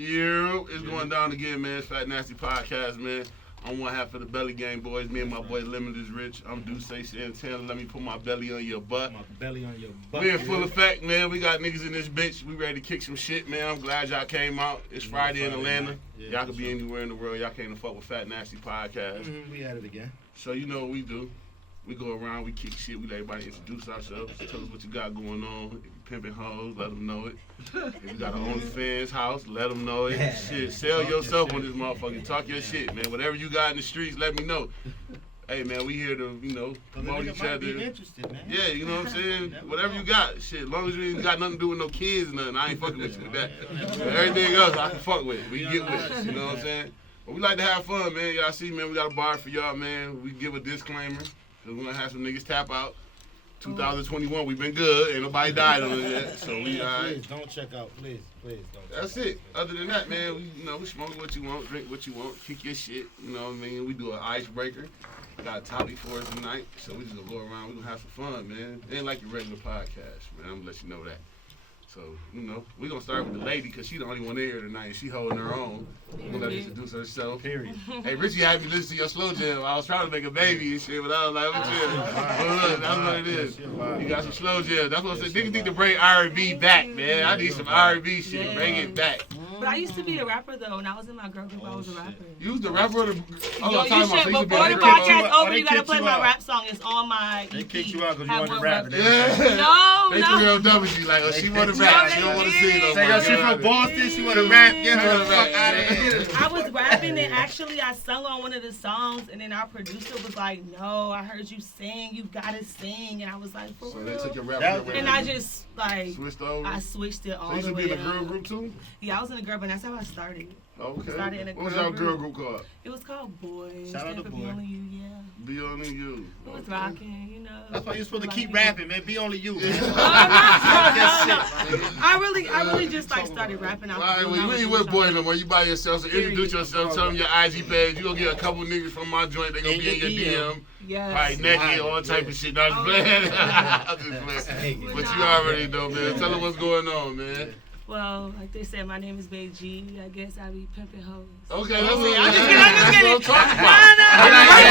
Yeah, it's going down again, man. It's Fat Nasty Podcast, man. I'm one half of the Belly Gang boys. Me and my boy Lemon is Rich. I'm Deuce Santana. Let me put my belly on your butt. My belly on your butt. We in full effect, man. We got niggas in this bitch. We ready to kick some shit, man. I'm glad y'all came out. It's Friday in Atlanta. Yeah, y'all could be anywhere in the world. Y'all came to fuck with Fat Nasty Podcast. We at it again. So you know what we do. We go around, we kick shit, we let everybody introduce ourselves, tell us what you got going on. If you pimping hoes, let them know it. If you got an OnlyFans house, let them know it. Shit, sell yourself on this motherfucker. Talk your shit, man. Whatever you got in the streets, let me know. Hey, man, we here to, promote each other. Interested, man. Yeah, you know what I'm saying? Whatever you got, shit. As long as you ain't got nothing to do with no kids or nothing, I ain't fucking with you with that. But everything else, I can fuck with. We can get with, you know what I'm saying? But we like to have fun, man. Y'all see, man, we got a bar for y'all, man. We give a disclaimer. Cause we're gonna have some niggas tap out. 2021, we've been good. Ain't nobody died on it yet, so we alright. Please don't check out. Please don't. That's it. Other than that, man, we smoke what you want, drink what you want, kick your shit. You know what I mean? We do an icebreaker. Got a topic for us tonight, so we just gonna go around. We gonna have some fun, man. It ain't like your regular podcast, man. I'm gonna let you know that. So, we gonna start with the lady because she the only one there tonight and she holding her own. We're gonna let her introduce herself. Period. Hey, Richie had me listen to your slow jam. I was trying to make a baby and shit, but I was like, what you? That's what it is. You got some slow jam. That's what I said. Niggas need to bring R&B back, man. I need some R&B shit. Bring it back. But I used to be a rapper though. When I was in my girl group, I was a rapper. You was the rapper? Before the podcast over, you gotta play my rap song. It's on my EP. They kicked you out because you wanted to rap. No. They real dumb. She like, oh, she want to rap. She don't want to sing no more. She from Boston. She want to rap. Get her the fuck out of here. I was rapping and actually I sung on one of the songs and then our producer was like, no, I heard you sing. You gotta sing. And I was like, for real? So they took your rap and I just like switched over. I switched it all the way. So you used to be in a girl group too? Yeah, I was in a girl, but that's how I started. Okay. Started in a what was your girl group called? It was called Boys. Shout out to Boy. Be Only You, yeah. Be Only You. It was rocking, That's why you're supposed to keep rapping, man. Be only you, man. I really just like started rapping. Alright, well, you ain't with Boy no more. You by yourself. So introduce yourself. Tell them your IG page. You gonna get a couple niggas from my joint. They gonna be in your DM. Yes. Probably naked, all type of shit. I'm just playing. I'm just playing. But you already know, man. Tell them what's going on, man. Well, like they said, my name is Bay G. I guess I be pimping hoes. Okay, that's what I'm just kidding. I'm talking about.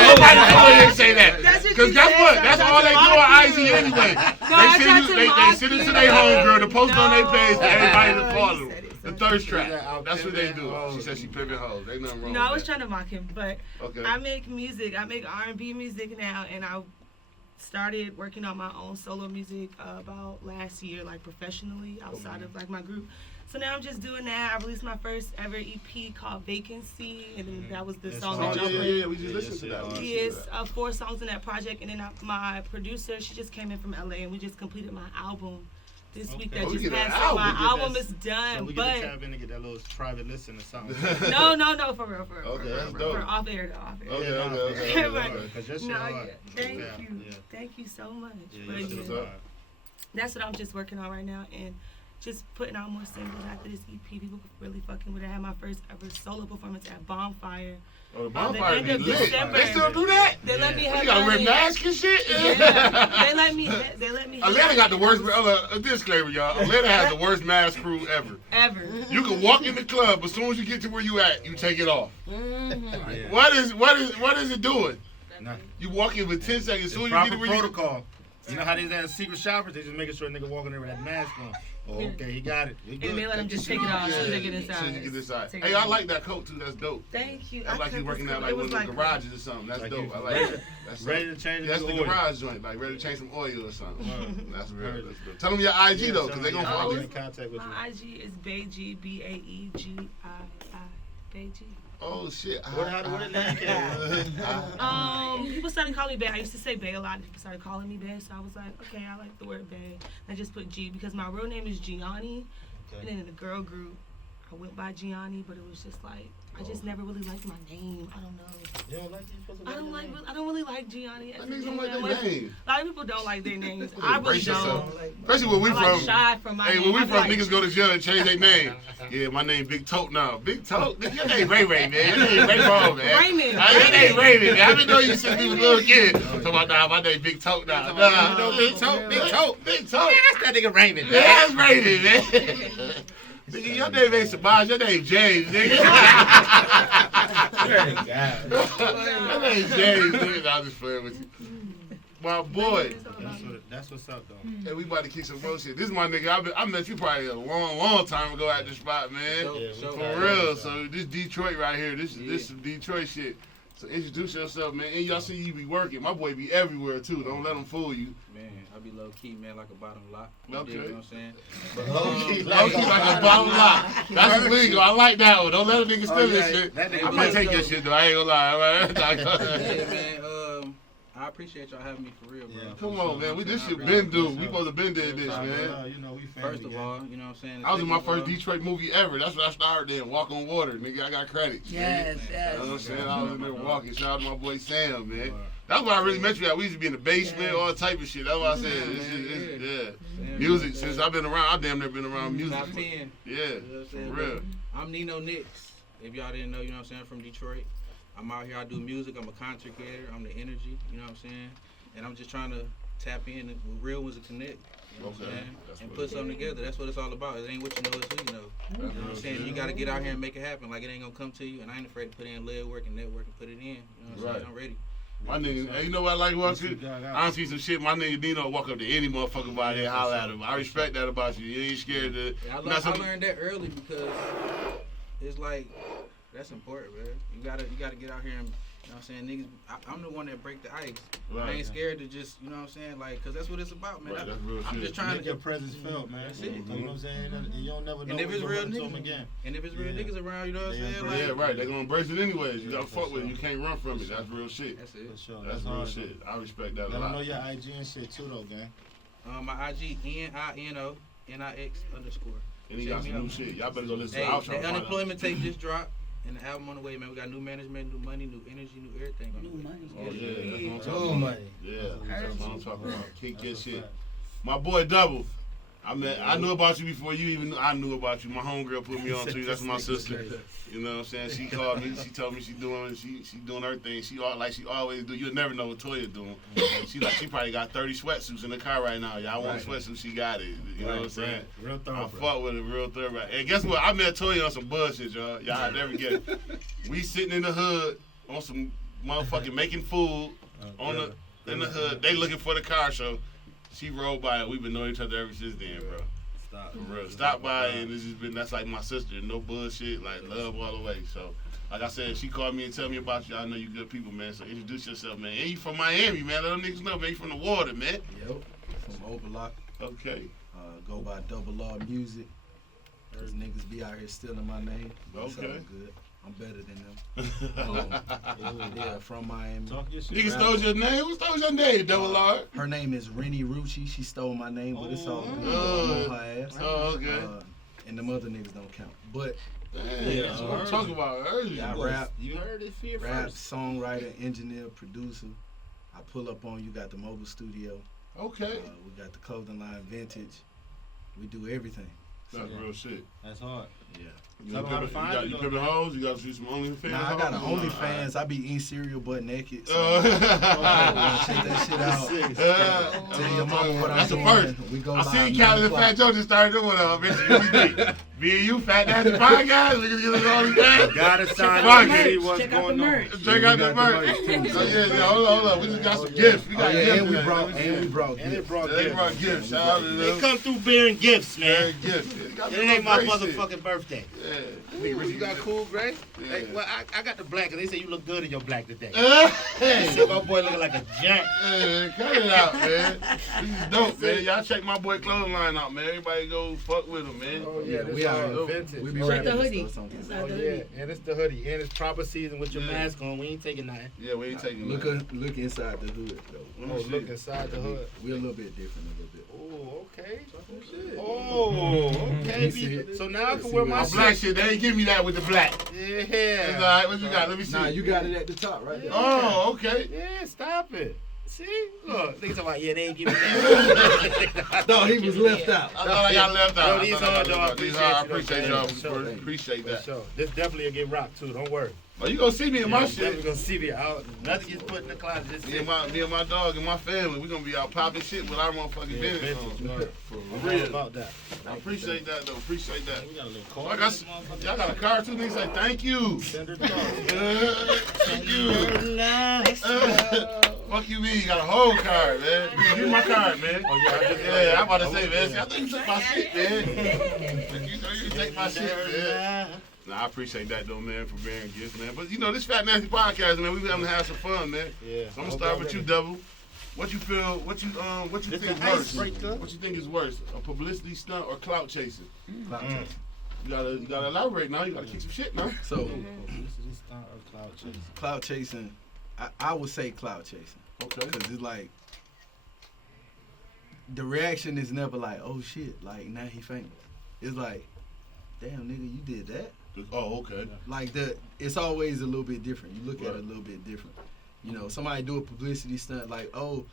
Nobody didn't say that. Because guess what? That's all they do on IG anyway. They send it to their homegirl to post on their page for everybody to follow them. The thirst trap. That's what they do. She said she pimping hoes. Ain't nothing wrong with that. No, I was trying to mock him, but okay. I make music. I make R&B music now, and I started working on my own solo music about last year, like professionally outside of like my group. So now I'm just doing that. I released my first ever EP called Vacancy, and then that was the song that y'all played. Yeah, we just listened to that. Yes, 4 songs in that project, and then my producer, she just came in from LA, and we just completed my album this week that just passed. So my album is done, so we but get to tap in and get that little private listen or something. no, for real. Okay, that's dope. For off air though, off air. Okay. Thank you so much. Yeah, that's what I'm just working on right now, and just putting out more singles after this EP. People really fucking with it. I had my first ever solo performance at Bonfire. Oh, the Bonfire be lit. They still do that? They let me have. You gotta wear masks and shit? Yeah. They let me. Atlanta got the worst. A disclaimer, y'all. Atlanta has the worst mask crew ever. Ever. You can walk in the club, but as soon as you get to where you at, you take it off. Mm-hmm. What is it doing? Nothing. You walk in with 10 seconds. As soon as you get to where protocol. You know how they have secret shoppers? They just making sure a nigga walking there with that mask on. Oh, okay, he got it. And they let him just take it off as soon as they get inside. Hey, I like that coat too. That's dope. Thank you. I like you working out like one of the garages or something. That's dope. I like that. That's ready to change. That's the garage joint. Like ready to change some oil or something. That's real. That's good. Tell them your IG though, because they gonna follow you. My IG is Baeji, BAEGII, Baeji. Oh shit! What did people started calling me Bae. I used to say Bae a lot. People started calling me Bae, so I was like, okay, I like the word Bae. I just put G because my real name is Gianni, and then in the girl group, I went by Gianni, but it was just like I just never really liked my name. I don't know. You don't like it? I don't really like Gianni. That niggas don't like their name. A lot of people don't like their names. I really don't. Especially where we from. Shy from my name. Where we from, niggas go to jail and change their name. Yeah, my name Big Tote now. Big Tote? Your name Ray Ray, man. Your name Ray Ball, man. Raymond. Your name Raymond, man. I didn't know you since you was a little kid. I'm talking about, nah, my name Big Tote now. Nah, Big Tote. Big Tote. Man, that's that nigga Raymond, man. Yeah, that's Raymond, man. Nigga, your name ain't Sabaj, your name James, nigga. Your name James, nigga. I'm just playing with you. My boy. That's what's up, though. Hey, we about to kick some more shit. This is my nigga. I met you probably a long time ago at this spot, man. For real. So this Detroit right here. This some Detroit shit. So introduce yourself, man. And y'all see you be working. My boy be everywhere too. Don't let him fool you. Man, I be low key, man, like a bottom lock. Okay. You know what I'm saying? But Low key like a bottom lock. That's illegal. I like that one. Don't let a nigga steal this shit. I might take your shit though. I ain't gonna lie. Yeah, man. I appreciate y'all having me for real, bro. Yeah, Come on, man. This shit been due. We supposed to been did this, man. You know, we family. First of all, you know what I'm saying? I was in my first Detroit movie ever. That's what I started in. Walk on Water, nigga. I got credits. Yes, You yes. know what I'm saying? I was in there walking. Shout out to my boy Sam, man. That's why I really met you at. We used to be in the basement, all type of shit. That's why I said, yeah. Music, since I've been around, I damn near been around music. Top 10. Yeah, for real. I'm Nino Nix. If y'all didn't know, you know what I'm saying? I'm from Detroit. I'm out here, I do music. I'm a content creator. I'm the energy, you know what I'm saying? And I'm just trying to tap in. Real was a connect. You know what I'm saying? And put something together. That's what it's all about. It ain't what you know, it's who you know. You know what I'm saying? You got to get out here and make it happen. Like, it ain't going to come to you. And I ain't afraid to put in lead work and network and put it in. You know what I'm saying? I'm ready. My nigga, hey, you know what I like about you? I see some shit. My nigga Dino walk up to any motherfucker by there and holler at him. I respect that about you. You ain't scared to. Yeah, I learned that early because it's like, that's important, man. You gotta get out here and, you know what I'm saying, niggas, I'm the one that break the ice. Right. I ain't scared to just, you know what I'm saying, like, cause that's what it's about, man. Right, that's real I'm shit. just trying Make your presence felt, man. That's it. You know what I'm saying? And you don't never know and if it's real niggas again. And if it's real niggas around, you know what I'm saying? Like, Yeah, right. They gonna embrace it anyways. You gotta fuck with it. You can't run from it. That's real shit. That's it. For sure. That's real shit. I respect that a Let lot. me know your IG and shit too, though, gang. My IG, NINO, NIX_. And he got some new shit. Y'all better go listen to Hey, the outro. the unemployment tape just dropped. And the album on the way, man. We got new management, new money, new energy, new everything. New money. Oh, yeah, that's what I'm New talking about. money. Yeah, that's what I'm talking about. Kick your shit. My boy Double. I knew about you before you even I knew about you. My homegirl put me on to you. That's my sister. You know what I'm saying? She called me. She told me she doing her thing. She always do. You'll never know what Toya doing. She probably got 30 sweatsuits in the car right now. Y'all want a sweatsuit? She got it. You know what I'm saying? Real I thorough. fought with it real thorough. And guess what? I met Toya on some bullshit, y'all. Y'all never get it. We sitting in the hood on some motherfucking making food in the hood. They looking for the car show. She rolled by and we've been knowing each other ever since then, bro. Stop. For real. Stop by and that's like my sister. No bullshit, like love all the way. So, like I said, she called me and tell me about you. I know you good people, man. So introduce yourself, man. And you from Miami, man. Let them niggas know, man. You from the water, man. Yep, from Overlock. Okay. Go by Double Law Music. Those niggas be out here stealing my name. It's all Okay. good. I'm better than them. Yeah, from Miami. Talk your shit. Nigga stole your name? Who stole your name, Double R? Her name is Rennie Rucci. She stole my name, but it's all good. Oh. I'm on her ass. Oh, okay. And them other niggas don't count. But Damn, that's what I'm talking about earlier. I rap, You heard it here rap, first. songwriter, engineer, producer. I pull up on you. Got the mobile studio. Okay. We got the clothing line, Vintage. We do everything. That's real shit. That's hard. Yeah. You Tell them how to find you, pimping hoes? You got to see some OnlyFans? Nah, I got an hoes? OnlyFans. I be eating cereal butt naked. So Oh. check that shit out. Tell your mama what I'm That's the doing. first. We go I live seen 9 Callie and o'clock. Fat Joe just started doing it. Me and you, Fat Nasty Pie guys, we can get on OnlyFans. Gotta sign Fuck up and it. see what's Check out the going on. merch. Check out the merch. Oh, yeah, hold on. We just got some gifts. We got gifts. And we today. brought And it gifts. brought They gifts. brought gifts. Shout out to They them. come through bearing gifts, man. Gifts. It ain't my motherfucking birthday. Yeah. You got cool, Gray? Yeah. Hey, well, I got the black, and they say you look good in your black today. Hey. See my boy looking like a giant. Man, cut it out, man. This is dope, man. Y'all check my boy clothing line out, man. Everybody go fuck with him, man. Oh, Yeah, this we all are vintage. We be Check rapping the and hoodie. stuff sometimes. Inside Oh, the yeah, hoodie. and it's the hoodie, and it's proper season with your Yeah. mask on. We ain't taking nothing. Yeah, we ain't taking Look, that. look inside the hood, though. Let me Oh, see. look inside the hood. We're a little bit different, a little bit. Oh, okay. Oh, okay. You see it? So now I You can see wear what my My I'm black shit. shit, they ain't give me that with the black. That's all Yeah. right. What you got? Let me see. Nah, you got it at the top, right there. Oh, okay. Yeah, stop it. See? Look, niggas talking about, yeah, they ain't giving me that. I thought he was left out. I thought I got left out. Yo, these I thought I hard, got though. I left out. These hard. I appreciate appreciate you, y'all. though. For sure. Appreciate For that. sure. This definitely will get rocked, too. Don't worry. Oh, you gonna see me in my You're shit. gonna see me out. Nothing gets put in the closet. Just Me and my dog and my family, we gonna be out popping shit with our motherfucking business on. For real. about that. I appreciate that though. Appreciate that. We got a little Oh, card. y'all got a card too? Niggas say thank you. Send her thoughts. Thank you. Fuck you, me. You got a whole card, man. Give me my card, man. Oh, yeah, Yeah, I'm about to say, man. See, I think you took my shit, man. You know you can take my shit, man. Nah, I appreciate that though, man, for bearing gifts, man. But you know, this Fat Nasty podcast, man, we having to have some fun, man. Yeah. So I'm gonna start with you, Devil. What you feel? What you This think is the worse? icebreaker. What you think is worse? A publicity stunt or clout chasing? Clout chasing. You gotta elaborate now. You gotta kick some shit now. So Cloud chasing. clout chasing, I would say clout chasing. Okay. Cause it's like the reaction is never like, oh shit, like now he famous. It's like, damn nigga, you did that. Oh, okay. Like it's always a little bit different. You look at it a little bit different. You know, somebody do a publicity stunt like, oh,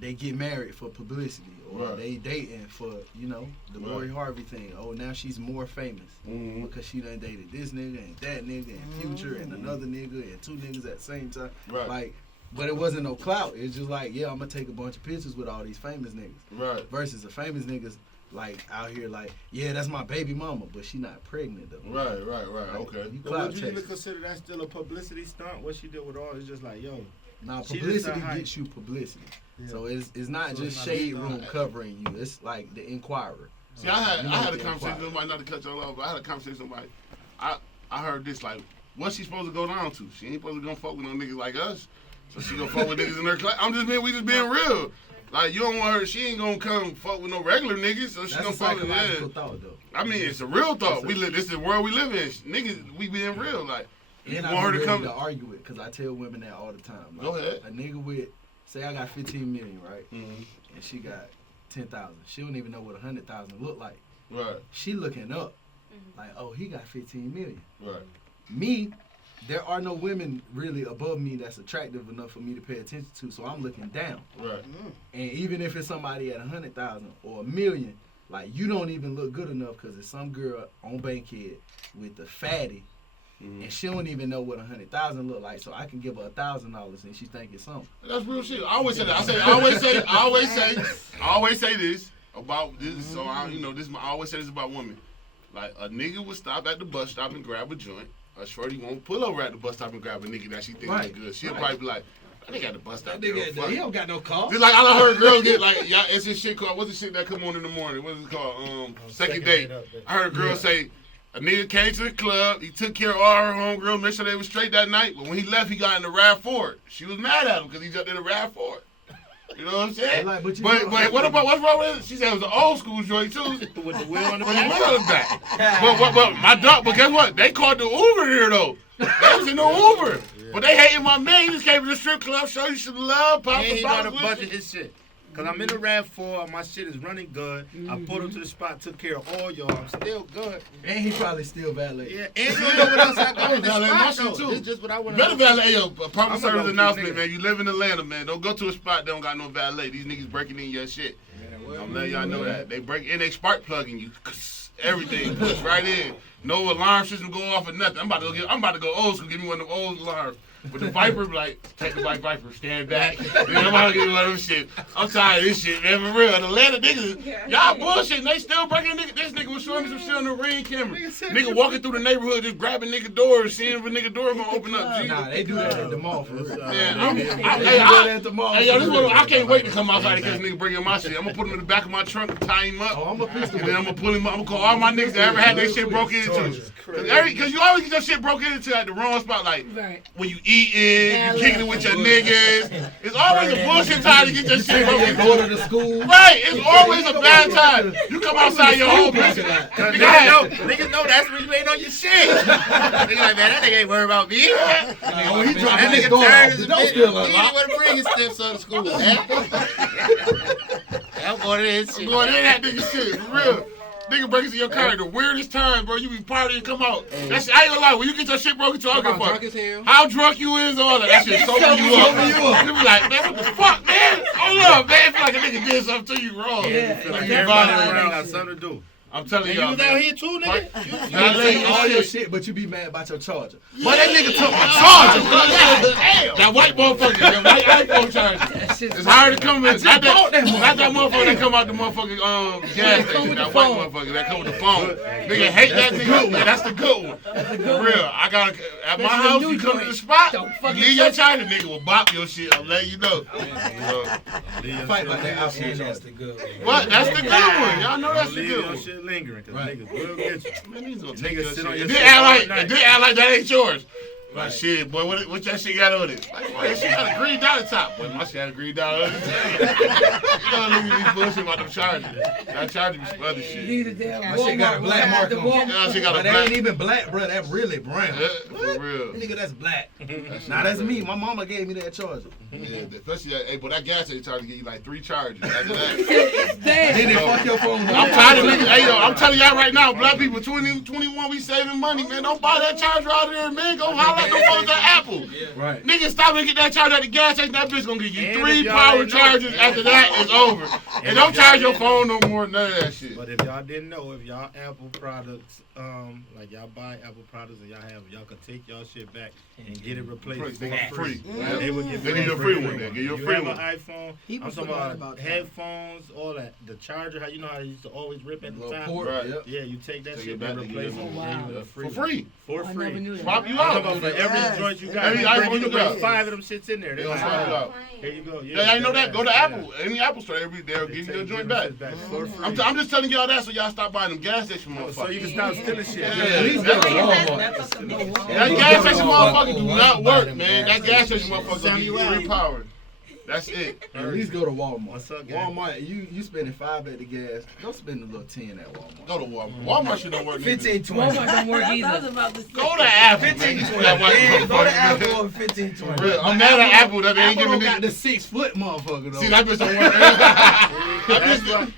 they get married for publicity, or Right. they dating for, you know, the Lori Harvey thing. Oh, now she's more famous Mm-hmm. because she done dated this nigga and that nigga and Future and another nigga and two niggas at the same time. Right. Like, but it wasn't no clout. It's just like, yeah, I'm gonna take a bunch of pictures with all these famous niggas. Right. Versus the famous niggas like out here like, yeah, that's my baby mama, but she not pregnant though. Right. Like, Okay. You But clout would you even chasing. consider that still a publicity stunt? What she did with all is just like, yo. Now She just publicity a hype. gets you publicity. Yeah. So it's not So just it's not shade a room stunt. covering you. It's like the Inquirer. See, I had a the conversation with Inquirer. somebody, not to cut y'all off, but I had a conversation with somebody. I heard this, like, what's she supposed to go down to? She ain't supposed to go fuck with no niggas like us. So she gonna fuck with niggas in her class. We just being real. Like, you don't want her, she ain't gonna come fuck with no regular niggas, so she That's gonna a fuck with, psychological thought though. I mean, it's a real thought. This is the world we live in. Niggas, we being real. Like, you And want I'm her to ready come. to argue it because I tell women that all the time. Like, Go ahead. A nigga with, say I got 15 million, right? Mhm. And she got 10,000. She don't even know what 100,000 look like. Right, She looking up, like, oh, he got 15 million. right. Me, there are no women really above me that's attractive enough for me to pay attention to, so I'm looking down. Right. And even if it's somebody at 100,000 or $1 million, like you don't even look good enough because it's some girl on Bankhead with the fatty, Mhm. and she don't even know what 100,000 look like. So I can give her $1,000 and she think it's something. That's real shit. I always say that. I always say this about this. So I always say this about women. Like a nigga would stop at the bus stop and grab a joint. A shorty won't pull over at the bus stop and grab a nigga that she thinks Right. is good. She'll Right. probably be like, that nigga at the bus stop. That nigga, fuck he it." don't got no car. Just like I done heard girls get like, yeah, it's this shit called, what's the shit that come on in the morning? What is it called? Second date. I heard a girl say, a nigga came to the club, he took care of all her homegirls, made sure they was straight that night, but when he left, he got in the RAV4. She was mad at him because he jumped in the RAV4. You know what I'm saying? Like, but What's wrong with it? She said it was an old school joint too. With the wheel on the With the back. wheel on the back. But my dog, but guess what? They called the Uber here though. They was in the Uber. But they hating my man. He just came to the strip club, show you some love, pop And some he got a bottles bunch with of you. his shit. Cause I'm in the RAV4, my shit is running good. I pulled up to the spot, took care of all y'all. I'm still good. And he probably still valet. Yeah, and you don't know what else I got in the Valet my spot shit, though. too. It's just what I want Better to valet, yo, public I'm a service low-key announcement, nigga. man. You live in Atlanta, man. Don't go to a spot that don't got no valet. These niggas breaking in your shit. I'm letting y'all know that. They break in, they spark plugging you. Everything push right in. No alarm system go off or nothing. I'm about to go old school. Give me one of them old alarms. With the Viper, like, take the Viper, stand back. Then I'm about to give you one of them shit. I'm tired of this shit, man. For real. Atlanta niggas, y'all bullshit. They still breaking nigga. This nigga was showing me some shit on the Ring camera. Nigga walking through the neighborhood, just grabbing nigga doors, seeing if a nigga door gonna open up. G. Nah, they do that at the mall for real. Man, They do that at the mall. hey, yo, this one, I can't wait to come outside and catch this nigga bringing my shit. I'm gonna put him in the back of my trunk and tie him up. Oh, I'm a pistol. And then I'm gonna pull him up. I'm gonna call all my niggas that ever had their shit broken into. Cause you always get your shit broken into at the wrong spot. Like Right. when you eating, you kicking it with your niggas. It's always a bullshit time to get your shit broken Go to into. the school. Right, it's always a bad time. You come outside your whole business. Niggas know that's where you ain't on your shit. Niggas like, man, that nigga ain't worried about me. Oh, he dropped That his nigga door tired off. as The a door bitch. still He didn't unlocked. want to bring his stepson to school, man. I'm going to this I'm shit. going in that nigga shit, for real. Nigga break into your car at the weirdest time, bro. You be partying and come out. That shit, I ain't gonna lie, when you get your shit broken to, I don't give a fuck. Drunk as hell. How drunk you is, all that. That shit sober you up. You be like, man, what the fuck, man? Hold up, man. Feel like a nigga did something to you wrong. Yeah. Feel like Like you everybody violated. around got something to do. I'm telling And you y'all, was out man. here too, nigga. You- Nah, You take all your shit. shit, but you be mad about your charger. Boy, that nigga took my charger, bro. God damn. That white motherfucker, that white iPhone charger. It's hard to come in. Not that motherfucker that come out the motherfucking gas station. That white motherfucker that come with the phone. Nigga hate that nigga. Yeah, that's the good one. For real. I got at my house. You come to the spot. You leave your charger, nigga will bop your shit. I'm letting you know. Fight like that out here. That's the good one. What? That's the good one. Y'all know that's the leave good your one. shit lingering, cause Right. niggas will get you. Man, these gonna Niggas take your sit shit. on your And shit then act all like, night. and then act like that ain't yours. Like shit, boy, what that shit got on it? Like, boy, that shit got a green dot on top. Boy, my shit had a green dot on it. You know, niggas be bullshit about them chargers. That charger be some other shit. Need a damn My shit got a black mark on it. Yeah, shit got a But that black. ain't even black, bro. That really brown. Yeah, for real. Nigga, that's black. That Nah, that's me. My mama gave me that charger. Yeah, especially that. Hey, but that gas station charger give you like 3 charges. After that, Then they fuck your phone. I'm tired of niggas. Hey, yo, I'm telling y'all right now, black people, 20, 21, we saving money, man. Don't buy that charger out there, man. Go holler at them folks at Apple. Right. Niggas, stop and get that charger at the gas station. That bitch gonna give you And 3 if y'all power ain't know- chargers. After that, it's over. And don't charge your phone no more. None of that shit. But if y'all didn't know, if y'all Apple products, like y'all buy Apple products and y'all could take y'all shit back and get it replaced They get for free. free. They would give They give you a free one. They give you a You free have one. an iPhone. People I'm talking forgot about about that. headphones, all that. The charger, how you know how they used to always rip at the Little time. port. Right. Yep. Yeah, you take that Take shit it back and and replace give it. it wow. For free. For I free. never knew that. Swap you I'm talking out. about for every Yes. joint you got. Every You iPhone can you bring got. 5 of them shits in there. They They'll like, swap you ah, out. here you go. Yeah, I know that. Go to Yeah. Apple. Any Apple store, they'll give you a joint back. For free. I'm just telling y'all that so y'all stop buying them gas station So you motherfuckers. can stop stealing shit. Yeah. At least go to Walmart. That gas station motherfucker do not work, man. That gas station motherfucker give you Samuel. 3 power. That's it. At least go to Walmart. What's up, gang? Walmart, you spending 5 at the gas. Go spend a little 10 at Walmart. Go to Walmart. Walmart shit don't work. neither. 15, 20. Walmart don't work either. Go to Apple, man. 15, You 20. that white Yeah, go to motherfucker, Apple man. or 15, 20. Real, I'm mad at Apple that they ain't Apple giving don't got me. the 6-foot motherfucker though. See, that bitch don't work.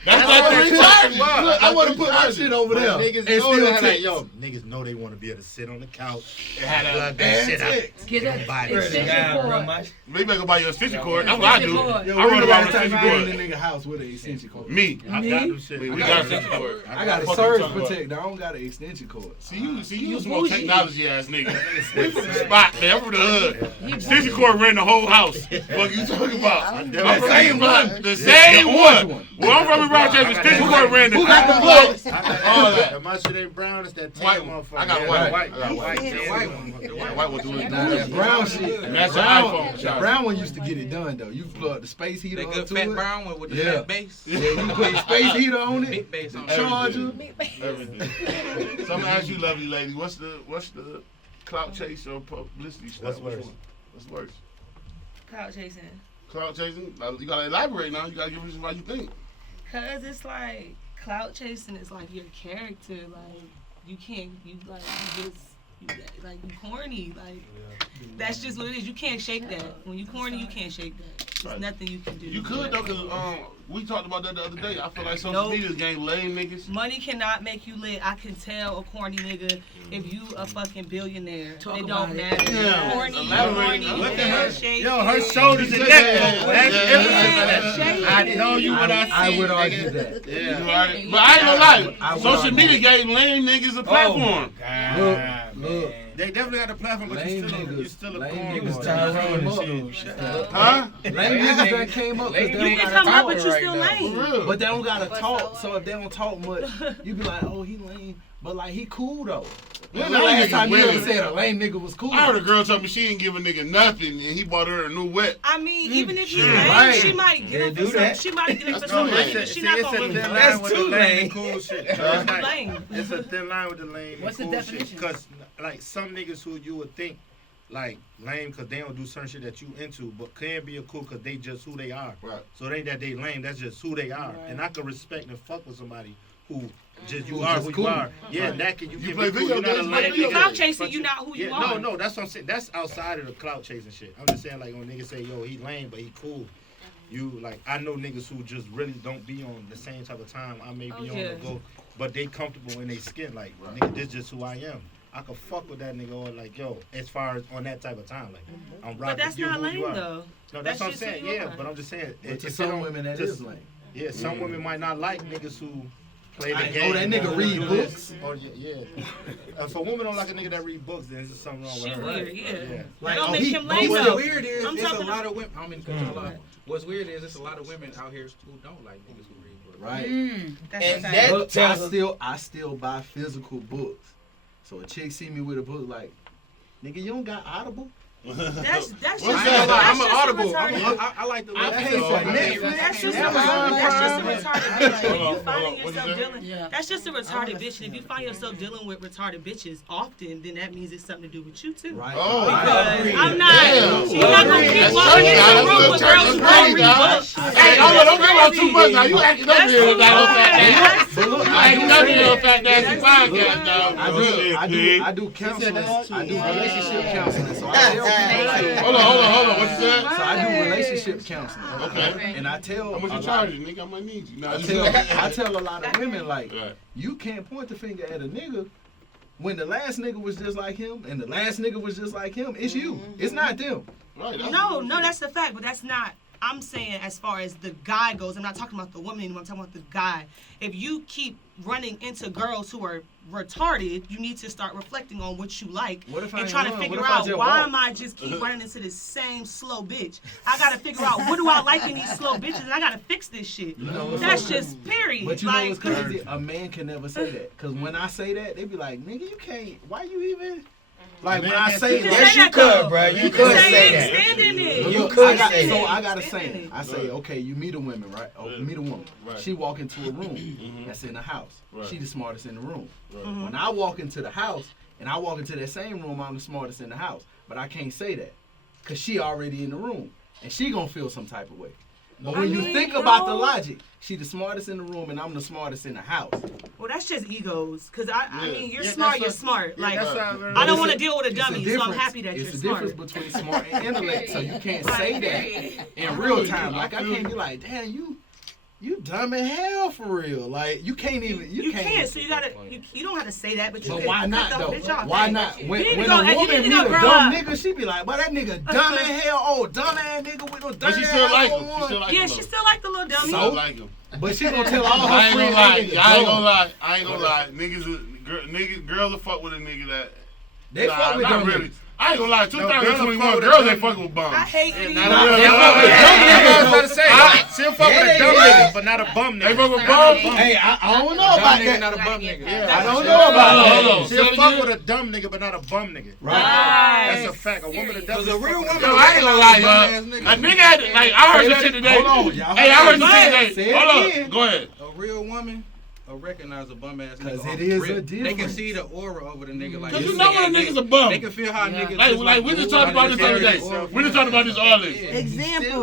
That's like the recharge. Look, I want to put my shit over there. Niggas and know still that, like, text. yo, niggas know they want to be able to sit on the couch Had plug a- that And shit out. text. Get that Buy Where this the shit. guy, bro, cord. much? Maybe I go buy you a extension cord. That's what I do. Extension cord. Yo, I when run the around last with time an you extension been in cord. the nigga house with an extension cord? Me. I got them shit. We got an extension cord. I got a Fuck surge you talking about? protector. I don't got an extension cord. See you some more technology ass nigga. We from the spot, man. I'm from the hood. Extension cord ran the whole house. What you talking about? I'm from the same one. The same orange one. one. Well, I'm from Rochester. Extension cord ran the Who got the plugs? All All that. that. My shit ain't brown. It's that tan White one. motherfucker. I got a Yeah, white one. white. I got a white tan one. one. The white one doing Now that brown shit, And that's brown, your iPhone the charger. brown one used to get it done though. You plug the space heater That up good to fat it. brown one with the Yeah. fat base. Yeah, you put the space heater on it. Big base on it. Charger. Everything. So I'm gonna ask you, lovely lady, what's the clout chase or publicity stuff? What's worse? Which one? What's worse? Clout chasing. Clout chasing? You gotta elaborate now. You gotta give reasons why you think. Cause it's like clout chasing is like your character. Like you can't, you like you just like you corny. Like that's just what it is. You can't shake that. When you corny, you can't shake that. There's Right. nothing you can do. You could though, cause we talked about that the other day. I feel like social Nope. media game lame niggas. Money cannot make you lit. I can tell a corny nigga if you a fucking billionaire. Talk It about don't it. matter. Yeah. Corny, Elaborate. corny, Look at her. handshake. Yo, her shoulders and neck. That's everything. Yeah. I know you what I see. I would argue nigga. that. Yeah, You right. can't. But I ain't gonna lie. I would Social argue. media gave lame niggas a platform. Look. They definitely got the platform, but Lame you niggas. still a Lame corn niggas boy. Tyrone Shit. and shit. Huh? Lame niggas that came up because they You don't can gotta come up, talk. but you still For lame. real. But they don't gotta talk. So if they don't talk much, you be like, oh, he lame. But like he cool though. When the lame last niggas time you ever winning. said a lame nigga was cool? I heard a girl tell me she didn't give a nigga nothing, and he bought her a new wet. I mean, even if you Shit, lame, right. she might get They it do for some. that. She might get it for That's some too money, lame. but she See, not it's gonna a really thin lame. line That's with the too lame lame. and cool shit. Huh? It's Lame. It's a thin line with the lame What's and the cool shit. definition? Because, like, some niggas who you would think, like, lame because they don't do certain shit that you into, but can be a cool because they just who they are. Right. So it ain't that they lame, that's just who they are. Right. And I can respect and fuck with somebody who just you Who are just who cool. you are. Yeah, Right. that can you You can play be cool. video You're not a games, lame but If you you nigga. clout chasing, But you not who you yeah, are. No, that's what I'm saying. That's outside of the clout chasing shit. I'm just saying, like, when niggas say, yo, he lame, but he cool. You, like, I know niggas who just really don't be on the same type of time I may be Oh, on yeah. to go, but they comfortable in their skin. Like, nigga, this just who I am. I could fuck with that nigga or, like, yo, as far as on that type of time. Like, I'm rocking But that's you not who you lame are. though. No, That's that's what I'm just who saying. you Yeah, are. but I'm just saying. But to if some they don't women that just- is lame. Yeah, some women might not like niggas who play the Oh, game. that nigga read do this. books? Oh, yeah. If a woman don't like a nigga that read books, then there's something wrong with She her. weird, yeah. Yeah. That don't make he- him but lame what's though. weird is I'm it's a talking lot of women. I mean, what's weird is it's a lot of women out here who don't like niggas who read books. Right. That's And a fact. that But tells I still buy physical books. So a chick see me with a book like, nigga, you don't got Audible? That's just What's I ain't that? gonna lie, I'm an just a audible. retarded- I like the. I that's pay a- for I mean, Netflix. That's just, Amazon Prime. a retarded bitch. If Hold you on, finding what'd you yourself say? dealing, Yeah. that's just a retarded bitch. And if you find yourself dealing with retarded bitches often, then that means it's something to do with you too. Right. Oh, Because I'm not, Damn. you're not gonna keep That's walking church, into dog. a room with That's girls who church don't crazy, read dog. books. Hey, hold on, don't give out too much now. You acting up That's here, too dog. much. But look, You acting up here, on Fat Nasty That's Podcast, dog. I do counseling. I do relationship counseling. So I tell people like, Hold on. What you said? so I do relationship counseling. Okay. And I tell How much a you lot- charging, nigga? I might need you. Nah, I tell a lot of women like, Right. you can't point the finger at a nigga when the last nigga was just like him and the last nigga was just like him. It's you. It's not them. Right. No, that's the fact, but that's not. I'm saying as far as the guy goes, I'm not talking about the woman anymore. I'm talking about the guy. If you keep running into girls who are retarded, you need to start reflecting on what you like What if I and ain't trying to run? figure What if I out just why walk? am I just keep running into this same slow bitch. I gotta figure out what do I like in these slow bitches, and I gotta fix this shit. You know what's That's so just period. But you know what's Like, crazy? A man can never say that. Because when I say that, they be like, nigga, you can't. Why you even? Like, when I say You can that. Yes, say you that, though. could, bro. You You could say say it, that. stand in it. You Look, could I got, say so that. I got a Stand in saying. it. I say, okay, you meet a woman, right? Oh, Yeah. meet a woman. Right. She walk into a room that's in the house. Right. She the smartest in the room. Right. When I walk into the house and I walk into that same room, I'm the smartest in the house. But I can't say that because she already in the room and she gonna feel some type of way. But when you mean, think about the bro. logic, she the smartest in the room and I'm the smartest in the house. Well, that's just egos. Cause I Yeah. mean, you're Yeah, smart. that's You're what- smart. Yeah, Like that's how I very- don't It's want a- to deal with a it's dummy, so I'm difference. happy that It's you're a smart. difference between smart and intellect, so you can't Right, say period. that in real time. Like I can't be like, damn, you dumb as hell for real. Like you can't even. You can't. So you gotta. You don't have to say that, but you But can why cut not the though? bitch off. Why not? You When, need to when go- a and you woman need meet to a go grow dumb up. nigga, she be like, "Well, that nigga dumb as hell. Oh, dumb ass nigga with no But dumb she ass still like him. iPhone She still one." like Yeah, him. she still like the little dummy. So like him. But she gonna tell all her I ain't friends gonna lie. that nigga I ain't dumb. gonna lie. I ain't gonna lie. Niggas, girls will fuck with a nigga that. They fuck with not dumb really. niggas. I ain't gonna lie. girls fuck 2021, with a girls dumb ain't fucking with bums. I hate niggas. Not Nah, a they dumb fuck with nigga. dumb I was niggas. about to say, she'll fuck with a dumb nigga, but not a bum They nigga. fuck with bums. Hey, I don't know Dumb about nigga, that. not a bum nigga. Yeah, I don't know about Hold that. on. She'll Say it fuck again. with a dumb nigga, but not a bum nigga. Right. That's a fact. A woman that Cause doesn't a real woman. Yo, I ain't gonna lie, y'all. A nigga had to, like, I heard Say this that- shit today. hold on, y'all. Hey, I heard this Say shit it today. Hold again. on. Go ahead. A real woman will recognize a bum ass nigga. 'Cause off it is rip. a They can difference. see the aura over the nigga. Like 'Cause this you know when a nigga- nigga's a bum. They can feel how niggas. Like we just talked about this the other day. We just talked about this all this. Example.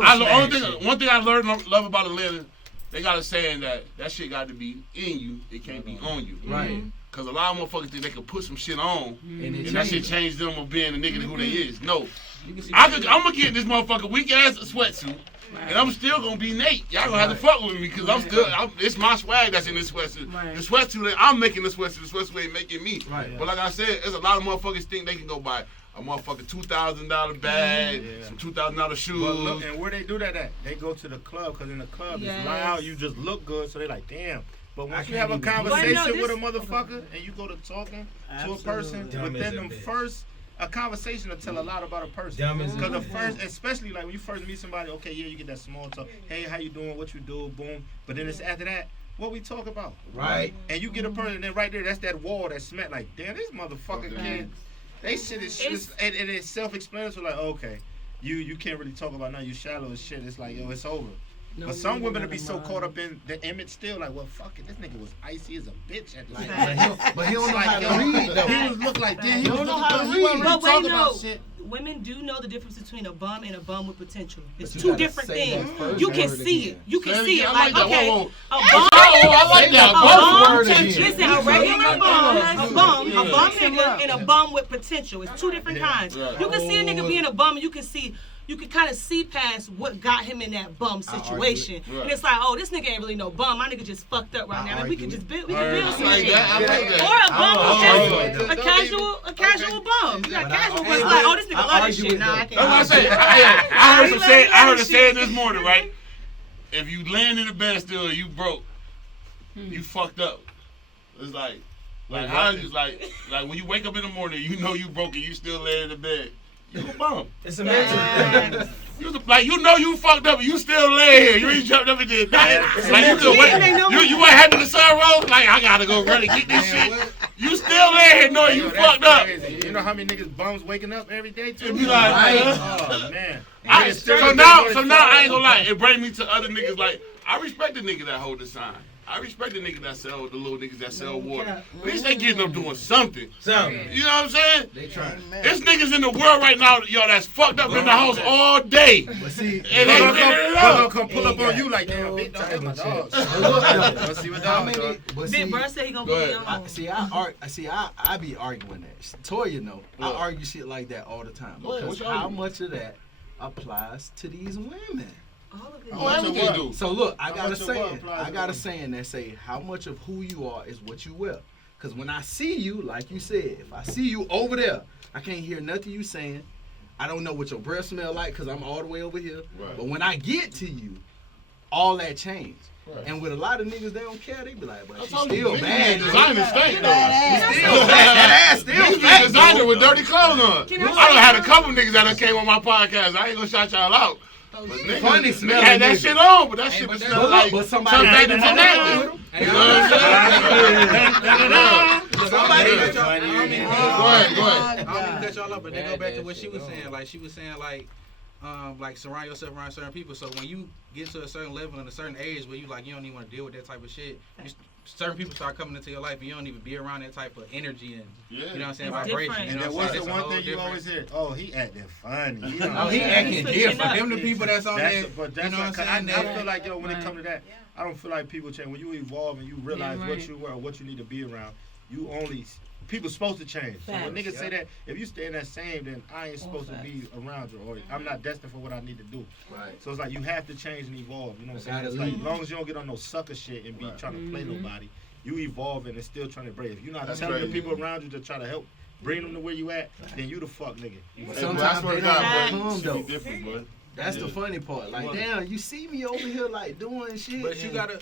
One thing I learned love about Atlanta, they got a saying that shit got to be in you. It can't be on you. Right. Cause a lot of motherfuckers think they can put some shit on, And and it that shit changes. change them of being the nigga who they is. No, You can see I'm gonna get this motherfucker weak ass sweatsuit, and I'm still gonna be Nate. Y'all gonna have to fuck with me because it's my swag that's in this sweatsuit. Right. The sweatsuit, I'm making the sweatsuit. The sweatsuit ain't making me. Right. But like I said, there's a lot of motherfuckers think they can go buy a motherfucking $2,000 bag, some $2,000 shoes. But look, and where they do that at? They go to the club, because in the club Yes. it's loud, you just look good, so they like, damn. But once you can't have a even do that. conversation But no, with a this- motherfucker and you go to talking to a person, Dumb as within a them bitch. first, a conversation will tell a lot about a person. Dumb as a Because the bitch. first, especially like when you first meet somebody, okay, yeah, you get that small talk. Hey, how you doing? What you do? Boom. But then it's after that, what we talk about. Right. And you get a person, and then right there, that's that wall that smack like, damn, this motherfucker kid. They shit is It's- and it's self-explanatory. Like, okay, you can't really talk about nothing. You shallow as shit. It's like, yo, it's over. But some women will be so caught up in the image still, like, well, fuck it, this nigga was icy as a bitch at the But time. he don't know Like, how to yo, read though. He was look like damn. He You was don't know looking how to good. He wasn't read. really But wait, talking no. about shit. Women do know the difference between a bum and a bum with potential. It's But you two gotta different say that things. first You can word see again. it. You can Say it see again. it. I Like, like that. okay, Whoa, a whoa. bum. I like A that. bum, word again. listen, a regular bum, a bum nigga, and a bum with potential. It's two different kinds. Right. You can see a nigga being a bum, and you can kind of see past what got him in that bum situation. it. Right. And it's like, oh, this nigga ain't really no bum. My nigga just fucked up right now. And we can just build, we can build some Like shit. that. I like that. Or a bum I who's just a casual bum. You got But I- casual, but I- it's like, oh, this nigga I love this argue shit. with Nah, I them. can't. That's what I say. I heard some say. I heard a saying this morning, right? If you land in the bed still, you broke. you fucked up. It's like how is like when you wake up in the morning, you know you broke and you still laying in the bed. You a bum. It's a mental thing. You know you fucked up and you still lay here. You ain't jumped up and did nothing. Like you still wait. You ain't having the sun rose. Like I gotta go run and get this shit. You still lay here knowing you fucked up. You know how many niggas bums waking up every day too? Be like, oh man. So now I ain't gonna lie. It brings me to other niggas like I respect the nigga that hold the sign. I respect the niggas that sell the little niggas that sell water. At least they getting up doing something. You know what I'm saying? They trying. There's niggas in the world right now, yo, that's fucked up in the house all day. But see, And they gonna come pull up on you like damn, big dog, that's my dog. Let's see what dog doing. Big Bro said he gonna put me on. I be arguing that. Toya know. I argue shit like that all the time. Go ahead, Because what you how arguing? much of that applies to these women? All of it. Oh, everything do. So look, I How got a much of what saying. applies I to got a women? saying that say how much of who you are is what you wear. Cause when I see you, like you said, if I see you over there, I can't hear nothing you saying. I don't know what your breath smell like because I'm all the way over here. Right. But when I get to you, all that changed. Right. And with a lot of niggas, they don't care. They be like, but I she's told you, still niggas bad. be designer stink though. Still bad. That ass still Niggas be fat. designer with dirty clothes on. Can I I done say had a something? couple niggas that done came on my podcast. I ain't gonna shout y'all out. But niggas, Funny niggas smelling had that niggas. shit on, but that shit but was that- smelling like but somebody something had back to to talk that. You know what I'm saying? Somebody Yeah. cut y'all. I don't mean- Go ahead, go ahead. I don't mean to cut y'all up, but they go back to what she was saying. Like she was saying, like surround yourself around certain people. So when you get to a certain level and a certain age where you like you don't even want to deal with that type of shit, certain people start coming into your life and you don't even be around that type of energy and you know what I'm saying, It's vibration. different. You know And what I'm then what's saying? the It's a one whole thing you different- always hear? Oh, he acting funny. You know Oh, he acting Switching different. up. Them the people that's on there. But You that's know what like, I'm saying? I feel like, yo, when it comes to that, I don't feel like people change. When you evolve and you realize Yeah, what right. you were, what you need to be around, you only people supposed to change. So when Facts. niggas say that, if you stay in that same, then I ain't supposed to be around you, or I'm not destined for what I need to do. Right. So it's like you have to change and evolve. You know what I'm saying? Gotta It's like lead. as long as you don't get on no sucker shit and be trying to play nobody, you evolving and still trying to break. If you're not That's telling crazy. the people around you to try to help bring them to where you at, then you the fuck nigga. Sometimes they don't come Shit though. be different, boy. That's the funny part. Like, damn, you see me over here like doing shit. But you and- gotta.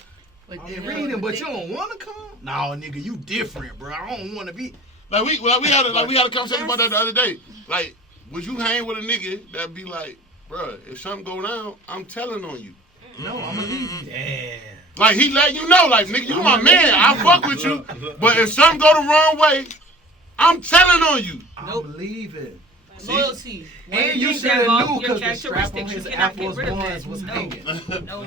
and reading, but you don't want to come? Nah, nigga, you different, bro. I don't want to be. Like we had a conversation about that the other day. Like, would you hang with a nigga that be like, bruh, if something go down, I'm telling on you. No, I'm gonna leave you. Damn. Like he let you know, like nigga, you my man. I fuck with you, but if something go the wrong way, I'm telling on you. I'm leaving. Loyalty. And you should have knew because the strap on his Air Force Ones was hanging.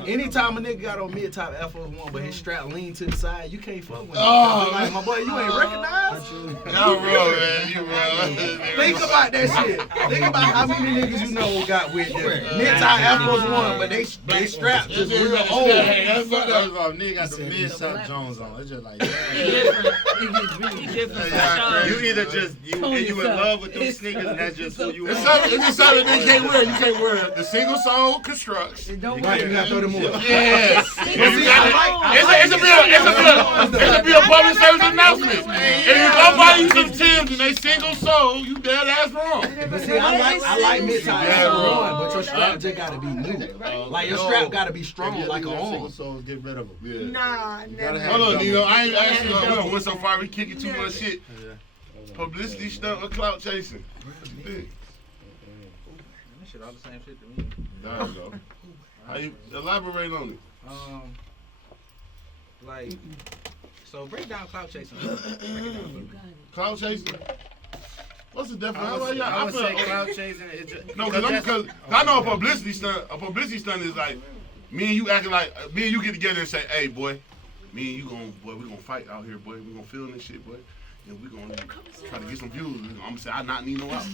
Anytime a nigga got on mid-top Air Force One, but his strap leaned to the side, you can't fuck with him. Oh. Like, my boy, you ain't recognized? Y'all real, man. You real. Think about that shit. Think about how many niggas you know got with the mid-top Air Force One, but they strapped just real old. That's fucked First up. of all, nigga got the mid-top Jones on. It's just like, He different. He different. for you sure. either just you in love with them sneakers and that's just who you It's are. just something that you can't wear. You can't wear the single sole constructs. Right, you gotta throw them on. Yes. See, I It's a be a public service announcement. And if nobody you some Timbs and they single sole, you dead ass wrong. But see, I like mid-top Yeah, Air Force bro. One, but your strap just gotta be new. Like your strap gotta be strong like a arm. So get rid of them. Yeah. Nah, never. have Hold on, double. Nino. I ain't asking you. We don't went so far. We kicking too much shit. Publicity stuff or clout chasing. That shit all the same shit to me. There you go. How you elaborate on it? Like, so break down clout chasing. Break it down. Clout chasing? What's the difference? I would, I say feel- cloud chasing. It's just, No, because I know a publicity stunt. A publicity stunt is like me and you acting like me and you get together and say, "Hey, boy, me and you we gonna fight out here, boy. We gonna film this shit, boy, and we gonna try to get some views. I'm gonna say I knock Nino out.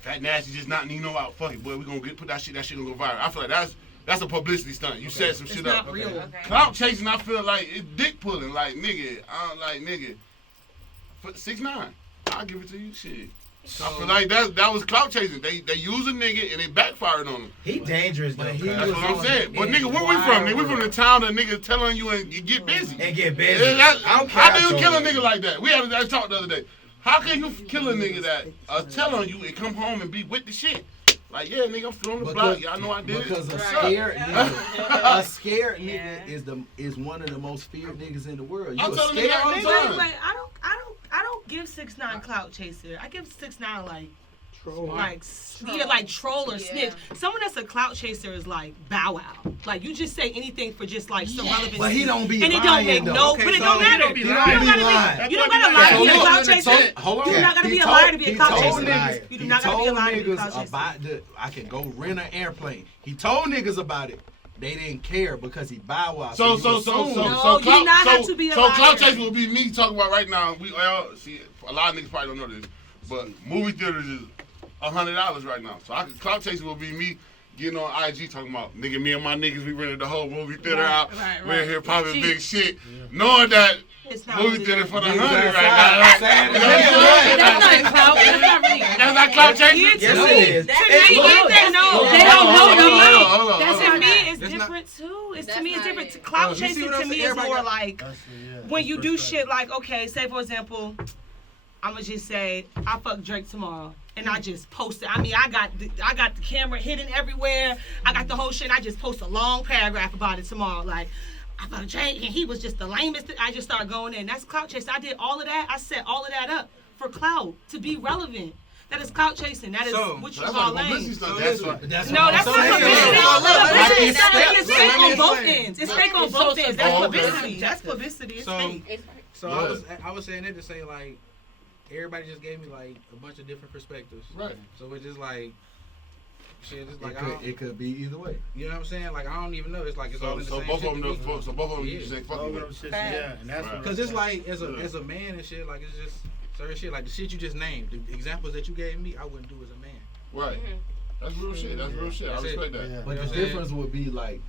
Fat Nasty just knock Nino out. Fuck it, boy. We gonna put that shit. That shit gonna go viral. I feel like that's a publicity stunt. You set some It's shit not up. real. Clout chasing, I feel like it's dick pulling. Like nigga, for 6ix9ine, I'll give it to you. Shit. I feel like that was clout chasing. They use a nigga and it backfired on him. He dangerous though. That's what I'm saying. But nigga, where we from? Nigga, we from the town that nigga telling you and you get busy. And get busy. Yeah, I how do you kill a nigga like that? We had that talk the other day. How can you kill a nigga that tell on you and come home and be with the shit? Like, yeah, nigga, I'm still on the block. Y'all know I did it. Because a What's up? scared nigga, a scared Yeah. nigga is one of the most feared niggas in the world. You I'm a telling you scared that all the nigga? time. Wait, I don't give 6ix9ine clout chaser. I give 6ix9ine like troll or snitch. Someone that's a clout chaser is like Bow Wow. Like you just say anything for just like some relevancy. But he don't be and lying, it don't make though. no, Okay, but it so don't he matter. don't be You lying. don't gotta lying. be. You don't gotta lie to be a clout chaser. Hold on. You do not gotta He be a told- liar to be a he clout told chaser. niggas- You do he not gotta be a told liar to be a niggas clout chaser. about I can go rent an airplane. He told niggas about it. They didn't care because he Bow Wow. So No, you not have to be a so liar. clout chase will be me talking about right now. We all see a lot of niggas probably don't know this, but movie theaters is $100 right now. So clout chase will be me getting on IG talking about nigga, me and my niggas, we rented the whole movie theater out. We're in here popping big shit, knowing that It's not movie really theater that. for the Niggas 100 outside, right now. outside, You know what I'm saying? That's not clout. That's not really. That's not clout chasing. Yeah, Yes, to it me, is. to Hey, me, look, if they know, look, they hold don't on, know hold to on, me. hold on, That's hold to on. me, it's That's not- different too. It's to That's me, it's not different. it. Clout You see chasing what I'm to me saying? is Everybody more got- like when you do shit like, okay, say for example, I'ma just say I fuck Drake tomorrow, and I just post it. I mean, I got the camera hidden everywhere. I got the whole shit. And I just post a long paragraph about it tomorrow, like. I fucked Drake and he was just the lamest. I just started going in. That's clout chasing. I did all of that. I set all of that up for clout to be relevant. That is clout chasing. That is So, what you That's call like lame. publicity stuff. So That's listen. what. That's No, what that's I'm not saying. publicity. Look, It's fake let me on both explain. ends. It's fake on both ends. That's Oh, okay. publicity. That's publicity. It's So- fake. So I was saying that to say like everybody just gave me like a bunch of different perspectives. Right. So it's just like shit. It's like It could be either way. you know what I'm saying? Like I don't even know. It's like it's all in the So same both shit of to them, me. so both of them, you Yeah. say fuck All of with. them shits, yeah, and that's what Cause it's like as Yeah. a man and shit. Like it's just certain shit. Like the shit you just named, the examples that you gave me, I wouldn't do as a man. Right. That's real shit. That's real shit. I That's it. respect that. Yeah. But You know the what I'm saying? difference would be like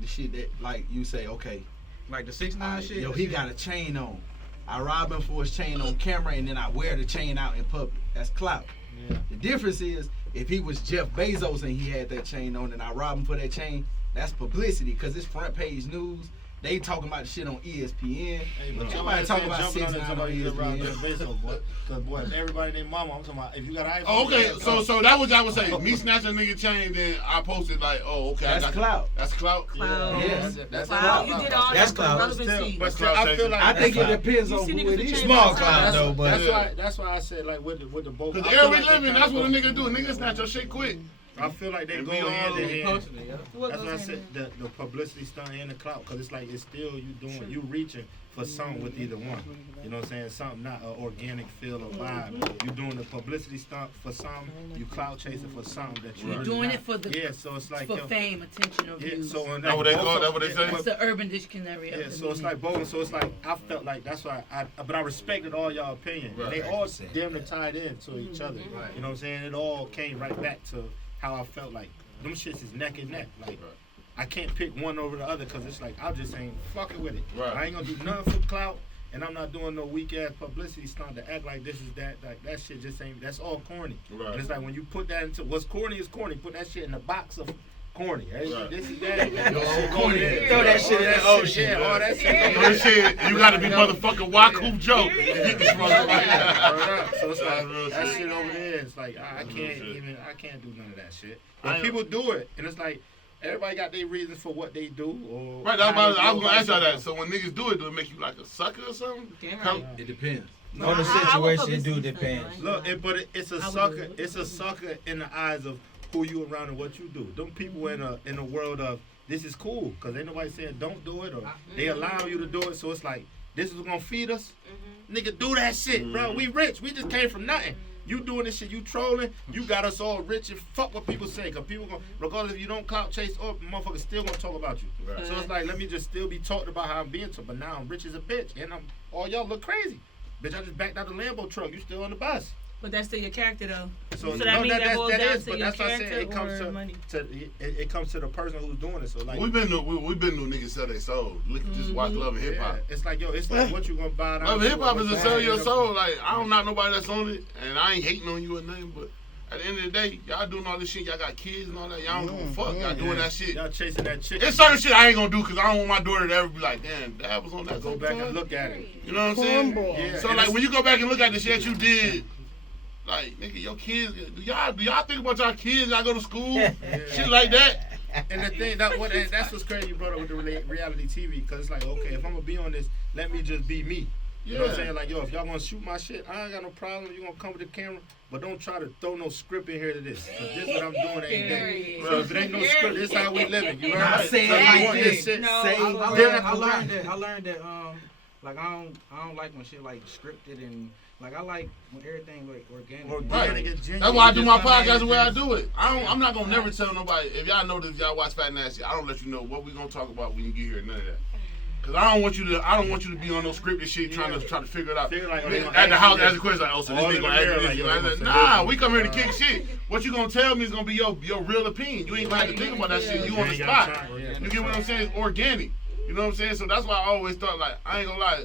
the shit that like you say, okay, Like the 6ix9ine shit. yo, that he shit- got a chain on. I rob him for his chain on camera and then I wear the chain out in public. That's clout. Yeah. The difference is if he was Jeff Bezos and he had that chain on and I rob him for that chain, that's publicity because it's front page news. They talking about the shit on ESPN. Hey, but Somebody talking about jumping on 6ix9ine on somebody just around ESPN. Jeff Bezos, boy. Cause boy, if everybody named mama, I'm talking about if you got an iPhone. Oh, okay, you so that was I would say. Me snatch a nigga chain, then I posted like, oh, okay, That's I got clout. That's clout. Clout. Yes. That's Clout. You did all That's that clout. relevancy. But That's still, clout I feel like I think it that's depends You on see who niggas it with is. chains Small outside. cloud though, but That's why I said like with the both. Cause I the feel era we like live they in, kinda that's what a go- nigga do. Nigga snatch your shit quick. I feel like they And go we all hand in He hand. posting it, yeah. What That's goes why I hand in said the publicity stunt and the clout, cause it's like it's still you doing you reaching for something with either one. You know what I'm saying? Something not an organic feel or vibe. You doing the publicity stunt for something, you clout chasing for something that you You're really doing not. it for the Yeah, so it's like for yo, fame, attention, or yeah, views. so and That's what they both call- of- that's what they yeah, say? It's the urban dictionary. Yeah, of so it's like both. So it's like I felt like that's why but I respected all y'all opinion. Right. They all damn near tied in to each other. Right. You know what I'm saying? It all came right back to how I felt like them shits is neck and neck. Like I can't pick one over the other because it's like I just ain't fucking with it. Right. I ain't gonna do nothing for clout, and I'm not doing no weak ass publicity stunt to act like this is that. Like that shit just ain't. That's all corny. Right. And it's like when you put that into what's corny is corny. Put that shit in the box of corny. Hey, Right. this is that. Yo, Shit corny. over there. Throw that All shit in the shit, ocean. Yeah, all that shit. This shit, you gotta be motherfucking Waku Joe. Get this motherfucker. Word up. So it's That's like real that shit. shit over there. It's like I That's can't real shit. I can't do none of that shit. I But am- people do it, and it's like everybody got their reasons for what they do. Or Right, that's how about, they I was go gonna ask y'all about that. So when niggas do it make you like a sucker or something? Damn Come- right. It depends. on the I would situation, do publicity depends. stunt, Look, it's a I would sucker. do it. It's a sucker in the eyes of who you around and what you do. Them people in a world of this is cool because ain't nobody saying don't do it or they allow you to do it. So it's like this is gonna feed us. Nigga, do that shit, bro. We rich. We just came from nothing. You doing this shit, you trolling, you got us all rich and fuck what people say. Cause people gonna, regardless if you don't clout chase or motherfuckers still gonna talk about you. Right. So it's like, let me just still be talked about how I'm being told. But now I'm rich as a bitch and all y'all look crazy. Bitch, I just backed out the Lambo truck. You still on the bus. But that's still your character though. So, So that means that boils down to but your that's what I said. character It comes or money. it comes to the person who's doing it. So like, We been to niggas sell their soul. Look, just watch Love and Hip Hop. yeah, it's like yo, it's like what you gonna buy. down Love and to, Hip Hop what is to you sell buying, your you know? soul. Like I don't knock nobody that's on it, and I ain't hating on you or nothing. But at the end of the day, y'all doing all this shit. Y'all got kids and all that. Y'all don't give a fuck. Y'all doing that shit. Y'all chasing that chick. It's certain shit I ain't gonna do because I don't want my daughter to ever be like, damn, Dad was on that. Go back and look at it. You know what I'm saying? Yeah, So and like it's- when you go back and look at the shit you did, like, nigga, your kids, do y'all think about y'all kids? Y'all go to school, shit like that. And the thing that's what's crazy you brought up with the reality TV, because it's like, okay, if I'm gonna be on this, let me just be me. You know what I'm saying? Like, yo, if y'all gonna shoot my shit, I ain't got no problem. You gonna come with the camera, but don't try to throw no script in here to this. Cause this what I'm doing ain't that. So if it ain't no script, this how we living. You heard? Not saying So you like want this. shit. No, I learned that like I don't like when shit like scripted and like I like when everything like organic. Organic and genuine. That's why I do my Just come in podcast and the way I just- do it. I'm not gonna never tell nobody. If y'all know this, y'all watch Fat Nasty. I don't let you know what we gonna talk about when you get here. None of that. Cause I don't want you to be on no scripted shit trying to figure it out. Figure like, oh, they gonna At the ask house, you ask this. the question like, oh, so this All nigga in gonna the ask mirror, me like, this. yo, Like, they gonna say nah, this. we come here to kick shit. What you gonna tell me is gonna be your real opinion. You ain't gonna have to think about that shit. You on the ain't gotta spot. try, yeah. You get what I'm saying? It's organic. You know what I'm saying? So that's why I always thought like I ain't gonna lie.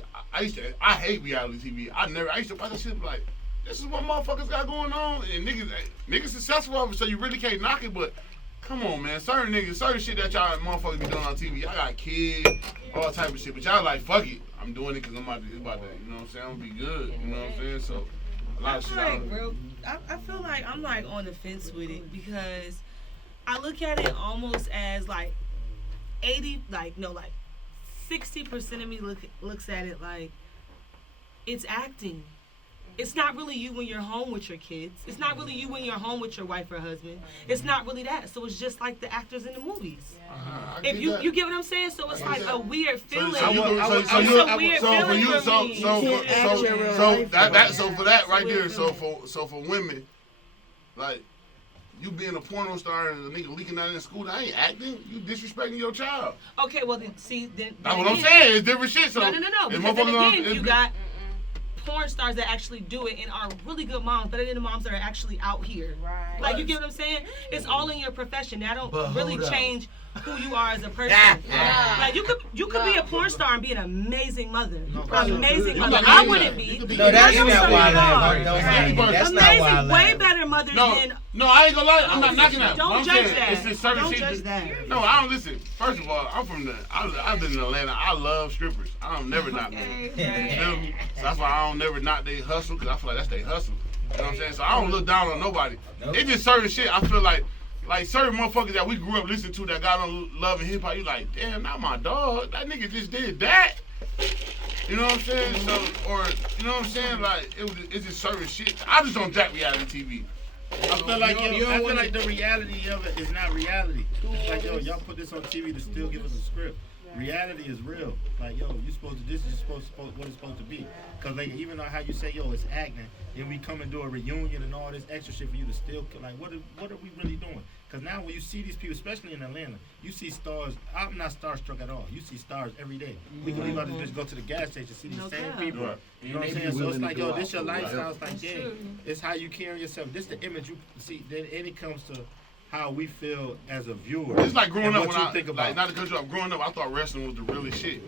I hate reality TV. I used to watch that shit like this is what motherfuckers got going on and niggas successful of it, so you really can't knock it. But come on, man, certain shit that y'all motherfuckers be doing on TV. I got kids, all type of shit, but y'all like fuck it. I'm doing it because I'm about to, you know what I'm saying? I'm gonna be good. You know what I'm saying? So a lot I of shit. feel like, bro, I feel like I'm like on the fence with it because I look at it almost as like 60% of me looks at it like it's acting. It's not really you when you're home with your kids. It's not really you when you're home with your wife or husband. It's not really that. So it's just like the actors in the movies. I If get you that. you get what I'm saying? So it's like a weird feeling. So It's a weird feeling for me. So for that right there, so for women, like you being a porno star and a nigga leaking out in school, that ain't acting. You disrespecting your child. Okay, well then see then. That's what I'm saying. It's different shit. So No. if Because then motherfuckers again, don't- you got porn stars that actually do it and are really good moms, better than the moms that are actually out here. Right. Like, you get what I'm saying? It's all in your profession. That don't really hold up. change who you are as a person. Like, you could be a porn star and be an amazing mother. Amazing You mother. could I be- wouldn't you be. could be- No, that's I know not some why I of laugh. y'all. Don't Right. mind. That's not why I Amazing, way laugh. better mothers than. No, I ain't gonna lie. I'm not knocking that. Don't But I'm judge saying that. It's just certain Don't shit. judge that. No, I don't listen. First of all, I'm from I've been in Atlanta. I love strippers. I don't never knock them. You feel me? So that's why I don't never knock they hustle, because I feel like that's their hustle. You know what I'm saying? So I don't look down on nobody. It's just certain shit I feel like certain motherfuckers that we grew up listening to that got on Love and Hip Hop, you like, damn, not my dog. That nigga just did that. You know what I'm saying? So, or, you know what I'm saying? Like, it's just certain shit. I just don't jack reality TV. I feel like You don't wanna- the reality of it is not reality. It's like, yo, y'all put this on TV to still give us a script. Reality is real. Like, yo, you supposed to, this is supposed what it's supposed to be. Cause like, even though how you say, yo, it's acting, then we come and do a reunion and all this extra shit for you to still, like, what are we really doing? Cause now when you see these people, especially in Atlanta, you see stars. I'm not starstruck at all. You see stars every day. We can leave out this bitch, go to the gas station, see these No same doubt. people. Right. You know what I'm And they saying? be So it's willing to like, go yo, out this your for whatever. lifestyle. It's like, dang, it's how you carry yourself. This the image you see. Then it comes to how we feel as a viewer. It's like growing and up what when you I think about. like not to cut you off. Growing up, I thought wrestling was the realest shit.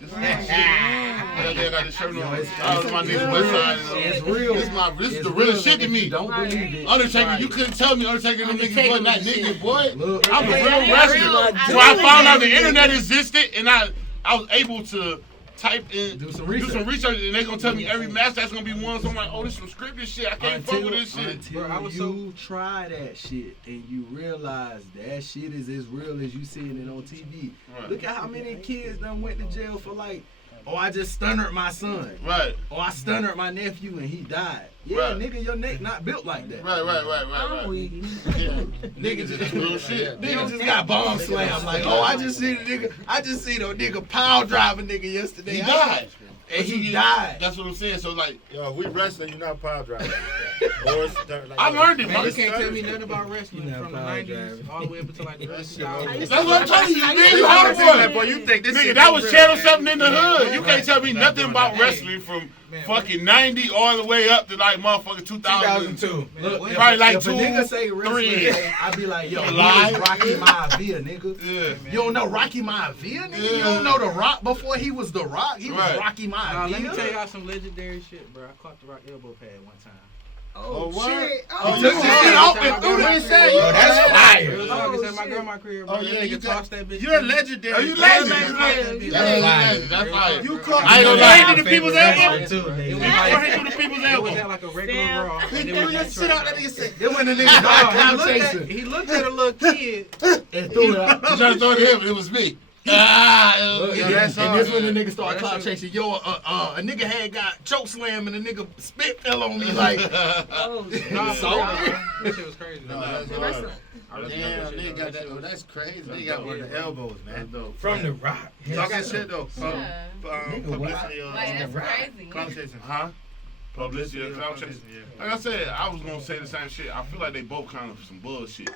This is my shit. I got this shirt on. I was my niggas West Side. It's real. This is It's the real, realest shit and to if me. you don't believe it. Undertaker, you couldn't tell me Undertaker and them niggas Undertaker wasn't that was the nigga, shit. boy. Look, I'm a Hey, real hey, wrestler. real- So I found out the internet existed, and I was able to type in, Do some research, and they gonna tell me every match that's gonna be won. So I'm like, oh, this some scripted shit. I can't fuck with this shit. Until Bro, I was you try that shit and you realize that shit is as real as you seeing it on TV. Right. Look at how many kids done went to jail for like, oh, I just stunnered my son. Right, Oh, I stunnered my nephew and he died. Yeah, Right. nigga, your neck not built like that. right. I'm weak. Yeah. Nigga just Real shit. Nigga just got bomb slammed. Like, oh, I just seen a nigga power drive a nigga yesterday. He died. And he died. That's what I'm saying. So like, Yo, if we wrestling, you're not power driving. Or it's like, I learned it, Man, you man. can't tell me nothing about wrestling You know, from the power 90s driving. all the way up until like the early shit 2000s. That's what I'm telling you, I man. used to You watch hard that, boy. boy, you think this Nigga, shit that no was real, Channel man. 7 in the hood. You can't tell me Not nothing doing about that. wrestling from Man, fucking 90 all the way up to like motherfucking 2000. 2002. Look, What? if, Probably like if a nigga say 2, wrestling, 3. I be like, yo, You who lie? is Rocky Maivia, nigga? Yeah. You don't know Rocky Maivia, nigga? You Yeah. don't know The Rock before he was The Rock? He was Right. Rocky Nah, let me tell Maivia. y'all some legendary shit, bro. I caught the Rock elbow pad one time. Oh, what? shit. Oh, Oh, you you said said off it. and through the inside. Oh, that's fire. Real talk, it's at my shit. grandma's crib, bro. Oh, yeah, That you nigga got- tossed that bitch. You're in. legendary. Oh, you Yeah, lazy. man. You lazy. That's fire. That's fire. You caught I ain't gonna you lie. into the people's elbow. Too, It nigga. was Right like, into the people's it was elbow. at like a regular Damn. bra. He and it threw was that just shit out. trash. That nigga said, Then when the nigga Nah, died, he looked at a little kid. and threw it out. You trying to throw it to him? It was me. Look, Ah, and, that's and hard. this when the nigga started That cloud shit- chasing. Yo, a nigga had got choke slam and the nigga spit fell on me like. Oh, Nah, So- that shit was crazy. No, Nah, that's bro. hard. I really Damn, love that shit, nigga though. got that. Oh, that's crazy. Nigga got one of the elbows, man. From the rock. Talking shit though. Yeah. Nigga, Publicity. Like, that's crazy. Cloud chasing. Huh? Publicity or clout chasing. Yeah. Like I said, I was gonna say the same shit. I feel like they both kind of some bullshit.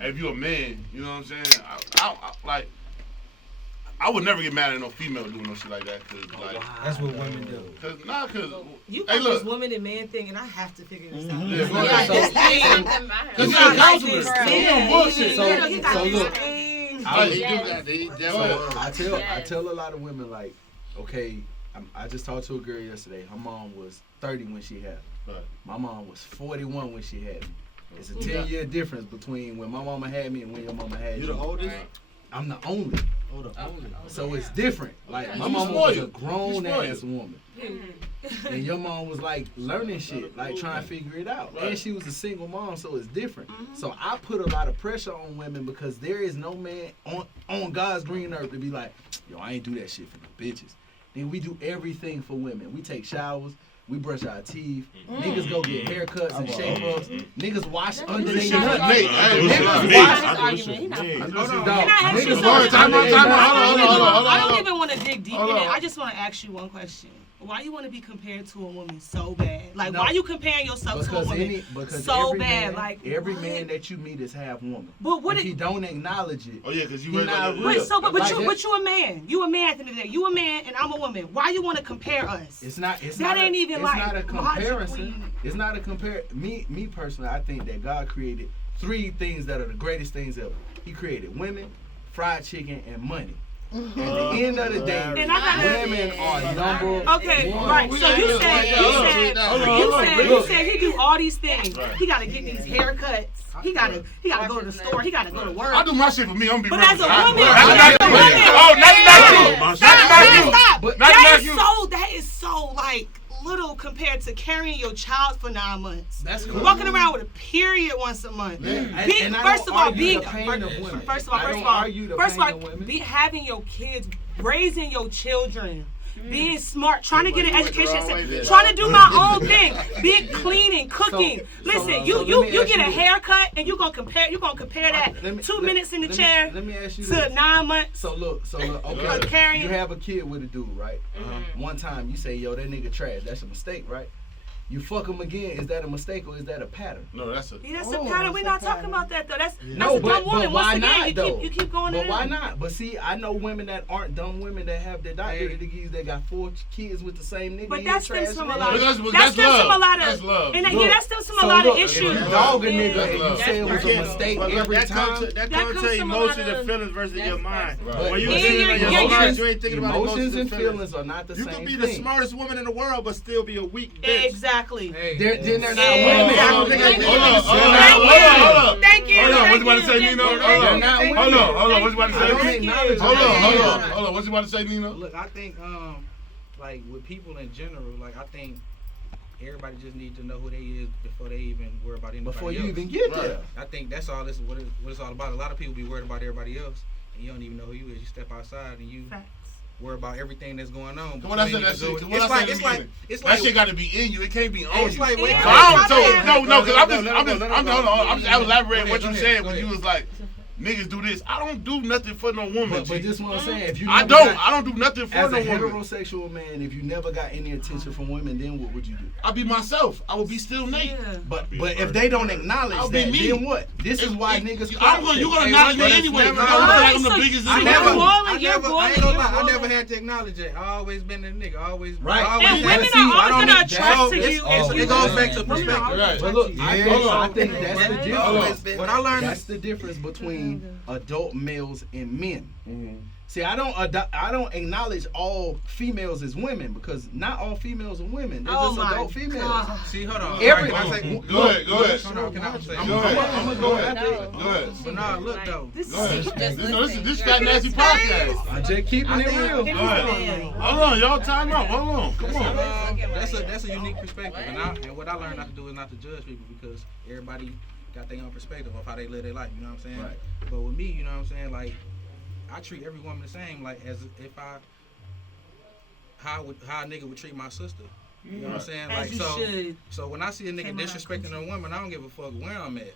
If you a man, you know what I'm saying? I would never get mad at no female doing no shit like that. Cause like, That's what women do. cause you hey, got look. this woman and man thing, and I have to figure this out. Yeah, go Like, ahead. this thing- Cause you you're a got counselor. this So thing. you on bullshit. So- You got so this look. thing. He do Yes. got he Go definitely. ahead. I tell a lot of women like, okay, I just talked to a girl yesterday. Her mom was 30 when she had me. Right. My mom was 41 when she had me. It's a Yeah. 10-year difference between when my mama had me and when your mama had You you. the oldest? Right. I'm the only, Oh, the oldest. so it's different. Like my You mama was a spoiled. grown You spoiled. ass woman, and your mom was like learning shit, like trying to figure it out. Right. And she was a single mom, so it's different. So I put a lot of pressure on women because there is no man on God's green earth to be like, yo, I ain't do that shit for the bitches. Then we do everything for women. We take showers. We brush our teeth. Niggas go get haircuts and shape ups. Niggas wash under their shit nuts. for me. Hey, Niggas me. wash. Argument. He not Hold on. Dog, Can I ask you niggas something? wash Time out, under their time out. nuts. I don't Hold even want to dig deep Hold in it. on. I just want to ask you one question. Why you want to be compared to a woman so bad? Like, No. why you comparing yourself to a woman Because so every bad? man, Like, every what? man that you meet is half woman. But what if it- he don't acknowledge it, Oh yeah, cause you He ready not like real. But so, but Like you, that. but you a man. You a man at the end of the day. You a man, and I'm a woman. Why you want to compare us? it's not. It's That not ain't a, even it's like not a comparison. logically- It's not a compare. Me personally, I think that God created 3 things that are the greatest things ever. He created women, fried chicken, and money. At the end of the day, And I gotta- women are number Okay, one. right. So you said, you said he do all these things. Right. He gotta get these haircuts. He gotta go to the store. He gotta go to work. I do my shit for me. I'm gonna be But real as a with you. woman, Not as a you. woman, Oh, not you. Not you. Stop. But- Not That you. is so like little compared to carrying your child for 9 months. That's cool. Walking around with a period once a month. And Being, I first don't of all, argue being the pain of women. first of all, I first don't of all, argue the first of pain all, of women. having your kids, raising your children. Being smart, trying to get an You went the education, wrong way there. trying to do my own thing, being cleaning, cooking. So, Listen, so you let me ask get a you this. haircut and you're gonna compare that Let me- 2 let- minutes in the let me- chair Let me ask you to this. 9 months. So look, okay. Like carrying- You have a kid with a dude, right? One time you say, yo, that nigga trash. That's a mistake, right? You fuck him again. Is that a mistake or is that a pattern? No, that's a. Yeah, that's Oh, a pattern. We're not that's a talking about that though. That's No, a dumb woman. but why Once again, not though? you keep going. But to why them. not? But see, I know women that aren't dumb women that have their doctorate degrees that got 4 kids with the same nigga. But He that a stems trash from a nigga. lot of. That's That stems from a love. lot That's of. love. And Look, that stems from a so lot look, of if issues. you dog a Yeah. nigga and you That's say it was a Okay, mistake but look, every that time. comes to That comes from a lot emotions and of- feelings versus your mind. Right. When you And thinking your- about your your- emotions, you ain't thinking about Emotions and feelings are not the You same could be the thing. smartest woman in the world, but still be a weak bitch. Exactly. Then they're not Yeah. women. Hold on, Hold hold on, on, hold on. Thank you. Hold on, Thank what's you about to say, you, Nino? thank Hold you, on. thank you. Hold on, what's you about to I don't say? acknowledge Hold that. on, what's you about to say, Nino? Look, I think like with people in general, like I think everybody just needs to know who they is before they even worry about anybody Before else. you even get Right. there. I think that's all this what it's all about. A lot of people be worried about everybody else, and you don't even know who you is. You step outside and you Facts. worry about everything that's going on. When I said between that you. shit, It's when I like said it's that like beginning, it's that like shit got to be in you. It can't be on it's you. like Yeah. when- So I don't. Yeah. So no, because I'm Let him go. just elaborating Go what ahead, you go said ahead, when go you ahead. was like, niggas do this. I don't do nothing for no woman. But G. this what I'm saying. If you I never don't. got- I don't do nothing for As no a woman. heterosexual man, if you never got any attention from women, then what would you do? I be myself. I would be still Nate. Yeah. But if they don't acknowledge I'll be that, me. then what? This is why niggas. I'm gonna. You gonna Hey, acknowledge me but it's anyway. never- Because I'm like I'm the So- biggest. so I in you're the never, world. balling, I you're never, balling, I ain't gonna you're lie, I balling. never had to acknowledge it. I always been a nigga. Always, Right. I always And had women to see. are I always don't gonna need- attract so to it's- you. it's- and It goes you- back to women are perspective. always Right. But look, attracted to I, you. I think that's the difference. Hold on. What I learned That's the difference between adult males and men. See, I don't acknowledge all females as women because not all females are women. They're Oh just my adult females. God. See, hold on. Every- Can I say, Go ahead. Hold on, can I say? Go ahead. I'm gonna go after No. it. Go ahead. But nah, look though. This Go ahead. is This Fat Nasty podcast. I'm just keeping it real. Go ahead. Hold on, y'all. Time out. Hold on. Come on. That's a unique perspective, and what I learned not to do is not to judge people because everybody got their own perspective of how they live their life. You know what I'm saying? Right. But with me, you know what I'm saying? Like, I treat every woman the same, like as if how a nigga would treat my sister. You know what I'm saying? as Like you so. should. So when I see a nigga Came out disrespecting a woman, I don't give a fuck where I'm at.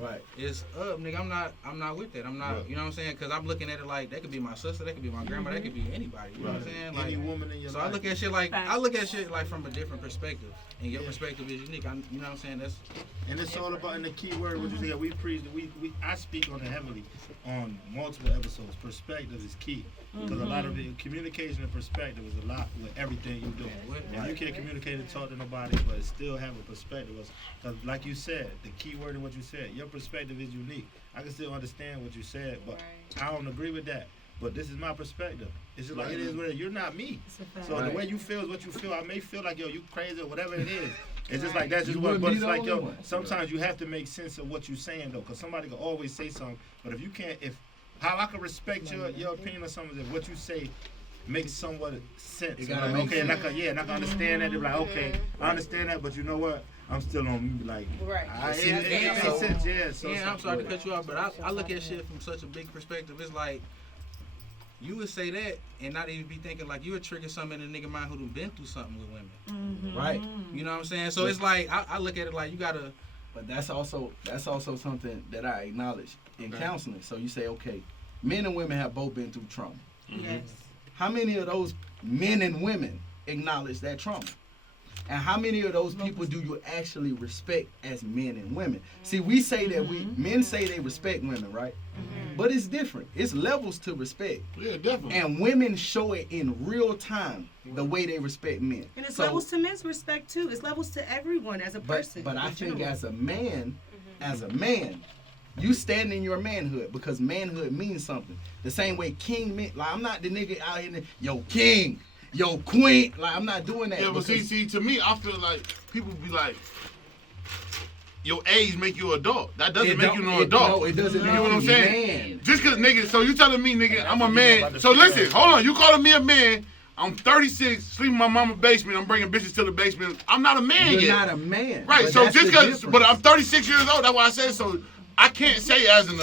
Right. It's up, nigga. I'm not with that. I'm not. Right. You know what I'm saying? Because I'm looking at it like that could be my sister, that could be my grandma, that could be anybody. You know what I'm saying? Any Like, woman in your so life. I look at shit like Facts. from a different perspective, and your perspective is unique. You know what I'm saying? That's And it's all about, and the key word, what you say, we preach, I speak on it heavily on multiple episodes. Perspective is key. Because a lot of it, communication and perspective is a lot with everything you do. And you can't communicate and talk to nobody, but still have a perspective. Because like you said, the key word in what you said, your perspective is unique. I can still understand what you said, but I don't agree with that. But this is my perspective. It's just like it is what it is. You're not me. It's a fact. So Right. the way you feel is what you feel. I may feel like, yo, you crazy or whatever it is. It's just like that's just You what. wouldn't But be it's the like, only yo, one. sometimes you have to make sense of what you're saying though, because somebody can always say something. But if you can't, how I can respect your opinion or something, if what you say makes somewhat sense. It gotta Like, make okay, and sense. and I can understand that. They're like, okay, I understand that, but you know what? I'm still on like, Right. it makes sense. Yeah. So yeah. I'm it's sorry like- to cut you off, but I look at shit from such a big perspective. It's like you would say that and not even be thinking like you would trigger something in a nigga mind who done been through something with women. Right. You know what I'm saying? So it's like I look at it like you gotta. But that's also something that I acknowledge in counseling. So you say, okay, men and women have both been through trauma. Yes. How many of those men and women acknowledge that trauma? And how many of those people do you actually respect as men and women? See, we say that men say they respect women, right? But it's different. It's levels to respect. Yeah, definitely. And women show it in real time the way they respect men. And it's So- levels to men's respect too. It's levels to everyone as a person. But I in think general. as a man, you stand in your manhood because manhood means something. The same way king meant, like I'm not the nigga out here, yo king, yo queen, like I'm not doing that. Yeah, but because- see, to me, I feel like people be like, your age make you adult. That doesn't make you no adult. No, it doesn't You make know what you I'm saying? man. Just cause nigga, so you telling me, nigga, I'm a man. So listen, hold on, you calling me a man. I'm 36, sleeping in my mama's basement. I'm bringing bitches to the basement. I'm not a man You're yet. not a man. Right, But so that's just the cause, difference. but I'm 36 years old. That's why I said so. I can't say as an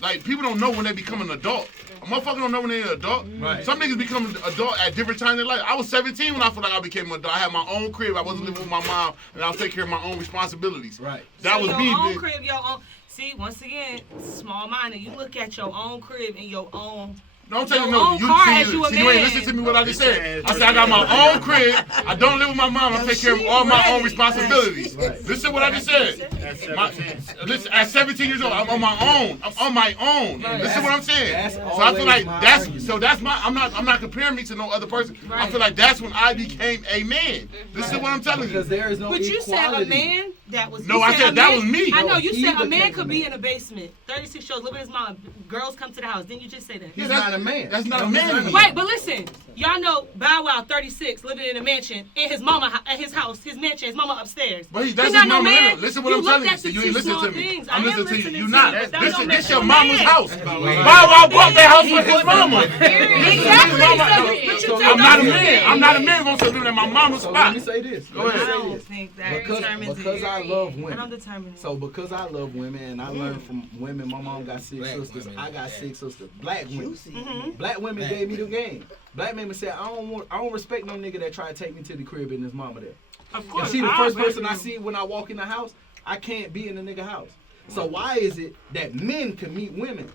like people don't know when they become an adult. A motherfucker don't know when they're an adult. Right. Some niggas become an adult at different times in their life. I was 17 when I feel like I became an adult. I had my own crib. I wasn't living with my mom, and I was taking care of my own responsibilities. Right. That was your me. own bitch. crib, your own. See, once again, small minded. You look at your own crib and your own. No, I'm telling you, Your no. own car as you a You ain't man. listen to me what I just said. I said I got my own crib. I don't live with my mom. I take care of all my own responsibilities. Right. Listen what I just said. That's My, 17. listen, at 17 years old, I'm on my own. I'm on my own. Listen what I'm saying. That's So I feel always like my that's argument. so that's my. I'm not comparing me to no other person. I Right. feel like that's when I became a man. Listen what I'm telling Because you. there is no But you equality. said a man that was. No, you I said a that man- was me. I know No, you he said a man became could a be man. in a basement, 36 years old, living with his mama. Girls come to the house. Didn't you just say that? He's Yeah, that's- not a man. that's not No, a he's man not to me. Wait, but listen, y'all know Bow Wow, 36, living in a mansion in his mama at his house, his mansion, his mama upstairs. But He that's not his no mama. man. Listen what You I'm looked telling you. at So the you two ain't listening small to me. things. I I'm am listening to you. listening You to not. you, but that This don't make this you your a mama's man. house. Bow Wow bought that house for his mama. Exactly. Mama- So you I'm not a take man. I'm not a man gonna sit in my mama's So let me spot. say this. Go Let me ahead. I say don't this. think that determines Because it. I love I don't women. determine it. So because I love women and I learned from women, my mom got 6 Black sisters, women, I got yeah. 6 sisters. Black women. Mm-hmm. Black women gave me the game. Black women said, I don't respect no nigga that try to take me to the crib and his mama there. Of You course. see, the I first agree person I with you. see when I walk in the house, I can't be in the nigga house. So why is it that men can meet women?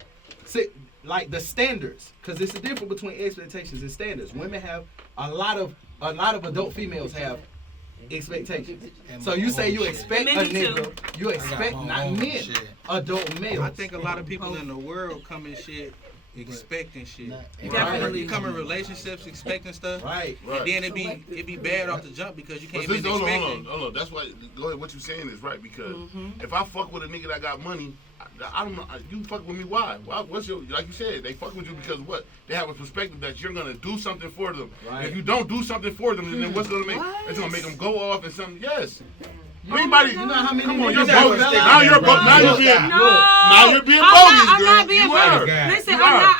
See, like the standards, because it's the difference between expectations and standards. Women have a lot of adult females have expectations. So you say you expect a Men do nigga, you expect my not own men, shit. adult males. I think a lot of people in the world come in shit expecting shit. Definitely. You come in relationships expecting stuff. Right. Right. And then it be bad off the jump because you But can't this, be expecting. hold on. That's why. Go ahead. What you saying is right because if I fuck with a nigga that got money, I don't know. You fuck with me? Why? What's your, like you said, they fuck with you because what? They have a perspective that you're gonna do something for them. Right. If you don't do something for them, then what's gonna make? What? It's gonna make them go off and something. Yes. Anybody? You know how many Come on, niggas you're that bogus. was Now out you're there, bogus. Now bro. you're being. No, Now you're being I'm bogus, not, girl. I'm not being You bogus. are. Listen, You I'm are. not.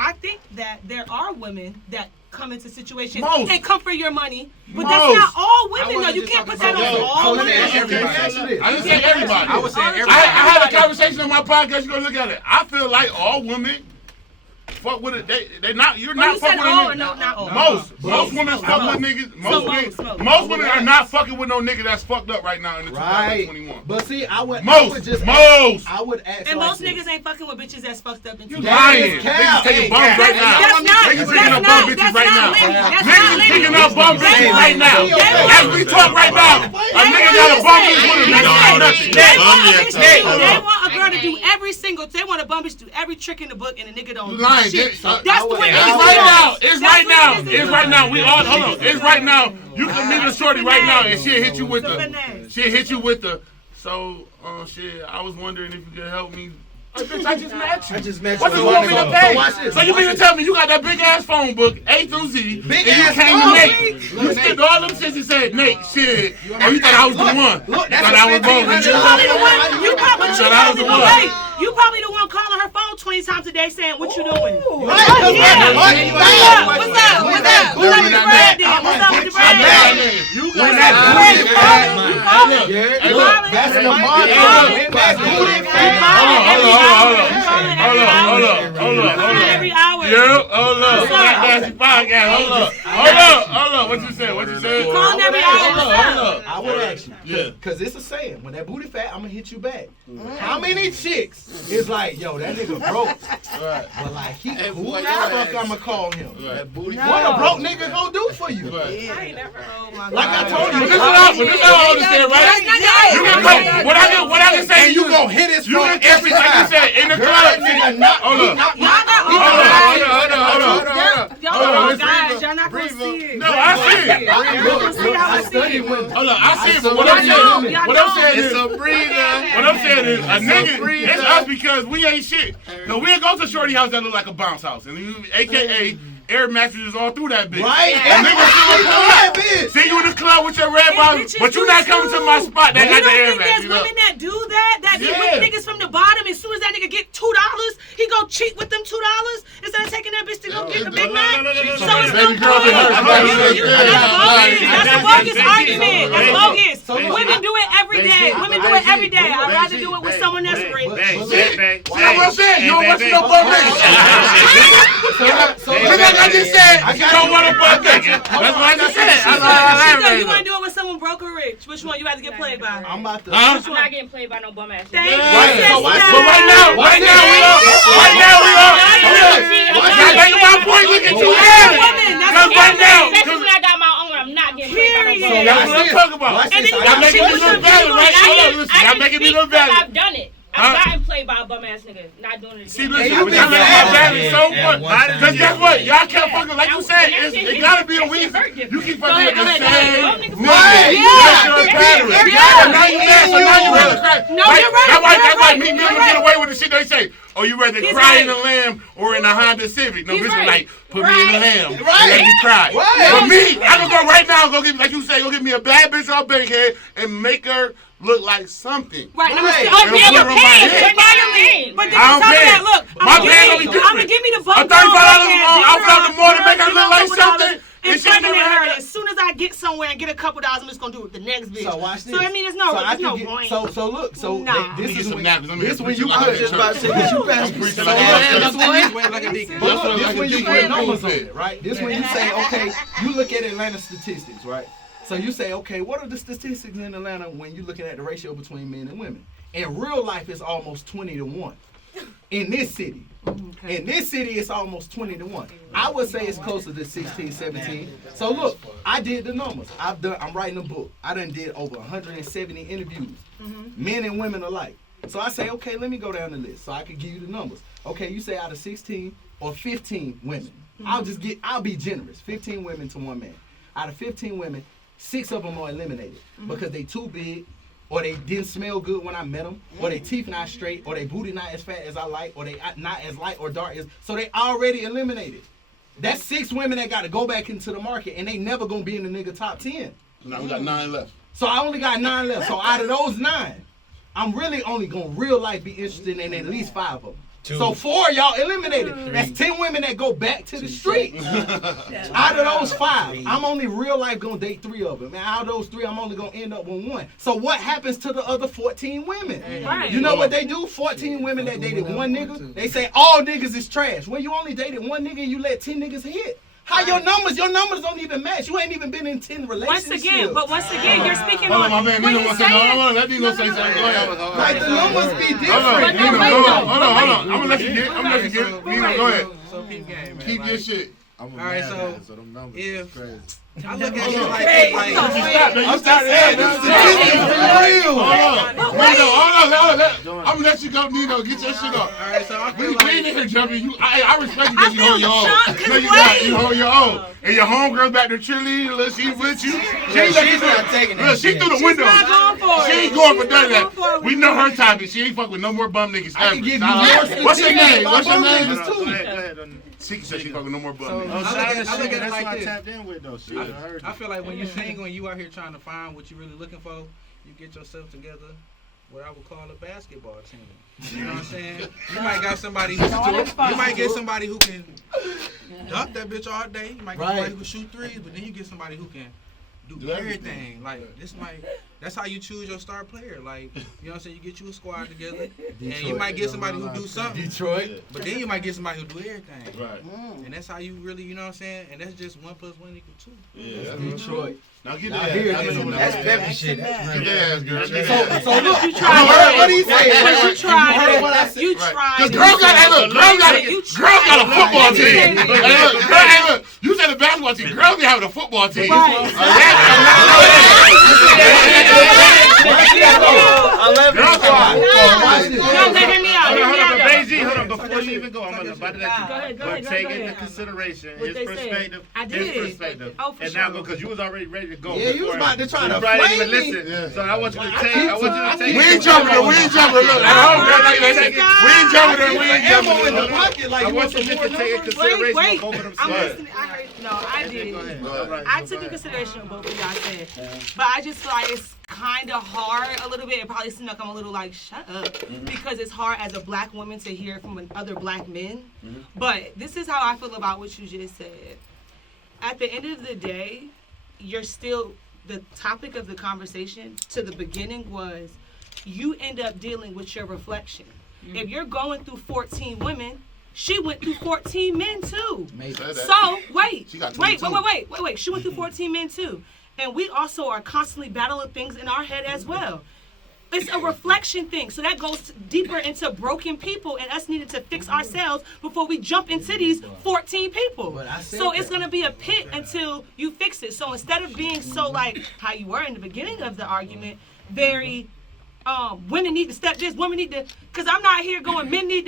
I think that there are women that come into situations Most. and come for your money, but Most. that's not all I women. No, wasn't you just can't put talking that on about all yo, women. okay, Okay, everybody. I didn't say everybody. I was saying I I everybody. had a conversation on my podcast. You gonna look at it. I feel like all women fuck with it. They not. You're Oh, not you said fucking with all a or nigga. no, not all? Most women fuck with niggas. Most women are not fucking with no nigga that's fucked up right now in the Right. 2021. But see, I would Most. just Most. I would ask And like most this. niggas ain't fucking with bitches that's fucked up. You That lying. is cap. Niggas taking Hey, bums cap. right now. That's not. Niggas That's picking up not. bum bitches That's right not now. limit. That's Niggas not is limit. picking up bum bitches They right now. want- As we talk right now, a nigga got a bum bitch with him. Nigga ain't nothing. They want a bitch to Hey, do- hold they on. want a girl to do every single. They want a bum bitch to do every trick in the book, and a nigga don't You do lying. shit. It's That's the way It's niggas right do. now. It's That's right what now. niggas do. It's right now. We all hold on. It's right now. You can meet a shorty right now, and she'll hit you with It's a the. finesse. She'll hit you with the. So, shit. I was wondering if you could help me. Hey, bitch, I just met you. I just met What you you a want me while to ago. pay? So watch this. So you mean to tell me you got that big ass phone book A through Z, Big and you ass came to phone Nate? You skipped all them shits and said Nate, shit. Oh, you thought I was the one? Look, You that's thought a I was bogus. You probably the one. You probably So that was the one. wait. You probably the one calling her phone 20 times a day saying, "What you doing?" Right, Oh, cause yeah. what? What's up? What's up? What's up? What's up with the bread then? What's up with the bread? You What's got up that with the booty bread? fat. You calling? Yeah, Hey, look, look. that's the Hey, money. hey, That booty You fat. calling every hour. You calling every hour. Hold up. You calling every hour. Yeah, hold up. What's up? Black Nasty Podcast. Hold up. What you said? You calling every hour. What's up? I would ask you, Yeah. cause it's a saying. When that booty fat, I'm gonna hit you back. How many chicks is like, yo, that nigga broke, but like he cool boy, now? your Fuck, ass. I'ma call him. That What a broke nigga gonna do for you? I ain't never told my Like I told you, But this is all I understand, right? You can come. What I can say, and you gonna hit his You phone can every like you time. said in the Girl, club. nigga, knock- Hold he up. knock- Y'all not Hold on, all Hold on. Y'all guys, y'all not gonna see it. No, I see it. Y'all gonna see how I see study it. women. Hold on, I see it. But what Y'all I'm know, saying, y'all what I'm know. saying is, It's a breather. what I'm saying is, a nigga, it's us because we ain't shit. No, we ain't go to shorty house that look like a bounce house, and you, AKA air mattresses all through that bitch. Right? And niggas still pull that up. bitch. See you in the club with your red And bottom, bitches but you do not it coming too. to my spot that You got the don't air think there's mattress. You know? women that do that? That get Yeah. with niggas from the bottom. As soon as that nigga get $2, he go cheat with them $2 instead of taking that bitch to go get the Big Mac. So it's no Baby girl, point. that's That's a bogus argument. That's bogus. So look, Women do it every day. Women do it every day. I'd rather do it with someone that's rich. See what I'm saying? You don't want to know bum niggas. So Look like I just said, you don't want to bum niggas. That's what I just said. Chico, you want to do it with someone broke or rich? Which one you have to get played by? I'm about to. Huh? I'm not getting played by no bum ass. Thank you, Right. sister. So right now we all. Now think about point. Look at you. Because right now, Especially when I got my own, I'm not getting played by no bum Period. ass. that's what I'm talking about. Watch And this. then you Y'all got making me look valid, right? Hold on, listen. Y'all making me look valid. I've done it. Huh? I've gotten played by a bum ass nigga. Not doing it See, again. listen, you but been y'all making my bad. valid so much. Because guess what? Y'all can't fucking, like you said, it gotta be a reason. You keep fucking with the same nigga. Right. That's your Yeah. pattern. Yeah. And now you mad, so now you rather cry. No, you're right. That's why You're right. me and You're them right. get away with the shit they say. Oh, you rather He's cry in right. a Lamb or in a Honda Civic? No, He's bitch was right. like, put me in a Lamb and let me cry. Right. For me, I can go right now and go get, like you say, go get me a bad bitch off Bankhead and make her look like something. Right, let me Right. see. But It'll then put you're her on my paying. head. But now you're paying. But then I on don't top of care. that, look, My I'm pants gonna be gonna different. give me the A bump. $35 off the morning, make her look like something. Impregnate her. As soon as I get somewhere and get a couple dollars, I'm just gonna do it with the next bitch. So watch this. So I mean, there's no, So I there's can no get- point. So look. So Nah. this Get is some when napkins. I'm this here when you preaching like put I'm just in about to church. say 'cause you I'm passed me preaching so like I'm long. in church. This when you Wave like a dick. But That's look, what this like when a you dick put wave numbers on said. it, right? This when you say, okay, you look at Atlanta statistics, right? So you say, okay, what are the statistics in Atlanta when you're looking at the ratio between men and women? In real life, it's almost 20-1. In this city. In this city, it's almost 20-1. I would say it's closer to 16, 17. So look, I did the numbers. I'm writing a book. I done did over 170 interviews, men and women alike. So I say, okay, let me go down the list so I can give you the numbers. Okay, you say out of 16 or 15 women. I'll be generous. 15 women to one man. Out of 15 women, 6 of them are eliminated because they too big, or they didn't smell good when I met them, or they teeth not straight, or they booty not as fat as I like, or they not as light or dark as. So they already eliminated. That's 6 women that got to go back into the market, and they never gonna be in the nigga top 10. So now we got 9 left. So I only got 9 left. So out of those 9, I'm really only gonna real life be interested in at least 5 of them. So 4 y'all eliminated. That's 10 women that go back to the streets. Out of those 5, I'm only real life gonna date 3 of them. And out of those 3, I'm only gonna end up with 1. So what happens to the other 14 women? Right. You know what they do? 14 women that dated 1 nigga, they say all niggas is trash. Well, you only dated 1 nigga and you let 10 niggas hit. How your numbers don't even match. You ain't even been in 10 relationships. Once again, you're speaking Hold on. on, my man. when Nino you wants to know. say Hold on, let Nino say something. Go ahead. Like the numbers be different. Hold on, Nino, wait, hold though. on, hold on. I'm gonna let you get. Nino, go ahead. So peep game, man. Keep like, your shit. I'm a All right, man, so man, so them numbers is if- crazy. I look at Hold shit on. like Hey, this, like stop, You stop, man. You stop saying this. Real. Hold on. Nino, hold on. I'm gonna let you go, Nino. Get your shit off. all right, so I feel We like ain't in here jumping. I respect you because you I hold your feel own. shocked 'cause No, you wait. got you hold your own. And your homegirl back to cheerleading. Look, she with you. She ain't She's not taking that Look, she shit. through the She's window. not going for She it. ain't going for She's none of not that. going for it. We know her topic. She ain't fuck with no more bum niggas I ever. can give you Shout more out. statistics What's your name? about What's your bum name? niggas, too. Go ahead. She said she fuck with no more bum So- niggas. Oh, I shout look out at- to I shit. look at it That's like what I this. tapped in with though. Shit, I heard I you. feel like when you're single and you out here trying to find what you're really looking for, you get yourself together what I would call a basketball team. You know what I'm saying? You might got somebody who you might get somebody who can dunk that bitch all day. You might get somebody who can shoot threes, but then you get somebody who can do everything. Like that's how you choose your star player. Like, you know what I'm saying? You get you a squad together, and you might get somebody who do something. Detroit. But then you might get somebody who do everything. Right. And that's how you really, you know what I'm saying? And that's just 1 + 1 = 2. Yeah, that's Detroit. Now get Now that. here it I know is. you know That's that. peppy shit. That's Get real. that ass, girl. So look, You you tried heard it. what he said. You tried You heard it. what I said. You Right. tried Cause it. girl got, hey look, girl got a football team. You Hey look, girl, hey look, you said the basketball team. Girls be having a football team. Right. Girls got No, let hear me out. Hold Hear on, me hold on, out, but though. Beijing, hold on, before you even go, I'm about to let you Go ahead, go but ahead, go take ahead. into consideration What his they said. perspective, I his did. perspective. Oh, for And now sure. go, because you was already ready to go. Yeah, you was before about to try you to probably flame even me. listen. Yeah. So I want you to take, I want you to take. We ain't jumping her. We ain't jumping her. Look, at home, girl, like they say, we ain't jumping her. We ain't Ammo jumping in the her. pocket like I you want want you some just more to take into numbers. consideration Wait, of both of them I'm sides. listening. I heard. No, I did. Go ahead. Go All ahead. right, I go took in ahead. consideration of both of y'all said, but I just feel like it's kind of hard a little bit. It probably seems like I'm a little like shut up because it's hard as a black woman to hear from other black men. But this is how I feel about what you just said. At the end of the day, you're still the topic of the conversation to the beginning was you end up dealing with your reflection. If you're going through 14 women, she went through 14 men too. Said that. So wait, She got wait. 22. She went through 14 men too, and we also are constantly battling things in our head as well. It's a reflection thing, so that goes deeper into broken people and us needing to fix ourselves before we jump into these 14 people. But I said So it's that. gonna be a pit until you fix it. So instead of being so like how you were in the beginning of the argument, very women need to step this, women need to, because I'm not here going men need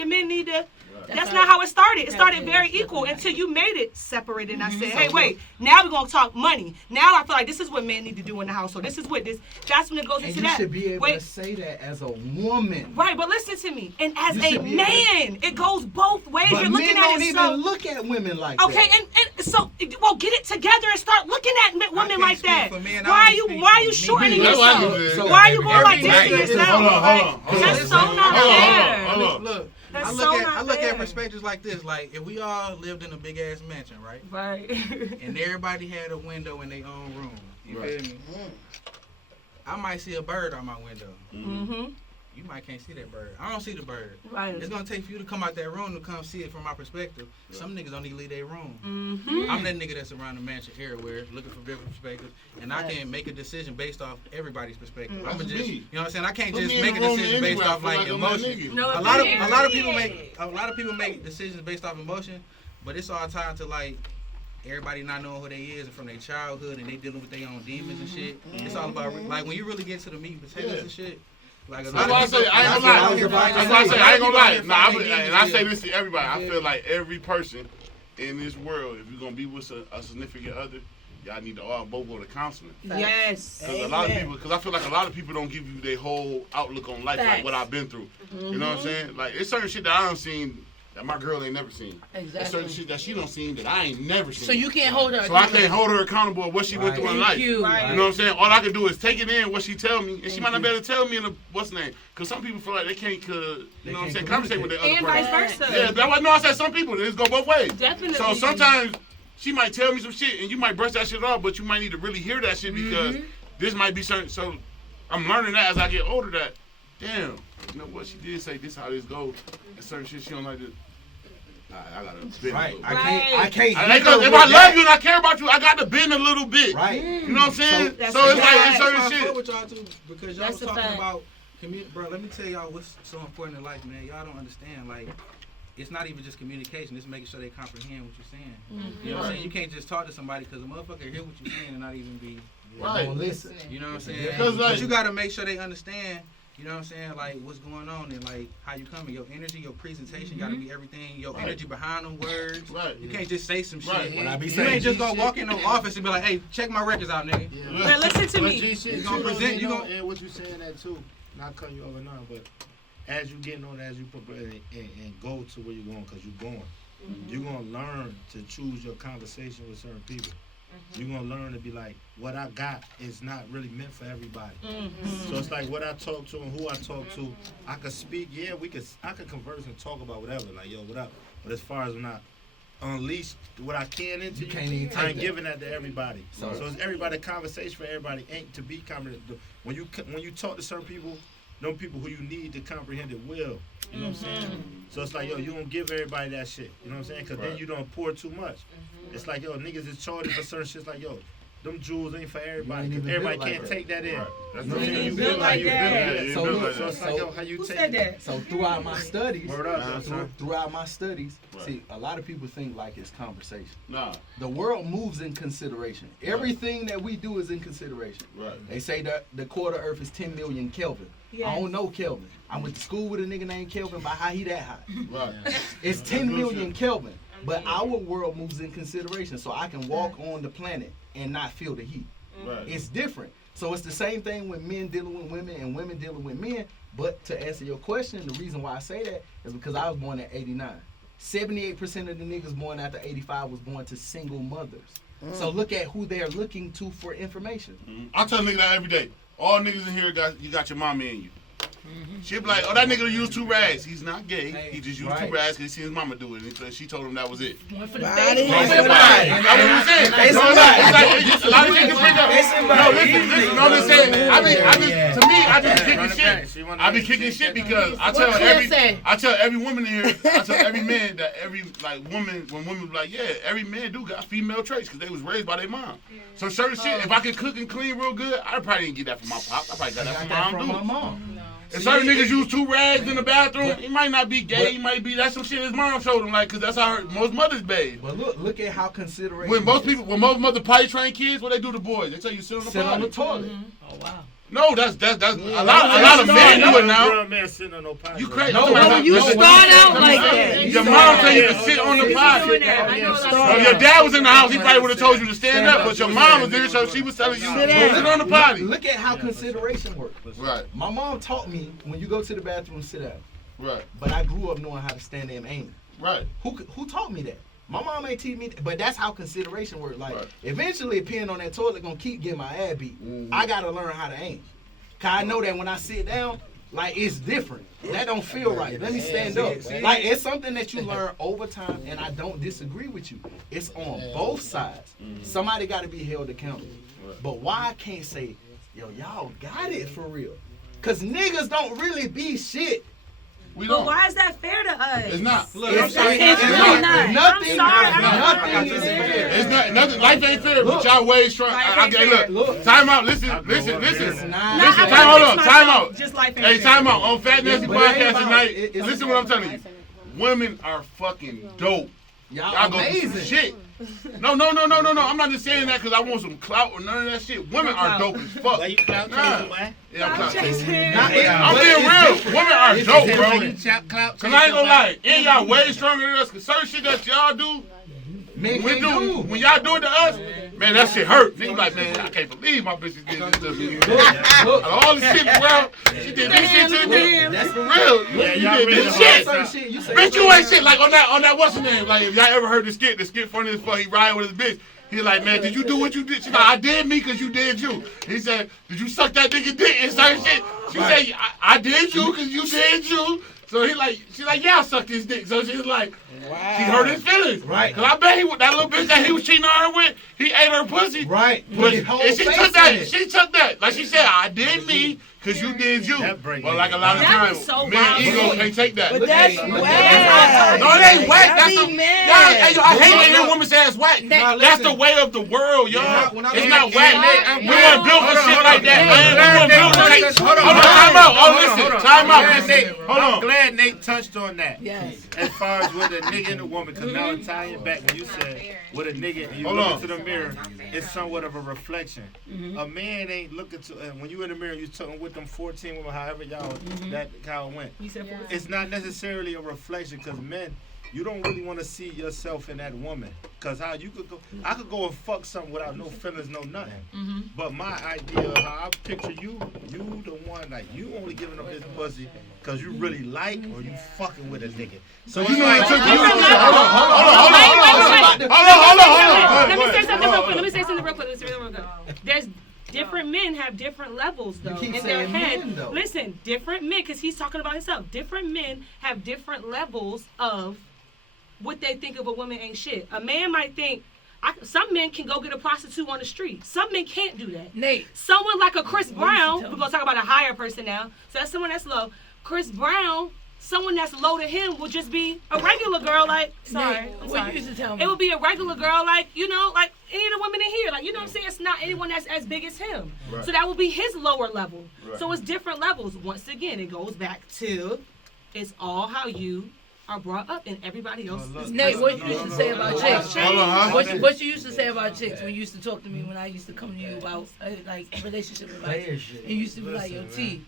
to. That's not how it started. It started very equal until you made it separated. And I said, hey, wait, now we're going to talk money. Now I feel like this is what men need to do in the household. This is what this, that's when it goes And into you that. should be able Wait, to say that as a woman. right, but listen to me. And as You a should be man, it goes both ways. But You're looking men at don't it even so. look at women like Okay, that. and so, well, get it together and start looking at women can't like speak that. for men, I Why are only you, speak why are for you me. shortening That's why yourself? you did. So Why are you going like this to Every night. yourself? Hold on, Like, hold on. that's so not Hold on, fair. hold on. Look, That's I so look not at fair. perspectives like this. Like if we all lived in a big ass mansion, right? Right. And everybody had a window in their own room. You Right. feel me? I might see a bird out my window. Mm-hmm. You might can't see that bird. I don't see the bird. Right. It's gonna take for you to come out that room to come see it from my perspective. Some niggas don't need to leave their room. Mm-hmm. I'm that nigga that's around the mansion everywhere, looking for different perspectives, and I can make a decision based off everybody's perspective. Mm. I'ma That's just, me. you know what I'm saying? I can't Put just me in make the a room decision based anyway, I off feel like like I'm that emotion. nigga. No, A lot of people make decisions based off emotion, but it's all tied to like everybody not knowing who they is and from their childhood and they dealing with their own demons and shit. It's all about like when you really get to the meat and potatoes Yeah. and shit. Like a That's lot why I of say people, I ain't that's gonna what lie. I'm here for. That's why I say I ain't gonna lie. Nah, I and I say this to everybody. I feel like every person in this world, if you're gonna be with a significant other, y'all need to all both go to counseling. Yes. Because a lot of people, because I feel like a lot of people don't give you their whole outlook on life, like what I've been through. You know what I'm saying? Like, it's certain shit that I done seen that my girl ain't never seen. There's certain Exactly. shit that she don't seen that I ain't never seen. So you can't hold her. So I can't hold her accountable of what she went through in life. You. Right. You know what I'm saying? All I can do is take it in, what she tell me, and she might not be able to tell me in a, what's the name? Because some people feel like they can't, you know what I'm saying, conversate with their other And person. vice versa. Yeah, that's why I know I said some people, it just go both ways. Definitely. So sometimes she might tell me some shit, and you might brush that shit off, but you might need to really hear that shit because this might be certain. So I'm learning that as I get older that, damn, you know what, she did say this how this goes, and certain shit she don't like to. I gotta bend Right. a little I bit. can't. Right. I can't. Like, deal if with I love that. you and I care about you, I got to bend a little bit. Right. You know what I'm saying? That's So it's a like fact. it's That's why certain I fuck shit. with y'all too, because y'all That's was a talking fact. about community. Bro, let me tell y'all what's so important in life, man. Y'all don't understand. Like, it's not even just communication. It's making sure they comprehend what you're saying. You know what I'm saying? You can't just talk to somebody because a motherfucker hear what you're saying and not even be. Right. Don't listen. You know what I'm saying? Because, like- but you gotta make sure they understand. You know what I'm saying? Like what's going on and like how you coming. Your energy, your presentation gotta be everything. Your Right. energy behind them words. Right. You can't just say some shit. Right. When I be You saying ain't just G gonna shit, walk in the office and be like, "Hey, check my records out, nigga." But listen to But me. G shit You gonna too, though, present- you know, gonna- and what you saying that too. Not cutting you over now, but as you getting on, as you progress and go to where you're going, because you're going, you're gonna learn to choose your conversation with certain people. You're gonna learn to be like, what I got is not really meant for everybody. So it's like what I talk to and who I talk to. I could speak, yeah, I could converse and talk about whatever, like, yo, what up? But as far as when I unleash what I can into You can't even I take ain't that. giving that to everybody. So- So it's everybody conversation for everybody ain't to be comprehended. When you talk to certain people, them people who you need to comprehend it will. You know what I'm saying? So it's like, yo, you don't give everybody that shit. You know what I'm saying? Because then Right. you don't pour too much. It's like, yo, niggas is charging for certain shit. It's like, yo, them jewels ain't for everybody. ain't 'Cause even everybody built like can't that. take that in. Right. That's You know what what I'm I'm saying? saying. You built built like like you that. built. Yeah, Yeah, you So built look, like So it's that. like, yo, how you Who take said it? that? So throughout my studies, Word up, that's right. throughout my studies, Right. see, a lot of people think like it's conversation. Nah. The world moves in consideration. Everything that we do is in consideration. Right. They say that the core of the earth is 10 million Kelvin. I don't know Kelvin. I went to school with a nigga named Kelvin, but how he that high? Right. It's 10 million Kelvin. But our world moves in consideration. So I can walk on the planet and not feel the heat. Right. It's different. So it's the same thing with men dealing with women and women dealing with men. But to answer your question, the reason why I say that is because I was born in 89. 78% of the niggas born after 85 was born to single mothers. So look at who they are looking to for information. I tell niggas that every day. All niggas in here you got your mama in you. She'll be like, oh, that nigga use 2 rags. He's not gay. He just used 2 Right. rags because he seen his mama do it. And she told him that was it. One for the Body. face. They One for the somebody. body. That's what we saying. They No, somebody. it's like, it's a lot of niggas bring up. They somebody. No, listen. No, I'm just saying. Yeah. To me, I just Run kicking it back. shit. She wanna I be say kicking shit that. because I tell every woman in here, I tell every man that every woman, when women be like, yeah, every man do got female traits because they was raised by their mom. So certain shit, if I can cook and clean real good, I probably didn't get that from my pop. I probably got that I from got that mom from my too. mom. And certain niggas use 2 rags in the bathroom. He might not be gay. He might be that's some shit his mom showed him, like, cause that's how most mothers bathe. But look at how consideration. When most mothers potty train kids, what they do to boys? They tell you sit on the sit on the potty. toilet. Oh wow. No, that's a lot of men do it now. Grown man sitting on no potty. You crazy? No, Somebody- when you listen, start listen, out listen, like listen. that. Your mom tell you to sit on the potty. Doing that. I know that's So if your dad was in the house, he probably would have told you to stand up, but your mom was there, so she was telling you to sit on the potty. Look at how consideration works. Right, My mom taught me when you go to the bathroom, sit down. right, But I grew up knowing how to stand there and aim. right. Who taught me that? My mom ain't teach me that, but that's how consideration works. Like, Right. eventually, peeing on that toilet gonna keep getting my ass beat. Mhm. I gotta learn how to aim. Cause I know that when I sit down, like, it's different. That don't feel right. Let me stand up. Like, it's something that you learn over time, and I don't disagree with you. It's on both sides. Somebody gotta be held accountable. Right. But why I can't say, yo, y'all got it for real? Cause niggas don't really be shit. We But don't. why is that fair to us? It's not. Look, It's I'm sorry. It's really not. Nothing, I'm sorry, I nothing don't is know. fair. It's not nothing. Life ain't fair, but Look. y'all way strong. Life I ain't get fair. Look. Time out. Listen. I grew up It's Listen. not. No, Listen, I time, hold fix on, myself, time out. Just like Hey, time out. On Fat Nancy But it ain't podcast about- tonight, it's- listen to what I'm telling you. Women are fucking dope. Y'all Y'all go do some amazing. shit. No. I'm not just saying that because I want some clout or none of that shit. Women are dope as fuck. Why you clout Nah. chasing, why? Yeah, I'm I'm clout. chasing. Nah, I'm but being it's real. different. Women are It's dope, different. bro. You chop clout Cause I ain't chasing, gonna why? lie, and y'all way stronger than us. Cause certain shit that y'all do, Men when can't do. y'all do it to us, Man, that shit hurt. Nigga like, man, I can't believe my bitch did this to me. All the shit, well, she did this shit to me. That's for real. Yeah, You y'all did ready this to shit. hold shit. You say Bitch, you ain't shit. Like on that what's her name? Like if y'all ever heard the skit funny as fuck, he riding with his bitch. He like, man, did you do what you did? She's like, I did me because you did you. He said, did you suck that nigga dick and certain shit? She said, I did you because you did you. So she's like, yeah, I sucked his dick. So she's like, she hurt his feelings. Right. Cause I bet that little bitch that he was cheating on her with, he ate her pussy. Right. But His whole and she face took in that. it. She took that. Like she said, I did me because you did you. That break But like a lot of That times, was so men wild. ego can't take that. But that's Hey, whack. No, it ain't whack. That's That the be mad. I hate to hear women say it's whack. Now, That's the way of the world, y'all. When I It's look not at whack. Nate, We weren't built for shit like that, man. We weren't built for Nate, that. hold on, Hold on, time out. Oh, listen, time out. I'm glad Nate- Hold I'm on. glad Nate touched on that. Yes. As far as with a nigga and a woman, because now it's tying back when you said with a nigga and you Hold look on. into the mirror, it's somewhat of a reflection. A man ain't looking to, and when you in the mirror, you talking with them 14 women, however y'all that how it went. You said for It's not necessarily a reflection because men, you don't really want to see yourself in that woman. Cause how you could go, I could go and fuck something without no feelings, no nothing. But my idea of how I picture you the one like you only giving up this pussy cause you really like or you fucking with a nigga. So You know what it took you. Wait, Hold on. Let me say something real quick. Let me say something real quick. There's different men have different levels though keep in their saying head. men, though. Listen, different men, because he's talking about himself. Different men have different levels of what they think of a woman ain't shit. A man might think. Some men can go get a prostitute on the street. Some men can't do that. Nate. Someone like a Chris Brown, tell we're gonna talk about a higher person now. So that's someone that's low. Chris Brown, someone that's low to him will just be a regular girl. Like, sorry, Nate, I'm what sorry. you used to tell me? It would be a regular girl, like, you know, like any of the women in here. Like, you know what I'm saying? It's not anyone that's as big as him. Right. So that would be his lower level. Right. So it's different levels. Once again, it goes back to it's all how you are brought up and everybody else is Nate, what you used to say about chicks? Hold on, huh? What you used to say about chicks when you used to talk to me when I used to come to you about like relationship advice? Player shit. And you used to be like, yo, T,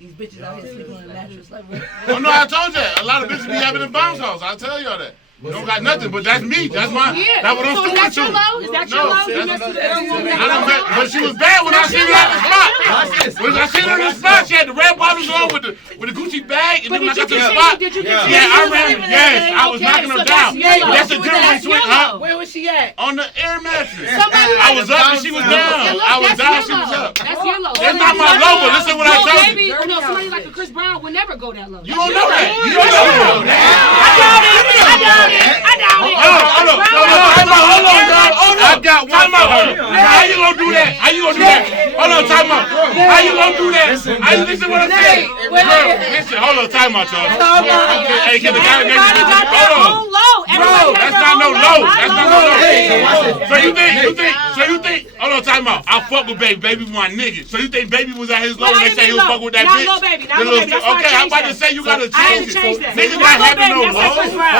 these bitches out here sleeping on the mattress. Like, Oh no, I told you that. A lot of bitches be having a bounce house. I tell y'all that. Don't got nothing, but that's me. That's my. Yeah. That's what I'm So is stupid that your to. low? Is that your No, low? You that's- messed with every woman I that done you met, know? but she was bad when I seen her at the spot. When I seen her in the spot, she had the red bottoms on with the Gucci bag, and But then when I did you got to the continue? spot, Did you yeah, continue? I ran. Yes, I was Okay, knocking so her that's down. yellow. That's the So difference that's between yellow. her where was she at? on the air mattress. Somebody I was up and she was down. Yeah, look, I was that's down, she yellow. was up. That's yellow. That's not my low, but listen what I No, told baby, you. no, somebody like a Chris Brown would never go that low. You don't know that. You don't know that. I doubt it. Hold on, I got one Time out. for her. How you gonna do that? How you gonna do that? Hold on, time out. How you gonna do that? Listen what I'm saying. Girl, listen, hold on, time out, y'all. Hey, can the guy next Everybody to got you? their Hold on. own low. Everybody got That's their not no own low. My That's not low no low. is- So you think, hold on, time out. I fuck with Baby. Baby my nigga. So you think Baby was at his low Well, and I they say didn't he was low. fuck with that Not bitch? low, baby. Not The low, little baby. That's why I okay, I'm changed about to that. say you gotta I had change to it. change that. Niggas Not not low, having baby. no That's like Chris low. Brown.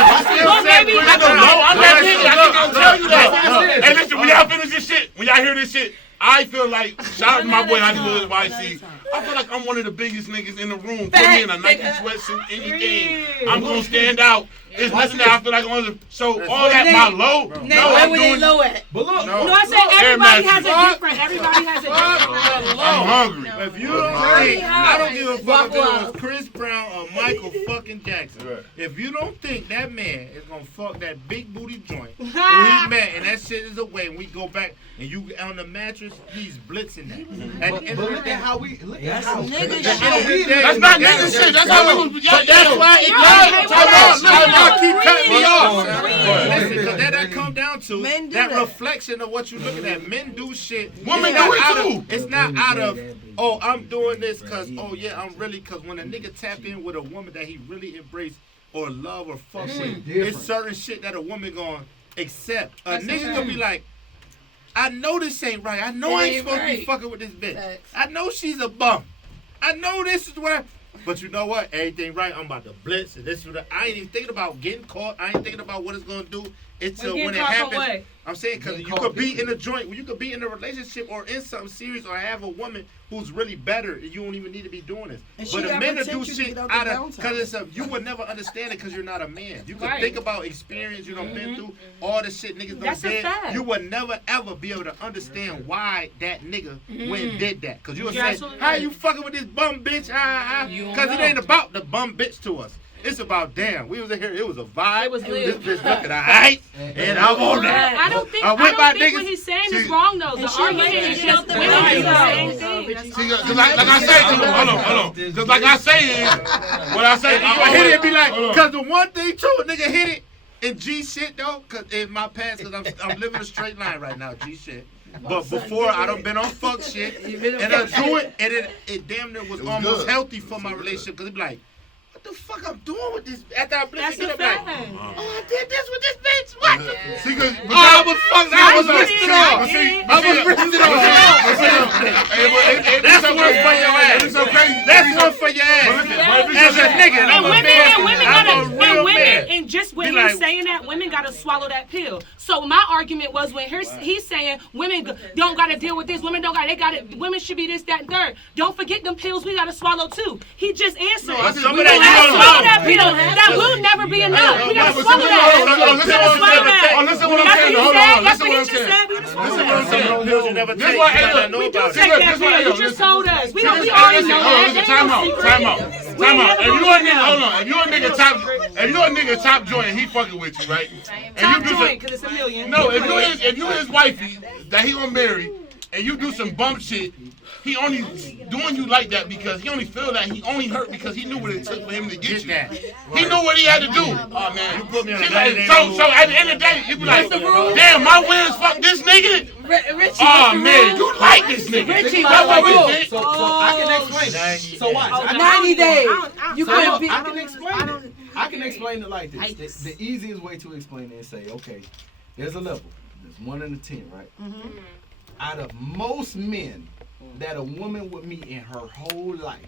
Low, baby. I don't know. I'm that nigga. I just gonna tell you that. Hey, listen, when y'all finish this shit, when y'all hear this shit, I feel like, shout out to my boy Hollywood YC. I feel like I'm one of the biggest niggas in the room. Put me in a Nike sweatsuit, anything. I'm gonna stand out. It's nothing that I feel like I'm gonna. So all that my low. Nate, No, where I'm were they doing. low at? But look, No, I said Air everybody has mattress. a different. Everybody has a different. I'm hungry. If you don't think, I don't give a fuck if it Waffle was Chris Brown or Michael fucking Jackson. Right. If you don't think that man is gonna fuck that big booty joint who he met and that shit is away and we go back and you on the mattress, he's blitzing that. At the end but of the look day, at how we look at how nigga that's shit. how we That's not nigga shit. That's how we was. But that's why it Right. goes. Right. Y'all keep cutting me off. Right. Listen, because that come down to Men do that that. reflection of what you're looking at. Men do shit. Women It's not do it out of- too. It's not out of, oh, I'm doing this because, oh, yeah, I'm really, because when a nigga tap in with a woman that he really embrace or love or fuck with, different. it's certain shit that a woman gonna accept. A nigga gonna be like, I know this ain't right. I know I ain't supposed to be fucking with this bitch. Facts. I know she's a bum. I know this is what I... But you know what? Everything right. I'm about to blitz and this and that. I ain't even thinking about getting caught. I ain't thinking about what it's gonna do. it's Well, when it getting caught for happens. what? I'm saying because Getting you caught could be picking. in a joint, you could be in a relationship or in something serious, or have a woman who's really better, and you don't even need to be doing this. And But she the got men that protect do you to shit get out the out of downtime. because it's a you would never understand it because you're not a man. You could Right. think about experience you done been through, all the shit niggas done That's a did. fact. You would never ever be able to understand why that nigga went and did that. Because you would You're say, absolutely how right. you fucking with this bum bitch? You don't Because it know. ain't about the bum bitch to us. It's about damn. We was in here. It was a vibe. It was This lit. bitch looking alright, and I'm on that. I don't think I went by what niggas- he's saying is See- wrong though. The And she argument might is get just out there women and do the lie. same thing. That's See, all. cause like I say, hold on. Cause like I say is, what I say, And you would hit it and be like, hold on. because the one thing too, a nigga hit it in G shit though, cause in my past, cause I'm living a straight line right now, G shit. But before I done been on fuck shit, and I do it, and it damn near was It was almost good. healthy for my relationship, cause it be like, what the fuck I'm doing with this? After I blink That's and a get up fact. like, oh I did this with this bitch. What the See, cause Oh, I was fucked. I was I listening did, to I her. did. I was listening to her. That's one for your ass. It's so crazy. That's one for your ass. As a nigga, And I'm a women, man. and women I'm gotta, a real and women, man. and just with Be him like- saying that, women gotta swallow that pill. So my argument was when he's saying women don't gotta deal with this, women don't gotta, they gotta, women should be this, that, and third. Don't forget them pills we gotta swallow too. He just answered. No, some we of that you gotta don't swallow know. that pill. That will never be enough. We gotta swallow that. Listen what I'm That's saying. what Hold he on. said. That's Listen what what he I'm just said. saying. We gotta swallow Listen what I'm that. saying. Some pills you never This take. why- You hey, might look, not know We do about take it. that pill. You just told us. We don't. We Listen, already listen, know hold on, that. listen, That ain't time no out. secret. We Time ain't out. never If you gonna a nigga, know. hold on. If you a nigga top joint, and he fucking with you, right? And Top you do joint, some, cause it's a million. no, if you his wifey that he gonna marry, and you do some bump shit, he only doing you like that because he only feel that he only hurt because he knew what it took for him to get you. that. He knew what he had to do. Oh man, You put me on a She like, 90-day so rule. at the end of the day, you be like, What's the rule? damn, my wins fuck this nigga. Richie, Oh man, you like this nigga. Richie, That's what we what's the think. So I can explain it. So watch. I 90 days. You So couldn't be. I can explain it. I can explain it like this. The easiest way to explain it is say, okay, there's a level. There's 1 in 10, right? Out of most men that a woman would meet in her whole life,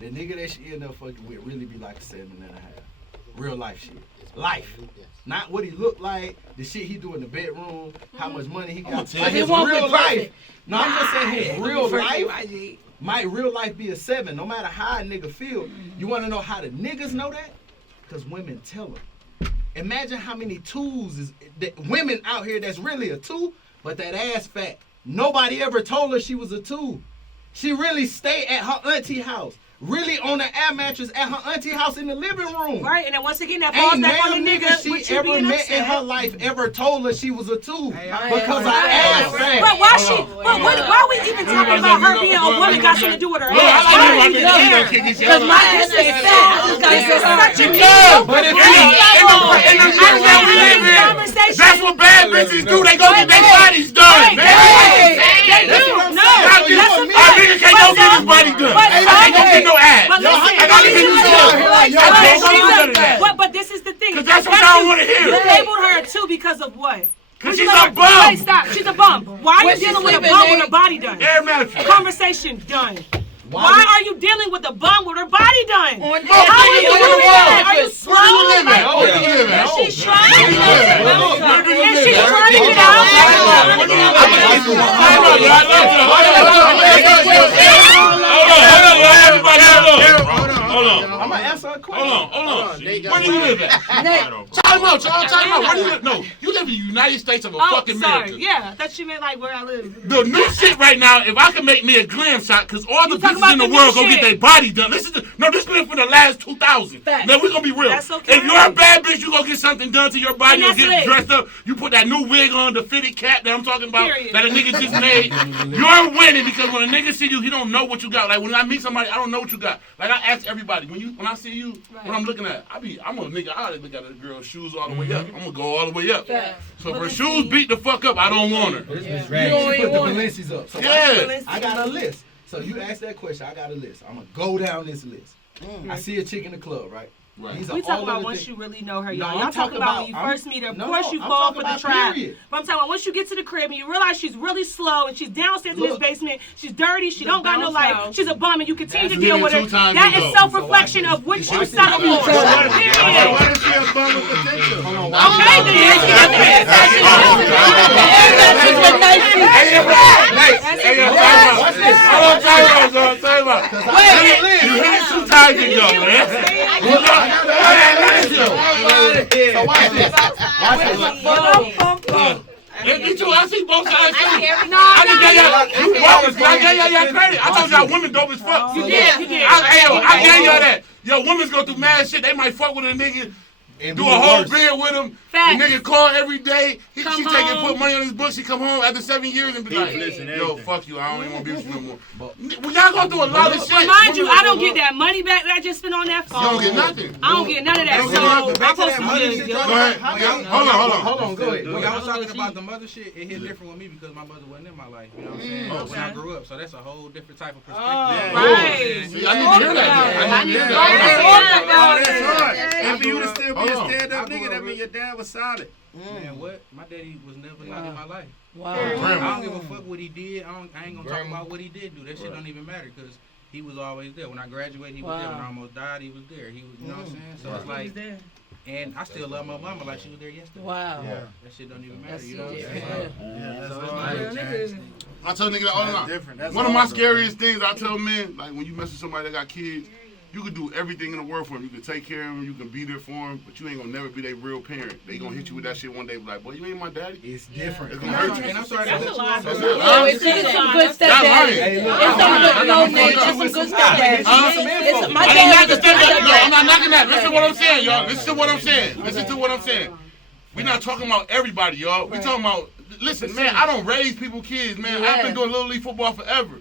the nigga that she end up fucking with really be like a 7.5. Real life shit. Life. Not what he look like, the shit he do in the bedroom, how much money he got. tell Like you. his It won't be real life. perfect. No, I'm just saying his real life life. might real life be a 7, no matter how a nigga feel. You want to know how the niggas know that? Because women tell them. Imagine how many twos is that women out here that's really a 2, but that ass fat. Nobody ever told her she was a 2. She really stay at her auntie house. Really on the air mattress at her auntie house in the living room. Right, and then once again, that falls Ain't back on the no nigga. nigga she with you ever being met in upset. her life ever told her she was a 2 I because her ain't- ass fat. But why she? But why we even talking about her being a woman got something to do with her ass? Why are we even there? Because my ass is fat. I just gotta This say is such a Yeah, but if Right. in the world we live in, Conversation. that's what bad bitches do. They go get their bodies done. Hey, they That's do. what I'm No, saying. that's a Our fact. nigga can't go get his body done. But They can't go get no ass. But listen, I gotta get this done. but this is the thing. 'Cause that's what y'all wanna hear. You labeled her too because of what? 'Cause You she's labeled- a bum. Wait, stop. She's a bum. Why are When you she dealing with a sleeping, bum with they- her body done? Air mattress. Conversation done. Why are you dealing with a bum with her body done? On How are you niggas doing in the that? world. Are you slow? Like, she's trying to get out. And she's trying to get Hold on. I'm gonna answer a question. Hold on. Nate Where do you live at? Time out, y'all. Time out. Where do you live? No, you live in the United States of Oh, fucking sorry. America. Yeah, I thought she meant like where I live. The new shit right now, if I can make me a glam shot, because all the You talking bitches in about the the world new go get shit. their body done. This been for the last 2000. Facts. Now we're gonna be real. That's okay. If you're a bad bitch, you go get something done to your body And or that's get lit. dressed up. You put that new wig on, the fitted cap that I'm talking about, Period. that a nigga just made. You're winning because when a nigga see you, he don't know what you got. Like when I meet somebody, I don't know what you got. Like I ask everybody, when I see you, when I'm looking at, I'm a nigga. I look at a girl's shoes all the way up. I'm gonna go all the way up. So if her shoes beat the fuck up, I don't want her. You put the Balenci's up. So Yeah. I got a list. So you asked that question, I got a list. I'm gonna go down this list. I see a chick in the club, right? Right. These are We talking all about of the once things. you really know her, No, y'all. I'm Y'all talking about when you I'm- first meet her. Of no, course, you I'm fall talking for the about trap. period. But I'm talking about once you get to the crib and you realize she's really slow and she's downstairs in this Look. basement. She's dirty. She don't got no bounce life. house. She's a bum, and you continue to You deal hit with it her. 2 times That and is go. self-reflection of what you Watch settle this. for. Why Period. is she a bum with potential? Hold on, Okay, watch then. Watch this. Hold on, time out. You hit it 2 times and go, man. So watch this. Watch this. Me too. I see both sides. I hear every- I just gave y'all credit. I told y'all women dope as fuck. You did. You did. I gave y'all that. Yo, women's go through mad shit. They might fuck with a nigga, And do be a whole worse. bid with him. Facts. The nigga call every day. She Come taking home. put money on his book. She come home after 7 years and be like, Listen, yo, everything. fuck you. I don't even want to be with you no more. Well, y'all go through a lot of shit. Mind you, I don't get that money back that I just spent on that You phone. don't get nothing. I don't get none of that. You don't So get nothing. I'm Back to supposed that to money be shit, good. Go ahead. Hold on. Go ahead. When y'all was talking about the mother shit, it hit different with me because my mother wasn't in my life. You know what I'm saying? When I grew up, so that's a whole different type of perspective. Right. See, I need to hear that. I need to hear go that. That's hard. And for you to still be Hold a on. stand-up I grew nigga, up that mean your dad was solid. Man, what? My daddy was never not in my life. Wow. I don't give a fuck what he did. I ain't gonna talk about what he did do. That shit don't even matter because he was always there. When I graduated, he was there. When I almost died, he was there. He was, you know what I'm saying? So it's like, and I still love my mama like she was there yesterday. Wow. That shit don't even matter. That's You know what I'm it. saying? Yeah, So that's it's hard. like, I tell niggas that all the That's time. different. That's One of my hard, though. scariest things I tell men, like when you mess with somebody that got kids, you can do everything in the world for them. You can take care of them, you can be there for them, but you ain't gonna never be their real parent. They gonna hit you with that shit one day, be like, boy, you ain't my daddy. It's different. It's gonna hurt you. and I'm sorry to That's let a you lot. off. That's but- it. Oh, it's some good That's stepdaddy. right. It's some good no name. It's some good stepdaddy. Huh? My I ain't dad not was the a step stepdad. No, I'm not knocking that. Listen to what I'm saying, y'all. Listen to what I'm saying. Listen to what I'm saying. We're not talking about everybody, y'all. We talking about, listen, man, I don't raise people kids, man. I've been doing Little League football forever.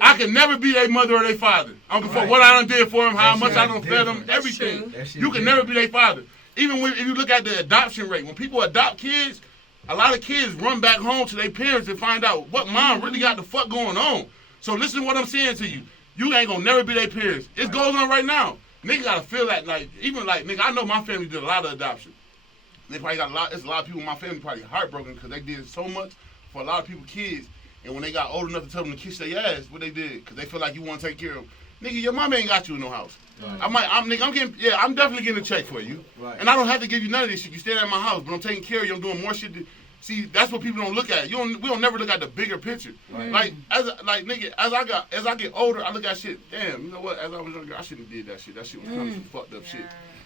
I can never be their mother or their father. I don't give a fuck what I done did for them, how much I done fed them, everything. You can never be their father. Even when, if you look at the adoption rate, when people adopt kids, a lot of kids run back home to their parents and find out what mom really got the fuck going on. So listen to what I'm saying to you. You ain't gonna never be their parents. It goes on right now. Nigga gotta feel that, like, even like, nigga, I know my family did a lot of adoption. They probably got there's a lot of people in my family probably heartbroken because they did so much for a lot of people's kids. And when they got old enough to tell them to kiss their ass, what they did, because they feel like you want to take care of them. Nigga, your mama ain't got you in no house. I'm definitely getting a check for you. Right. And I don't have to give you none of this shit. You stay at my house, but I'm taking care of you. I'm doing more shit. See, that's what people don't look at. We don't never look at the bigger picture. Right. Like nigga, as I get older, I look at shit. Damn, you know what? As I was younger, I shouldn't have did that shit. That shit was kind of some fucked up shit.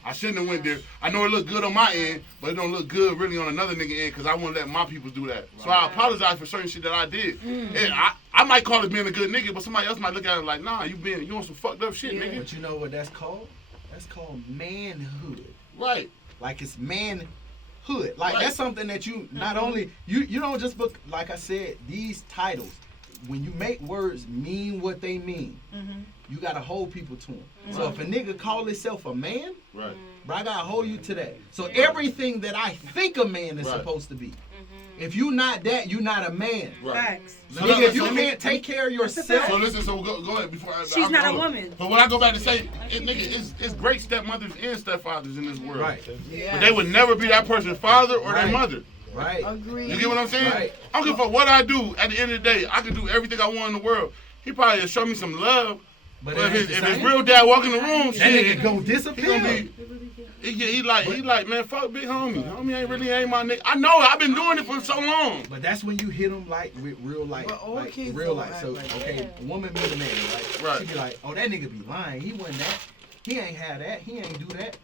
I shouldn't have went there. I know it looked good on my end, but it don't look good really on another nigga end because I won't let my people do that. So I apologize for certain shit that I did. And I might call it being a good nigga, but somebody else might look at it like, nah, you on some fucked up shit, nigga. But you know what that's called? That's called manhood. Right. Like it's manhood. Like Right. that's something that you not only you don't just book. Like I said, these titles, when you make words mean what they mean, you gotta hold people to them. So if a nigga call himself a man, Right. bro, I gotta hold you to that. So everything that I think a man is Right. supposed to be, if you not that, you not a man. Right. Facts. Nigga, if you can't take care of yourself, So listen, so go ahead before She's not a woman. But when I go back to say, it's great stepmothers and stepfathers in this world. right, But they would never be that person's father or their Right. mother. right, You get what I'm saying? Right. I don't give a fuck what I do. At the end of the day, I can do everything I want in the world. He probably will show me some love. But it if ain't his, the if his same. real dad walk in the room, that nigga shit, gonna he disappear. gonna be. He like, man, fuck big homie. Homie ain't my nigga. I know, I've been doing it for so long. But that's when you hit them like with real life, But all like kids real don't life. act So like okay, that. a woman meet a man, right? Right. She be like, oh, that nigga be lying. He wasn't that. He ain't had that. He ain't do that.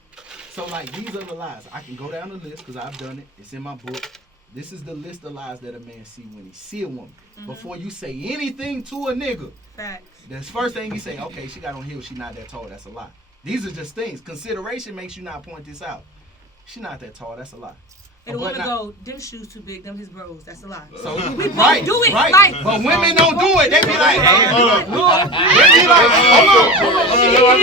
So like these are the lies. I can go down the list because I've done it. It's in my book. This is the list of lies that a man see when he see a woman. Before you say anything to a nigga, Facts. the first thing you say, okay, she got on heels. She not that tall. That's a lie. These are just things. Consideration makes you not point this out. She not that tall. That's a lie. And the But woman not- go, them shoes too big, them his bros. That's a lie. So We both right, do it. right. Like, But women don't do it. They be like, hey, Hold on. look. They be like, hold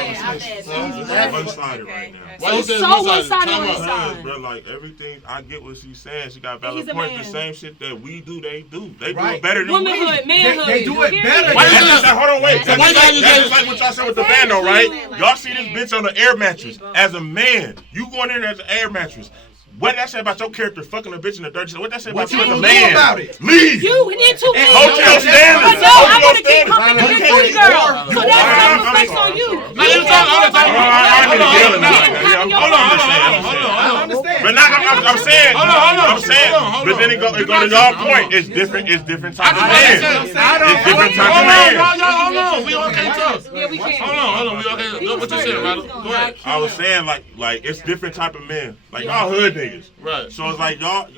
That's one-sided right now. Why you say So one-sided? one-sided Time on out. his side. Because, bro, like everything, I get what she's saying. She got He's valid a points. The man. same shit that we do, they do. They do Right. it better than we. Womanhood, manhood. They do it better. Why you That's say just that? like, hold on, wait. Why you gotta That's just just like what y'all said with the bando, right? Y'all see this bitch on the air mattress. As a man, you going in there as an air mattress. What that say about your character fucking a bitch in the dirty? What that say about What you you as a do man? about it? Leave. You need to leave. Hold to your standards. But no, Hold I to want your to keep standards. pumping the You booty can't- girl. So I'm that's sorry, not I'm reflects sorry. on you. No, you talking all the time. I ain't even yelling at you. I'm Hold on, hold on, saying. hold on, I hold on. understand. But not, I'm saying, Hold on, hold on. I'm saying, Hold on, hold but then on. it go You're to not y'all saying- point. hold on. It's different type of I man. don't- It's different type of Hold on, man. y'all, hold on. We all can't talk. Yeah, we can. Hold on. We all can't. Look what you said, Ronald. Go ahead. I was saying like it's different type of men. Like y'all hood niggas. Right. So it's like y'all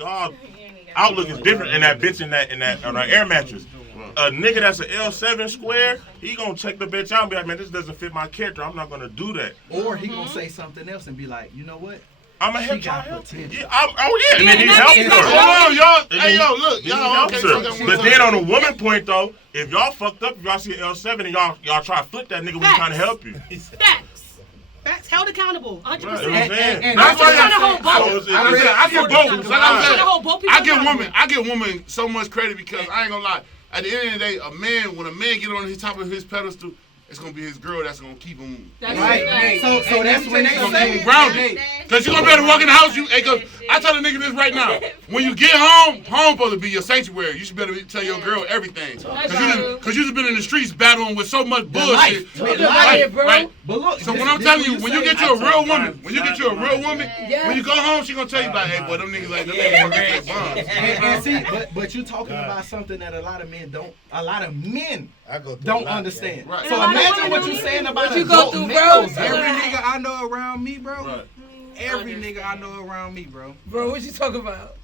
outlook is different in that bitch in that on that air mattress. A nigga that's an L7 square, he gonna check the bitch out and be like, man, this doesn't fit my character. I'm not gonna do that. Or he gonna say something else and be like, you know what? I'm a She help got y'all. potential. Yeah, and then he that helps means her. Hold on, y'all. And Hey, he- yo, look. He Y'all helps okay. her. talk at one But time. then on the woman point though, if y'all fucked up, if y'all see an L7 and y'all try to flip that nigga, we trying to help you. Facts held accountable, 100%. You know what I'm saying? and That's why trying to hold both. So it's- I get both. Like I'm Trying saying, to hold both people accountable. I give women so much credit because I ain't gonna lie. At the end of the day, when a man get on his top of his pedestal, it's gonna be his girl that's gonna keep him. That's Right. right. So that's when they Gonna keep say him grounded. Cause you gonna be able to walk in the house. I tell a nigga this right now. When you get home supposed to be your sanctuary. You should better tell your girl everything. Cause you just been in the streets battling with so much bullshit. Right. But look, So this- when I'm this telling what you, when you say. get you a real woman, when you go home, she gonna tell you like, hey boy, them niggas like them niggas get bombs. And see, but you talking about something that a lot of men I go through a don't lot, understand. Right. So imagine what you're saying about What you go adult through, males, bro? bro. Every nigga I know around me, bro. Right. Every nigga I know around me, bro. Bro, what you talking about?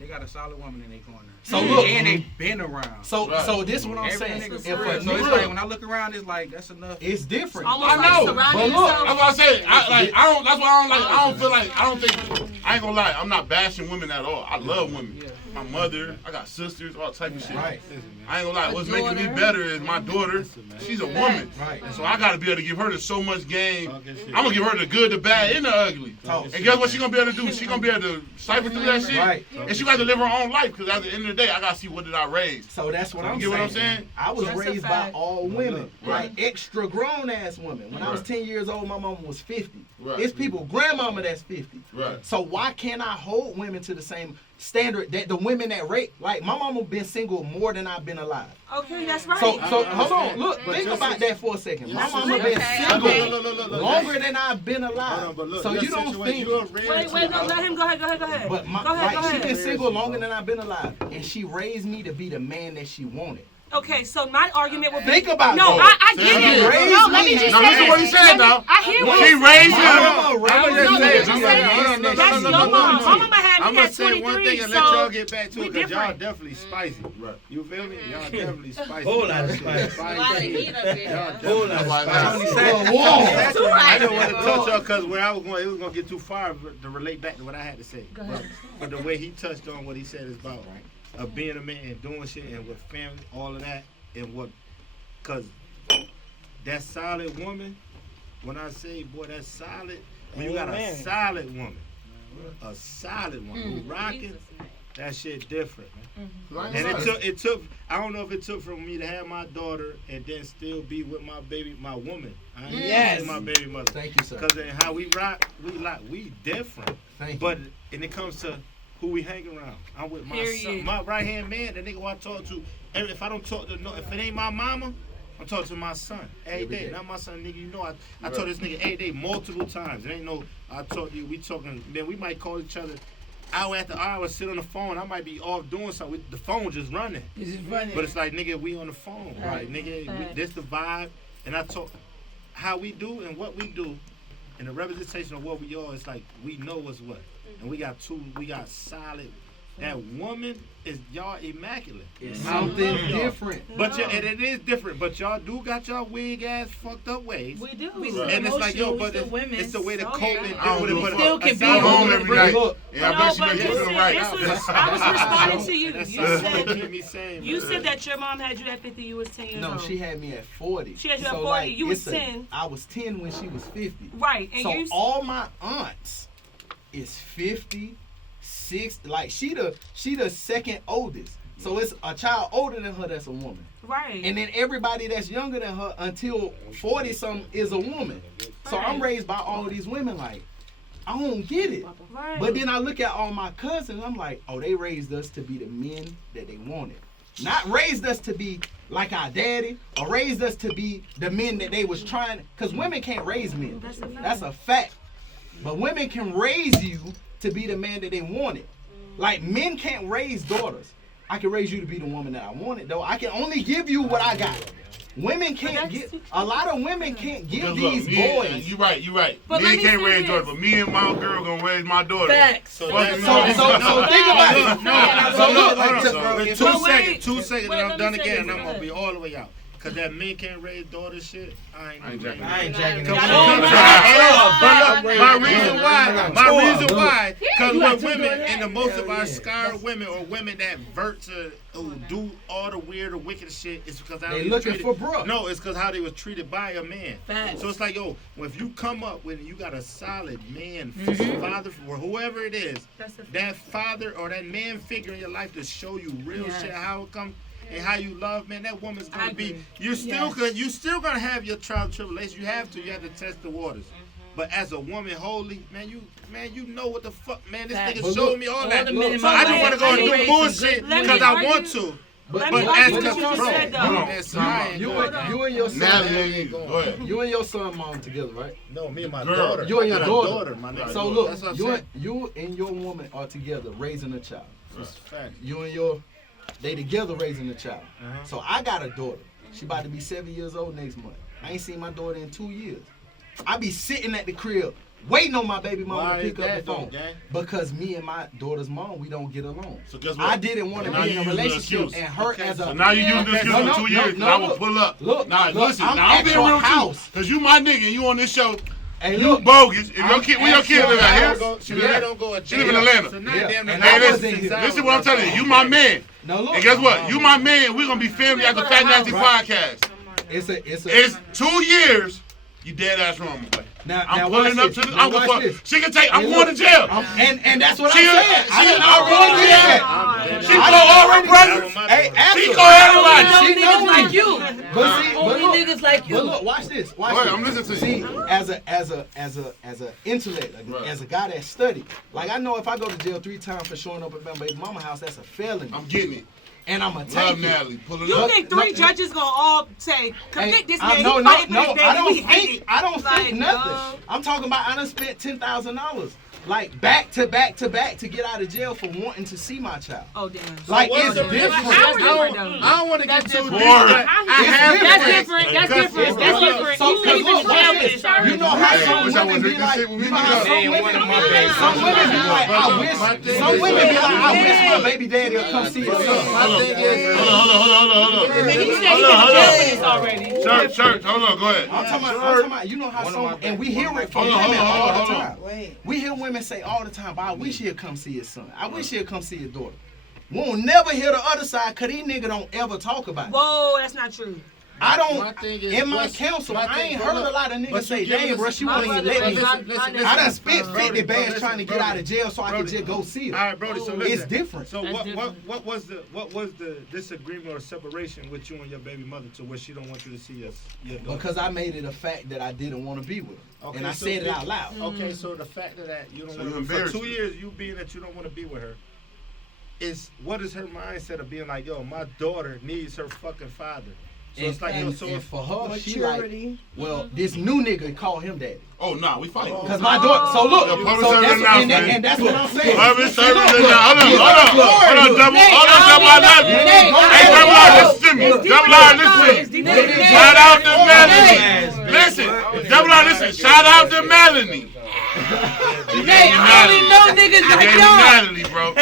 They got a solid woman in their corner. So look, and they been around. so this what I'm Every saying. nigga If for a real. So it's nigga, like when I look around, it's like that's enough. it's different. Almost I like know, surrounding but look, yourself. That's what I said. That's why I don't like. I don't feel like. I don't think. I ain't gonna lie. I'm not bashing women at all. I love women. My mother. I got sisters. All type of shit. Right. I ain't gonna lie. What's making me better is my daughter. She's a woman. Right. And so I gotta be able to give her so much game. Talking shit. I'm gonna give her the good, the bad, and the ugly. Talk And guess what she gonna be able to do? She gonna be able to cipher through that shit. Right. And she got to live her own life. Because at the end of the day, I gotta see what did I raise. So that's what You I'm get saying. what I'm saying? I was That's a raised by fact. all women, Right. like extra grown ass women. When I was Right. 10 years old, my mama was 50. Right. It's people, grandmama that's 50. Right. So why can't I hold women to the same standard that the women that rape? Like my mama been single more than I've been alive. Okay, that's right. So hold on, look, think about that for a second. My mama been single longer than I've been alive. So you don't think? Wait, no, let him go ahead. But Go ahead. she been single longer than I've been alive, and she raised me to be the man that she wanted. Okay, so my argument would be. Think about No, that. I get She it. raised No, let me me. just Now say listen to what he this. said now. I hear what She he raised My him. mama raised No, me. let me just I'm say gonna- this. That's your mom. My mama had I'm me gonna at say one 23, thing and let so y'all get back to we it because y'all different. definitely spicy. Right. You feel me? Y'all definitely spicy. Whole lot of Y'all spice. spicy. Y'all Whole definitely lot of spicy. spice. I don't want to touch y'all because where I was going, it was gonna get too far to relate back to what I had to say. But the way he touched on what he said is about being a man and doing shit and with family, all of that, and what, cause that solid woman. When I say boy, that's solid. When you got a solid woman, a solid one who rocking, that shit different, man. And it took. I don't know if it took from me to have my daughter and then still be with my baby, my woman. I ain't Yes. with my baby mother. Thank you, sir. Cause then how we rock, we different. Thank you. But when it comes to who we hang around, I'm with my son, Period. my right hand man, the nigga who I talk to. And if I don't talk to if it ain't my mama, I'm talking to my son every day. Not my son, nigga. You know I told this nigga every day multiple times. It ain't no I talk to you. We talking. Man, we might call each other hour after hour, sit on the phone. I might be off doing something. The phone just running. It's just funny. But it's like, nigga, we on the phone. Right. Like, nigga, this the vibe. And I talk how we do and what we do and the representation of what we are. It's like we know what's what. And we got solid That woman is y'all immaculate. It's something y'all. different. But and it is different. But y'all do got y'all wig ass fucked up ways. We do. We still And it's like, yo, emotional, but we still women. it's the way to So, cope and I don't deal give with a it. Still But can aside be from home that, every night. Look, Yeah, I No, bet you but make you listen, feel right. I was responding to you. That's You something said that keep me sane. you man. said that your mom had you at 50. You was 10 years no, old. she had me at 40. She had you at So, 40, like, you was it's 10. I was 10 when she was 50. Right, and So you. all my aunts is 50, 60. Like she the second oldest. So it's a child older than her that's a woman. Right. And then everybody that's younger than her until 40 something is a woman. So I'm Right. raised by all these women like, I don't get it. Right. But then I look at all my cousins, I'm like, oh, they raised us to be the men that they wanted. Not raised us to be like our daddy or raised us to be the men that they was trying. Because women can't raise men. That's a fact. That's a fact. But women can raise you to be the man that they wanted. Like men can't raise daughters. I can raise you to be the woman that I wanted, though. I can only give you what I got. Women can't get. A lot of women can't give these boys. You right, you right. But Me let me can't say raise this. daughter, but me and my girl gonna raise my daughter. Facts. So Fuck that- you, So think about it. No, So look, in But 2 wait, seconds, 2 seconds, wait, and I'm let done me say again, this, and I'm go gonna ahead. be all the way out. Cause that men can't raise daughters shit, I ain't jacking jacking. I ain't jacking Come it. on, Oh, come my on. God. But look, my reason why, because You got with two women, daughters. and the most of Hell our yeah. scarred women or women that vert to who do all the weird or wicked shit, is because how They was looking treated. for bruh. No, it's because how they was treated by a man. Facts. So it's like, yo, if you come up with you got a solid man, father, or whoever it is, That's a fact. that father or that man figure in your life to show you real Yes. shit, how it come and how you love, man, that woman's I gonna be. agree. You still Yes. you still gonna have your trial and tribulation. You have to test the waters. But as a woman, holy man, you know what the fuck, man. This Facts. nigga But showed look, me all all that. the men in So my I just life, want to go I and raised do some bullshit Let me because I argue- want to. Let But me as argue the what you just bro, said, bro, though. man, so I ain't You going and your Now, son, go ahead. you and your son, mom together, right? No, me and my Girl. daughter. You and your I got a daughter. my nigga. So look, That's what I'm you saying. and your woman are together raising a child. It's fact. You and they together raising a child. Uh-huh. So I got a daughter. She about to be 7 years old next month. I ain't seen my daughter in 2 years. I be sitting at the crib waiting on my baby mama Why to pick is up that the phone. though, gang? Because me and my daughter's mom, we don't get along. So guess what? I didn't want to Now be in you a use the relationship excuse. and her Okay, as a. So now you use this excuse No, for 2 years, no, and I will look. pull up. Look, Now look, listen, I'm now I'm at being your real house. too, cause you my nigga, and you on this show. Hey, You look, bogus. If your I'm kid, where your at kid your live out here? Go, she Yeah. don't go a She live in Atlanta. So now Yeah. damn And near I Hey, wasn't listen, here. listen what I'm telling you. You my man. No, look. And guess what? You my man. We gonna be family at the Fat Nasty Right. Podcast. It's a. It's 2 years. You dead ass wrong, boy. Now I'm watch pulling up this. to the Now uncle watch for. this. She can take. I'm Hey, going to look. jail. And that's what She- I'm saying. she- didn't I'm going to jail. I'm She dead. go all her brothers. Hey, She after. go everybody. Only She niggas know like me. you. But see, Only look, niggas like you. But look, watch this. Watch Go ahead, this. I'm listening to See, you. as a intellect, Right. as a guy that studied, like I know if I go to jail 3 times for showing up at my baby mama house, that's a felony, I'm getting it. and I'm a Love take it. Natalie. Pull it You up. think No, 3 judges gonna all say convict this man? no, He no, fighting for no. his I baby. don't We hate think. it. I don't Like, think nothing. no. I'm talking about I done spent $10,000, like back to back to back to get out of jail for wanting to see my child. Oh damn. Like what's it's the different. difference? That's different, though. I don't want to get too deep, but different. I have That's friends. different. That's Because- different. That's different. So, You cause even look, watch family. this. You know how Hey, some wish I women would be drink this like, shit with me you know how together. some women, bad. some women be like, I My wish, thing some is- women be like, I wish my baby daddy would come see your son. My thing is, Hold on. He said he been Hold to on. jail for this already. Church. Hold on. Go ahead. I'm talking about, you know how some, and we hear it from Hold on, women hold on, all the hold on. time. We hear women say all the time, but I wish he'd come see his son. I wish he'd come see his daughter. We won't never hear the other side, cause these niggas don't ever talk about it. Whoa, that's not true. I My don't, thing is, in my what's- counsel, my I thing- ain't but heard look, a lot of but niggas say, you give damn, us- bro, she my won't even brother- let me. listen. I done spent Brody, 50 bands listen, trying to get Brody. out of jail so I could Brody. just go see All her. right, Brody. So It's listen. different. So That's what different. was the disagreement or separation with you and your baby mother to where she don't want you to see us? Your daughter? Because I made it a fact that I didn't want to be with her. Okay, And I so said it did- out loud. Okay, so the fact of that you don't So want you to for embarrassed 2 her. years, you being that you don't want to be with her, is what is her mindset of being like, yo, my daughter needs her fucking father. So it's like, yo, and, so and if for her, she like, well, this new nigga call him daddy. Oh, nah, we fighting. Cause my daughter, so look, The public so service that's, announcement. and that's what I'm saying. Public See, service look, announcement. look, Hold on. look, Double look, R, listen. Hey, double R, listen to me. Double R, listen to me. Shout out to Melanie. Listen, double R, listen. Shout out to Melanie. Hey, I only know niggas She like gave me y'all. Natalie, bro.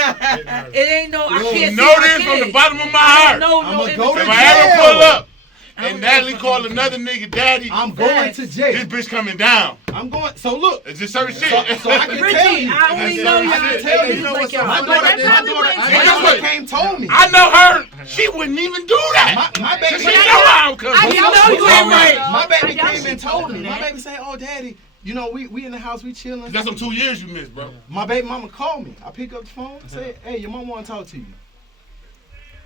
It ain't no. I You can't know see my this from the kids. bottom of my heart. No, I'ma no. go to If in I ever jail. pull up I and don't Natalie give a call fuck. another nigga daddy, I'm going to this jail. bitch coming down. I'm going. So look. It's just certain shit. So I can tell Richie, you. I only know I y'all can tell you. niggas like y'all. My But daughter, that's my probably daughter, what- my Guess daughter what? came told me. I know her. She wouldn't even do that. My baby, She know how I'm coming. You know you ain't right. My baby I came know and she told told me. him My that. baby said, "Oh, daddy, you know we in the house, we chilling." That's some 2 years you missed, bro. My baby mama called me. I pick up the phone, say, "Hey, your mom want to talk to you."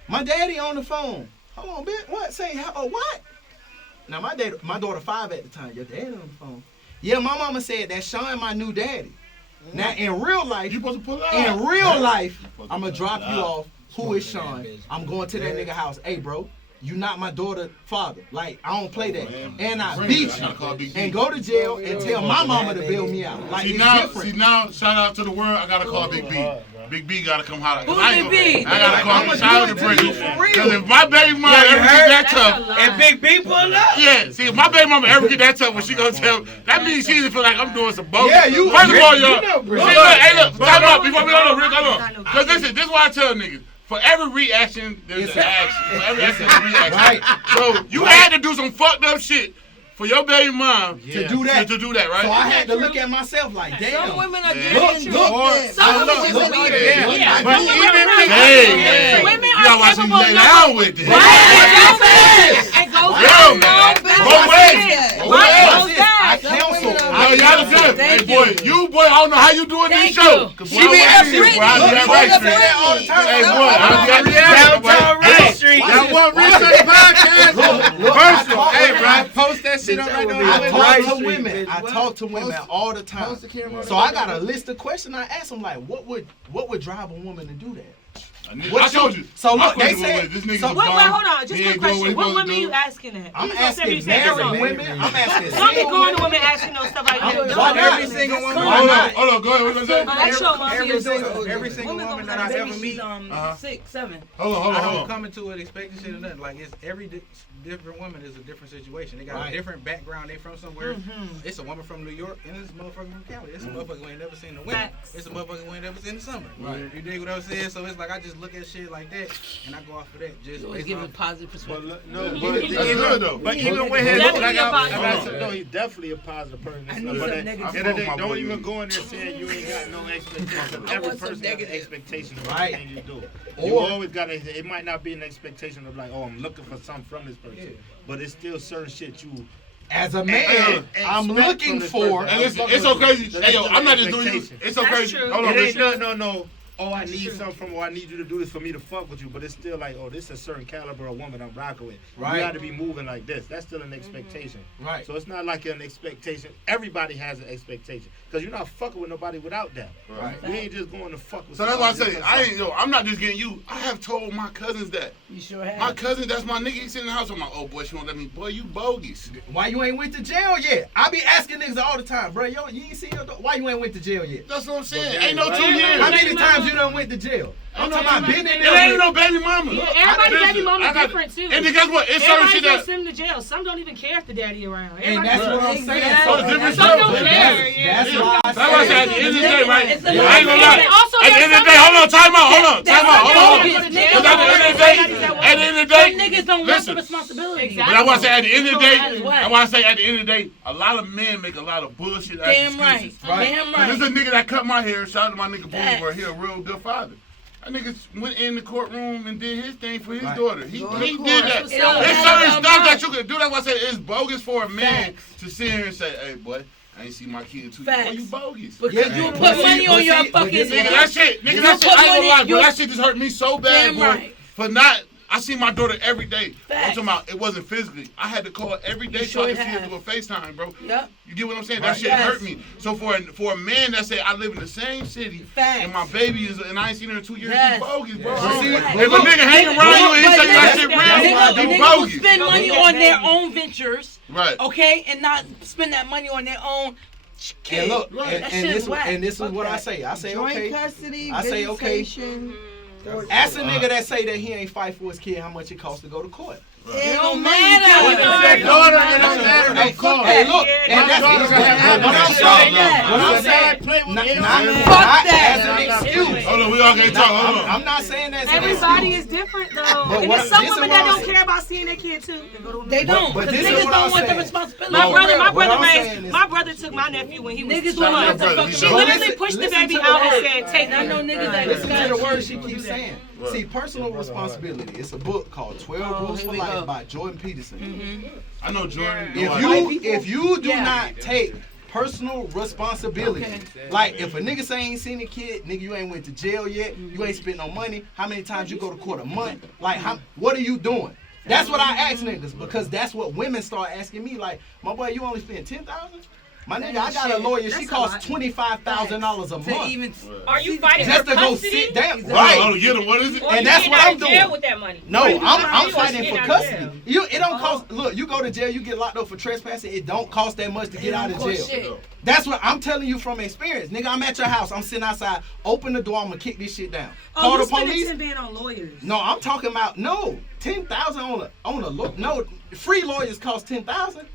My daddy on the phone. Hold on, bitch. What? Say, oh, what? Now my daughter 5 at the time. Your daddy on the phone. Yeah, my mama said that Sean my new daddy. Now in real life, You supposed to pull out. in real life, I'ma drop you off. Who is Sean? I'm going to that nigga house. Hey, bro, you not my daughter father. Like, I don't play that. And I beat you. And go to jail and tell my mama to bail me out. Like, See it's now, different. shout out to the world. I gotta call Big B. Big B gotta come holler. Who's I ain't Big B? I gotta call I'ma him. Shout out to do it to you Brittany. for real. Cause if my baby mama ever get that tough, And Big B pull up. yeah. See, if my baby mama ever get that tough, when she gonna tell, that means she even feel like I'm doing some bogus. Yeah, you- First of all, y'all. you know, bro. Look, hey, look, time out before we hold on, Rick, hold on. Cause listen, this is why I tell niggas. For every reaction, there's an action. For every action, there's a reaction. Right. So you had to do some fucked up shit for your baby mom To do that. to do that, right? So I had to look at myself like, damn. Some women are Yeah. different. Look, Some look, women look, just look, weird. Yeah. But Some even women are- hey, man. Women You are gotta watch who capable you lay enough- down with this. And go Yo, down. man. Both Both ways. Both Right, ways. both I sides. counsel. Yo, y'all the good. Hey, Thank boy, you. you, boy, I don't know how you doing Thank this show. you. 'Cause She boy, be I asking watch me. this, boy, I be at Right Street. that all the time. Hey, boy, I be at Downtown Hey, Red Street. Watch That this. one research podcast. Look, First I one. Hey, talk- bro, post that shit on right now. I Right talk to Street, women. bitch. I What? talk to women all the time. Post the camera on So I got a list of questions. I ask them like, what would drive a woman to do that? I told you. So My look, they question was, said. this nigga's so- a Wait, bum. hold on. Just He a ain't quick doing question. what What he women supposed you to do. asking that? I'm You just said you asking said married some. women. I'm asking Don't be single going to women. women asking no stuff like that. Why Don't not? do Every that. single woman. Hold on, hold on, go ahead. What was that? That's your mom. Every single Women woman gonna that have I a ever baby, meet. she's 6, 7. Hold on, I hold don't on. come into it expecting shit or nothing. Like it's every different woman is a different situation. They got Right. a different background. They from somewhere. It's a woman from New York and it's a motherfucker from Cali. It's a motherfucker who ain't never seen the winter. Facts. It's a motherfucker who ain't never seen the summer. Right. You dig what I'm saying? So it's like I just look at shit like that and I go off of that. Just You always based give on a positive perspective. No, That's but good, though. But even with his, Definitely like a positive. no, he's definitely a positive person. I need But some at negative. the end of the day, I fuck my don't boy even with go in there saying you ain't got no expectations. I Every want some person got an negative. expectation of Right. everything you do. Or- You always got to. It might not be an expectation of like, oh, I'm looking for something from this person, Yeah. but it's still certain shit you. As a man, I'm expect looking from this for. person. And listen, it's so crazy. So Hey, yo, that's I'm not the just doing you. expectation. It's so That's crazy. true. Hold on, It ain't listen. no. Oh, I That's need true. something from, or I need you to do this for me to fuck with you. But it's still like, oh, this is a certain caliber of woman I'm rocking with. Right. You got to be moving like this. That's still an expectation. Right. So it's not like an expectation. Everybody has an expectation because you're not fucking with nobody without that. Right. You ain't just going to fuck with. So that's why I somebody say, just I because ain't, yo, I'm not just getting you. I have told my cousins that. You sure have. My cousin, that's my nigga. He's sitting in the house. I'm like, oh boy, she won't let me. Boy, you bogus. Why you ain't went to jail yet? I be asking niggas all the time, bro. Yo, you ain't see your daughter? Why you ain't went to jail yet? That's what I'm saying. Okay, Ain't no right. 2 years. How many times you done went to jail? I'm talking about been in It there. ain't with- no baby mama. Yeah, everybody's Listen, baby mama I got- different, too. And then guess what? It's certain Everybody shit just that. send them to jail. Some don't even care if the daddy around. And Everybody that's just- what I'm saying. So it's different Some stuff. don't But care. Yeah. That's why I That's why I said at the end of the day, right? It's a I ain't gonna lot. lie. Also, At the end of the day, hold on, time out, hold on, time out, hold on. Because at the end of the day, at the end of the Some day, niggas don't want the listen. responsibility. Exactly. But I want to say at the end of the day, That's why. I want to say at the end of the day, a lot of men make a lot of bullshit ass Damn right. excuses. Damn And there's a right. nigga that cut my hair. Shout out to my nigga Facts. Booty, where he a real good father. That nigga went in the courtroom and did his thing for his Right. daughter. He Go to did court. that. That's There's what's certain up. stuff That's that you could do. That's why I said it's bogus for a man Facts. to sit here and say, hey, boy, I ain't see my kid in 2 years. Boy, Facts. you bogus. Because Yeah, you but put see- money but on your see- but fucking. this Nigga, that shit, You that shit, I ain't put gonna money- lie, bro. you- That shit just hurt me so bad, Damn boy. right. For not, I see my daughter every day. I'm Facts. talking about it wasn't physically. I had to call her every day You so I sure could see her have. through a FaceTime, bro. Yep. You get what I'm saying? Right. That shit Yes. hurt me. So for a man that say I live in the same city Facts. and my baby is and I ain't seen her in 2 years, Yes. you bogus, bro. Yes. I don't- See, if but a look, nigga hanging around you and he But say that niggas- shit real, niggas you will bogus. spend money on their own ventures, Right. okay, and not spend that money on their own kid. And look, Right. That and shit's this whack. and this is Fuck what I that. say. I say Joint okay. custody, I say, okay. visitation. Ask a nigga that say that he ain't fight for his kid how much it costs to go to court. It don't That matter. daughter and that matter. They call. Hey, look, Yeah, and my that's daughter had what I'm saying. What I'm saying. Play with Not me. as an excuse. Hold on, we all can't talk. Hold on. I'm not saying that's an Everybody excuse. is different though. But And what- there's some this is women what that I'm don't care about seeing their kid too. They go to a They don't. But Because this is niggas what don't I'm want the saying. responsibility. My brother What I'm saying is- my brother took my nephew when he was Niggas 2 don't months. want the Brother, fucking you She know. literally Listen- pushed the listen baby to the out and word. said, "Take I him." know niggas that Listen to the got words she keeps saying. See, personal responsibility. It's a book called 12 Rules here for we Life go. by Jordan Peterson. I know Jordan. If you do Yeah. not take personal responsibility, Okay. like if a nigga say ain't seen a kid, nigga, you ain't went to jail yet, you ain't spent no money. How many times you go to court a month? Like, what are you doing? That's what I ask niggas because that's what women start asking me. Like, my boy, you only spent $10,000. My nigga, I got a lawyer. She costs $25,000 a to month even. Are you fighting just for to go custody? sit down. Hold Right. on, get him. What is it? Or And you that's getting what out I'm of jail doing. with that money? No, Or you I'm getting fighting for out of custody. jail? It don't cost. Look, you go to jail, you get locked up for trespassing. It don't cost that much to get out of jail. Shit. That's what I'm telling you from experience, nigga. I'm at your house. I'm sitting outside. Open the door. I'm gonna kick this shit down. Oh, Call you the spending police. 10 band on lawyers? No, I'm talking about no 10,000 on a no free lawyers cost 10,000.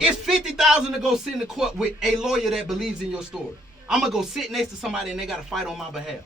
It's 50,000 to go sit in the court with a lawyer that believes in your story. I'm gonna go sit next to somebody and they gotta fight on my behalf.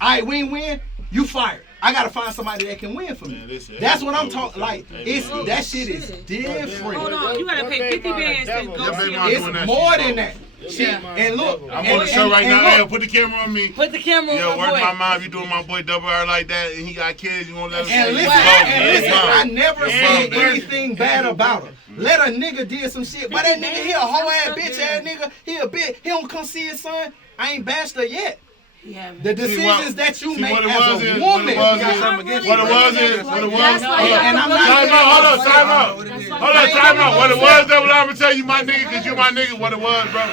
All right, win. You fired. I gotta find somebody that can win for me. Man, listen, That's what I'm talking. Like it's man. that shit is Hold different. on, you gotta pay 50 bands to go Your see baby a mama It's doing that more shit, than bro. that. Shit, and look, I'm on the show right now. look, Hey, put the camera on me. Put the camera Yeah, on word my to my boy. mom. You doing my boy double R like that, and he got kids. You won't let him And see listen, his and listen, mom. I never Yeah, said man. anything bad about her. Let a nigga did some shit. But that nigga, he a whole ass bitch ass nigga. He a bitch. He don't come see his son. I ain't bashed her yet. Yeah, The decisions that you make what it as was a is, woman. what it was is, That's why you And have I'm to not- Time look out, at hold on, time out. What it was, double R, I'm gonna tell you my nigga, cause you my nigga, what it was, bro.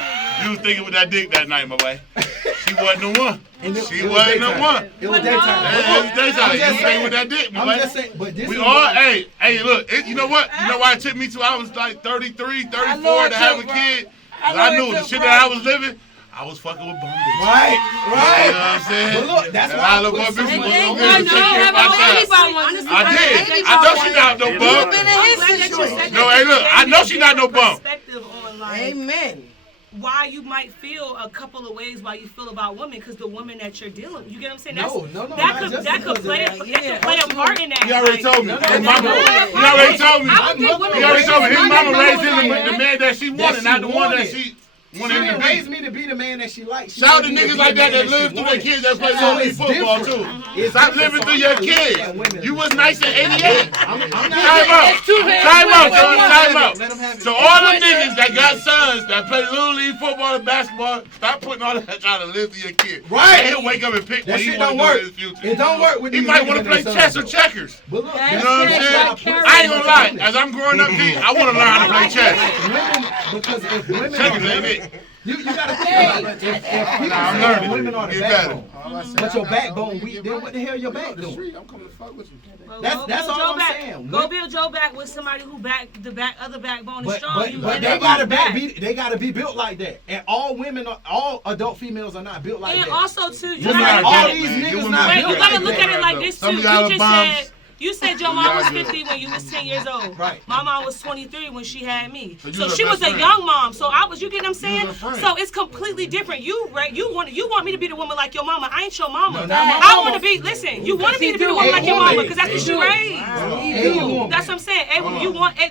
You was thinking with that dick that night, my boy. She wasn't the one. She wasn't the one. It was But no. daytime. Hey, it's daytime. I'm You just was thinking saying. with that dick, my I'm boy. just saying, but this We is all, why- hey, look, you know what? You know why it took me till I was like 33, 34 Lord to have a took, bro. kid? I 'Cause know I it knew the took, shit bro. that I was living, I was fucking with bum bitches. Right, You know right. what I'm saying? But look, that's And why I look put for so bitches much was on on me. me to take care of my child. I did. I know she not no bum. I'm glad that you said No, that. hey, look, I know she not no bum. Perspective on like Amen. why you might feel a couple of ways why you feel about women, because the women that you're dealing with, you get what I'm saying? No, That's, no, that not could just that because could of play that. that could play a part in that. He already like, told me. No, His no, mama. no. He already told me. I don't think women He already told me his raise mama women raised like him that. the man that she wanted, not the one that she She wanted him didn't to raise be. me to be the man that she likes. She Shout out to raised me niggas be like the that man that live she through their wanted. kids that play So little league it's football different. too. It's Stop different. living So through I'm your not looking kids. at women. You was nice in '88. I'm not. Time out. Time out, John. Time out. So all them niggas that got sons that play little league football and basketball, stop putting all that trying to live through your kid. Right. He'll wake up and pick That what he shit want don't to do work. in his future. It don't work with He these might niggas want and to play their chess sons, or though. checkers. But look, You that's know what I'm why saying? I I ain't gonna lie. As I'm growing up, D, I want to learn how to play chess. Women, because if women Checkers are ain't women, it. you gotta think about it. If people I'm say learning. women are the Get better. backbone, but your backbone weak, then what the hell your back doing? I'm coming to fuck with you. Well, That's- go that's build all Joe I'm back. saying. Go build Joe back with somebody who other backbone is But strong. You but end they up gotta going back. they gotta be built like that. And all adult females are not built like And that. also too, you Just gotta like gotta look all at these it, man. You niggas women not wait, built you gotta like look that. at it like this Some too. of y'all You are just bombs. said you said your mom was Y'all good. 50 when you was 10 years old. Right. My mom was 23 when she had me. So you So was her she was best a friend. young mom. So I was, you get what I'm You saying? was her friend. So it's completely different. You want me to be the woman like your mama. I ain't your mama. No, not my I mama. want to be, listen, you want me to be the do. woman like your woman. mama because that's what you raised. Hey, woman. That's what I'm saying. Hey,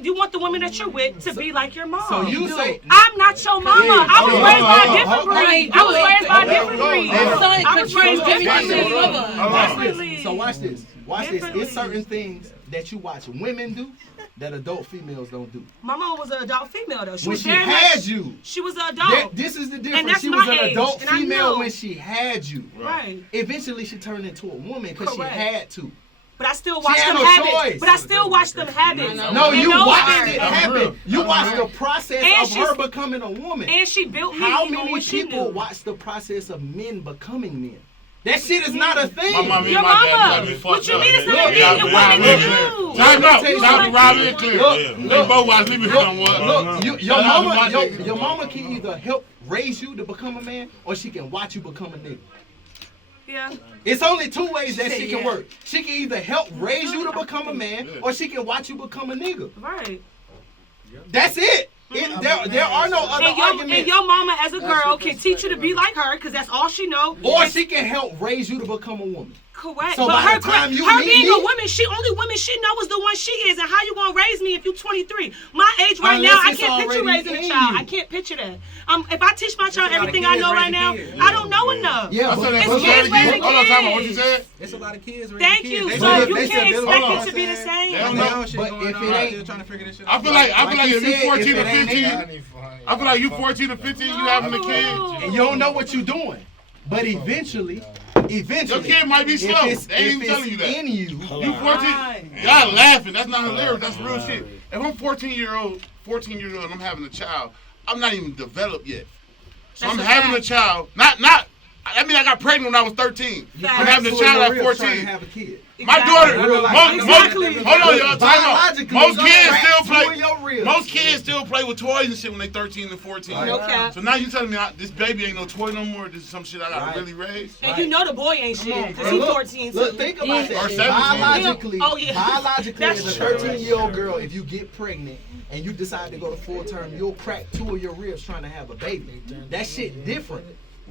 you want the woman that you're with to be like your mom. So you say I'm not your mama. I was hold on, raised by a hold on, different hold on. breed. I was raised by a different breed. Son I was raised controls everything differently. you love her. watch Differently. this. So watch this. Watch this. Differently. It's certain things that you watch women do that adult females don't do. My mom was an adult female though. She When was she very had much, you, She was an adult. this is the difference. that's She was my an age, adult and I female know. when she had you. Right. Eventually, she turned into a woman because she Correct. had to. But I still watch had them no habits. choice. But I still watch them habits. No, And you those watched are- it I'm happen. real. You watched the process And of her she's- becoming a woman. And she built me How on many what she people knew. watch the process of men becoming men? That shit is not a thing. My mama Your and my dad mama. got me What fucked you up. mean it's not Yeah, a thing? yeah, It yeah, wasn't yeah. you. Time out. Let me Stop tell it, you Robbie and clear. Look, They both watch. Leave me somewhat. Look, your Shout out to my mama, niggas. your mama can either help raise you to become a man, or she can watch you become a nigga. Yeah. It's only two ways that said she can yeah. work. She can either help raise you to become a man, or she can watch you become a nigga. Right. That's it. There are no other arguments. And your mama as a girl can teach you to be like her because that's all she know. Or she can help raise you to become a woman. Correct. So but by her, the time you her meet being me- a woman, only woman she know is the one she is. And how you gonna raise me if you 23? My age right Unless now, I it's can't picture already raising a in child. you. I can't picture that. If I teach my child a lot of everything I kids know right raising now, kids. I don't know enough. Yeah, I said that. It's Hold kids raising on, time out. What you kids. said? It's a lot of kids raising Thank kids. you. They So But if you they can't said- expect hold it on. to be the same. They don't They know. know shit But going if on it out ain't- there trying to figure this shit I out. feel like Like you if you said, 14 if or it ain't 15, nigga, I feel like you 14 or 15, you having a kid. and you don't know what you're doing. But eventually, Your kid might be slow. if it's, They ain't if even it's telling you that. in you, You 14, y'all laughing. That's not hilarious. That's real shit. If I'm 14 years old, and I'm having a child, I'm not even developed yet. So That's I'm a having a fact. child. I mean, I got pregnant when I was 13. Facts. I'm having a So child you're at real trying to 14. have a kid. My Exactly. daughter, Real life. Exactly. hold on, y'all. Time out. Biologically, Most you kids got still two play. in your ribs. Most kids still play with toys and shit when they 13 and 14. No cap. So now you telling me this baby ain't no toy no more? This is some shit I gotta Right. really raise? And you know the boy ain't Come on, shit bro. because he's Look, 14 Look, too. think about Or that. 17. Biologically, Oh, yeah. biologically, That's as a true. 13-year-old girl, if you get pregnant and you decide to go to full term, you'll crack 2 of your ribs trying to have a baby. That shit different.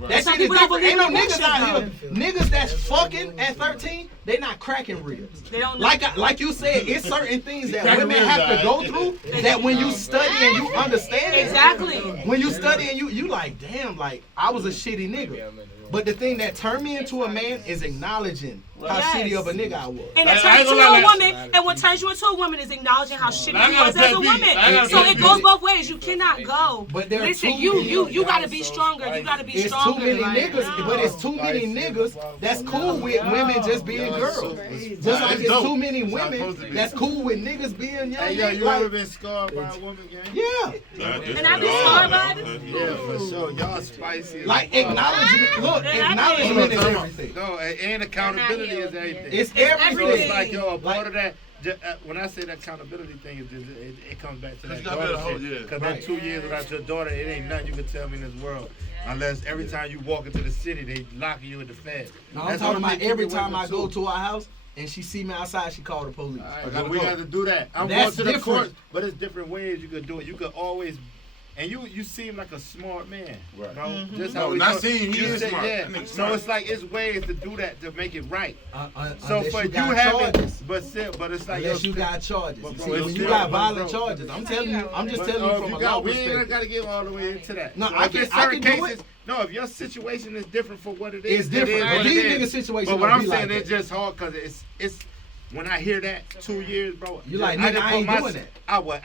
That Some shit is people don't different. Ain't no believe in niggas that out here. shit, Niggas that's fucking at 13, they not cracking ribs. They don't know. Like you said, it's certain things that Cracking women ribs, have to go alright. through that when you study and you understand it. Exactly. When you study and you like, damn, like I was a shitty nigga. But the thing that turned me into a man is acknowledging how Yes. shitty of a nigga I was. And I it ain't turns you gonna to lie, a woman, and what turns you into a woman is acknowledging how shitty I you got a was as pet a peeve. woman. I got a So pet it goes peeve. both ways. You cannot go. But there are Listen, too you many- gotta be stronger. You gotta be It's stronger. too many like, niggas, no. but it's too many niggas that's cool with women just being girls. Just like It's it's dope. too many It's not women supposed to be. that's cool with niggas being young. Hey, yo, you like, ever been scarred by a woman, gang? yeah, And I be scarred by it. Yeah, for sure. Y'all spicy. as like fuck. acknowledgement. Look, Yeah, acknowledgement is Hold on, everything. No, and accountability is everything. It's So everything. it's like, yo, a part Like- of that. When I say that accountability thing, is just, it comes back to that You gotta be able to daughter hold- shit. yeah. Because Right. that 2 years without your daughter, it ain't nothing you can tell me in this world. Unless every time you walk into the city, they lock you in the fed. No, I'm That's talking the only about thing every keep me away time from I go two. to our house and she see me outside, she call the police. All I right, gotta but we go. have to do that. I'm That's going to the different. court, but it's different ways you could do it. You could always, and you seem like a smart man. Right. You know? Just No, how we not talk- seem, he you is say- smart. Yeah. That nigga So smart. it's like it's ways to do that to make it right. So Unless for you got having, charges. but it's like Unless yo, you got charges. But You bro, see, it's when you still- got but violent bro- charges, I'm telling you, I'm just but, telling you if from a got, law we ain't perspective. got to get all the way into that. No, So I if can- it's I certain can do cases. No, if your situation is different for what it is, It's different. It is But what these it is. niggas' situations But what don't I'm be saying, like it's that. just hard because it's when I hear that 2 years, bro. You like, I nigga, just I put ain't my- doing that.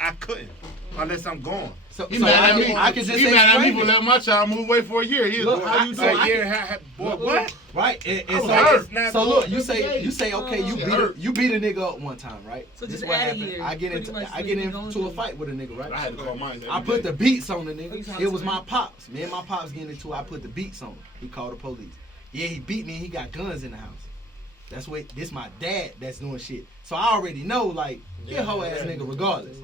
I couldn't unless I'm gone. So, He so mad at I me. can, I can just He mad at me explain for it. letting my child move away for a year. He Look, how you so doing? I- Boy, what? Right, and I was so, hurt. It's not so going look, you every say, okay, you beat a nigga up one time, right? So This just what add a happened. year. I get Pretty into much I what get you going into a through. fight with a nigga, I right? had to call mine. I put the beats on the Oh, you nigga. talking It was to my me? pops. Me and my pops getting into it. I put the beats on him. He called the police. Yeah, he beat me. He got guns in the house. That's what this my dad that's doing shit. So I already know like he a hoe ass nigga regardless.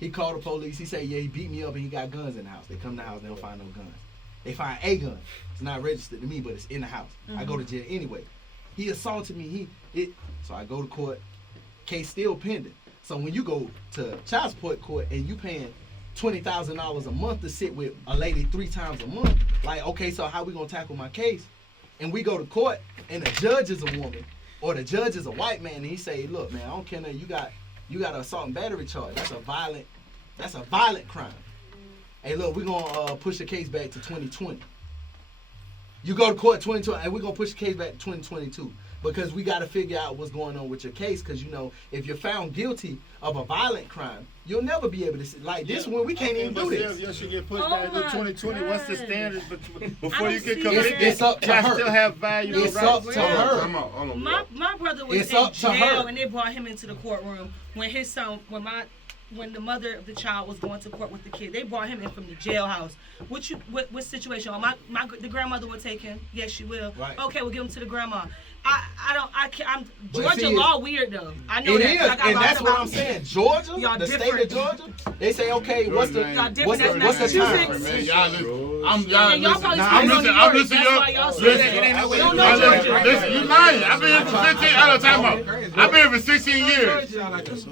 He called the police. He said, yeah, he beat me up and he got guns in the house. They come to the house, they don't find no guns. They find a gun. It's not registered to me, but it's in the house. I go to jail anyway. He assaulted me. So I go to court. Case still pending. So when you go to child support court and you paying $20,000 a month to sit with a lady 3 times a month, like, okay, so how we gonna tackle my case? And we go to court and the judge is a woman or the judge is a white man and he say, look, man, I don't care nothing. You got an assault and battery charge. That's a violent crime. Hey, look, we're gonna push the case back to 2020. You go to court 2020, and we're gonna push the case back to 2022 because we gotta figure out what's going on with your case. Because you know, if you're found guilty of a violent crime, you'll never be able to see, like this one. We can't even do this. You should get pushed Oh back to my 2020. What's the God. standard before I you don't get see convicted? that. It's up to you her. still have value. It's and up rights. to her. Come on, hold on, bro. My brother was It's in up to jail her. and they brought him into the courtroom when his son, when the mother of the child was going to court with the kid. They brought him in from the jailhouse. What situation? The grandmother will take him. Yes, she will. Right. Okay, we'll give him to the grandma. I can't. But Georgia see, law weird though. I know It that. is, 'cause I got and locked that's up what on- I'm saying. Georgia, Y'all the state of different. Georgia, they say, okay, what's the Y'all different. what's the That's time? Massachusetts. Man, y'all listen. I'm Yeah, y'all y'all listen. probably Nah, speak I'm on listening- New I'm York. listening, That's yo. why y'all say Listen, that. listen, We don't know Georgia. listen, you lying. I've been here for 15. I don't time out. I've been here for 16 years.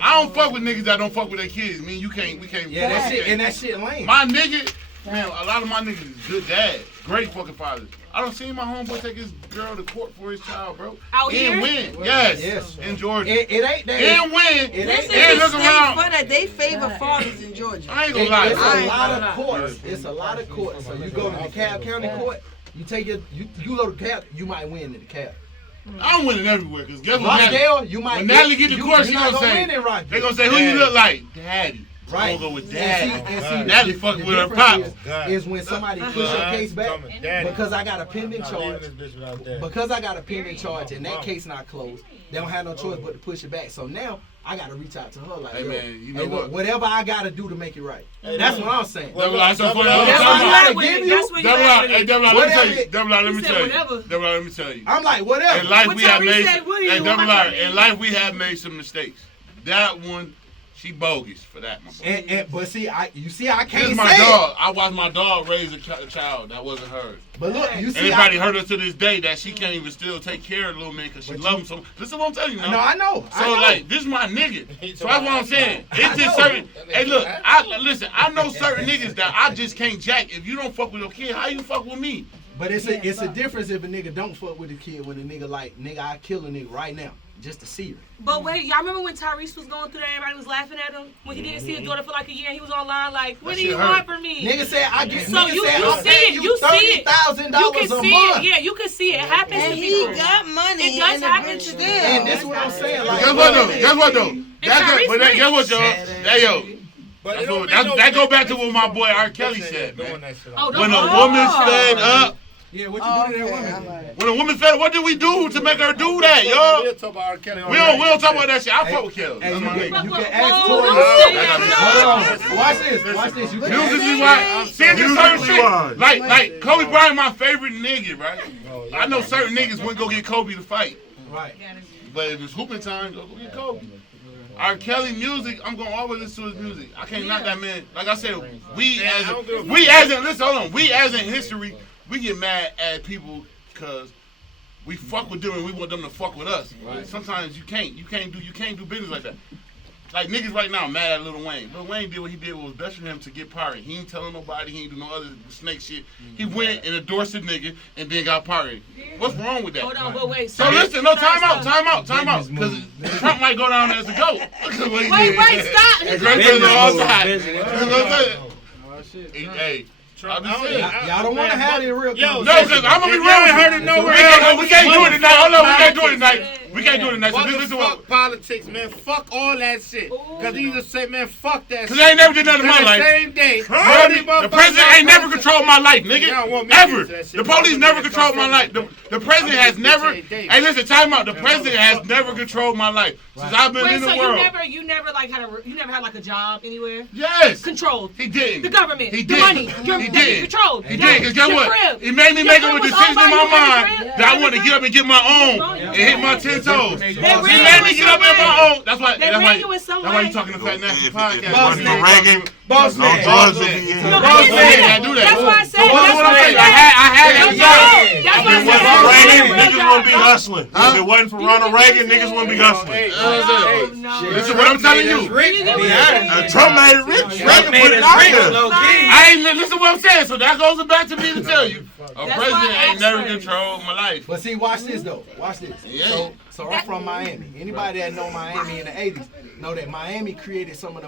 I don't fuck with niggas that don't fuck with their kids. I mean, we can't. Yeah, that fuck shit with and that shit lame. My nigga, man, a lot of my niggas is good dads, great fucking fathers. I don't see my homeboy take his girl to court for his child, bro. Out and here? win. Yes. Yes. In Georgia. It ain't that. And win. It And ain't look around. For that, they favor fathers in Georgia. I ain't gonna lie. It's I a ain't lot of courts. It's a lot of courts. So you go to the DeKalb County court, you take your you go to DeKalb, you might win in DeKalb. I'm winning everywhere because guess what? Natalie- Rockdale, you might. When Natalie get to you- court, you she not gonna say, win in Rockdale. they gonna say, who you look like? Daddy. Right. I'm gonna go with And daddy. see, Natalie the fucking with her difference pop. is when somebody push your case back because I got a pending I'm not leaving charge. this bitch without that. Because I got a pending charge and that case not closed, they don't have no choice but to push it back. So now I gotta reach out to her like, Hey, yo, man, you know hey, look, what? whatever I gotta do to make it right. Hey, That's look. what I'm saying. Well, Devil out, so funny. That's That's Time what out. I That's gotta give where you. you Devil at out, with hey, it. Devil out, let me tell you. Whatever. Devil out, let me He said tell you. whatever. Devil out, let me tell you. I'm like, whatever. In life, What we have time he made. said, what do you Hey, Devil want? out, in life, we have made some mistakes. That one, she bogus for that, my boy. But see, I This can't is my say dog. it. I watched my dog raise a child that wasn't hers. But look, you And see, it probably hurt her to this day that she can't even still take care of the little man because she But loves you- him so. Listen to what I'm telling you now. no, I know. So I know. like, this is my nigga. So that's what I'm saying. It's just know. certain. Hey, look, I know certain niggas that I just can't jack. If you don't fuck with your kid, how you fuck with me? But it's a difference if a nigga don't fuck with a kid when a nigga like, nigga, I kill a nigga right now just to see her. But wait, y'all remember when Tyrese was going through that? Everybody was laughing at him when he didn't see his daughter for like a year. And he was online like, "What do shit you hurt. want from me?" Nigga said I get. So nigga you said, you I'm see paying it, you see it. $30,000 You can a see month. it. Yeah, you can see it. It happens And to he people. got money. It does and the happen bitch to still. them. And this is what I'm saying. Like, Guess what though? Guess what though? That's Tyrese good. But that, guess what, rich. y'all? Hey, yo. But That's it don't what, mean no that go bitch back to that what you my got boy R. bitch Kelly that said, doing man. that shit Oh, like When that. a woman's fed up, yeah, what Oh, you do to that okay, woman? alright. when a woman fed up, what did we do to make her do that, y'all? We'll talk about R. Kelly on We the don't talk about that shit. I Hey, fuck with Kelly. Hey, That's you my can, nigga. you Whoa, can ask whoa, Tory. don't say that. Hold on. Watch this. Watch this. You can ask Musically wise, see, there's certain Musically shit. wise. Like Kobe Bryant, my favorite nigga, right? Oh, yeah. I know certain niggas wouldn't go get Kobe to fight. Right. But if it's hooping time, go get Kobe. R. Kelly music, I'm gonna always listen to his music. I can't knock that man. Like I said, we as in listen, hold on. We as in history, we get mad at people because we fuck with them and we want them to fuck with us. Right. Sometimes you can't do business like that. Like niggas right now mad at Lil Wayne. Lil Wayne did what he did, what was best for him to get pirate. He ain't telling nobody, he ain't do no other snake shit. He went and endorsed a nigga and then got pirated. What's wrong with that? Hold on, but wait. So listen, no, time out. Because Trump might go down as a goat. Look at what he did. Wait, stop. And great president all time. Hey, I'm just saying. Y'all don't want to have it real Yo, conversation. No, because I'm gonna be real with heard you. it nowhere We can't do it tonight. Hold on, we can't do it tonight. We can't do it tonight. So this is Fuck what. politics, man. Fuck all that shit. Cause he just say, man, fuck that shit. Cause they ain't never did nothing in my Then the life. same day, The president ain't never controlled my life, nigga. Y'all want me to Ever. answer that shit. The police Y'all never want me to controlled my come life. The president has never. Davis. Hey, listen, time out. The president has never controlled my life since I've been Wait, in so the you world. never like you never had like a job anywhere? Yes. Controlled. He didn't. The government. He The did. money. Your He money did. controlled. He did. Cause guess Your what? crib. He made me Your make crib a was decision all in by my you, mind every that I crib. want to get up and get my own and hit my 10 toes. He made me get up and my own. That's why. They ran you in some That's why way. you talking to Fat Nasty If podcast. it wasn't for Reagan, Boss no man. drugs would be in No, here. I didn't say Yeah, that. do that. That's why I said. So That's what I'm why saying, I I had said. that job. That's If why it I wasn't said. for Reagan, Real niggas job. wouldn't be hustling. If it wasn't for Ronald Reagan, niggas wouldn't be hustling. Oh, no. Listen, what I'm telling you. Trump made it rich. Reagan put it out there. I ain't listen to what I'm saying. So that goes back to me to tell you, a why president I ain't never asked her. controlled my life. But see, watch this though. Watch this. Yeah. So I'm from Miami. Anybody that know Miami in the '80s know that Miami created some of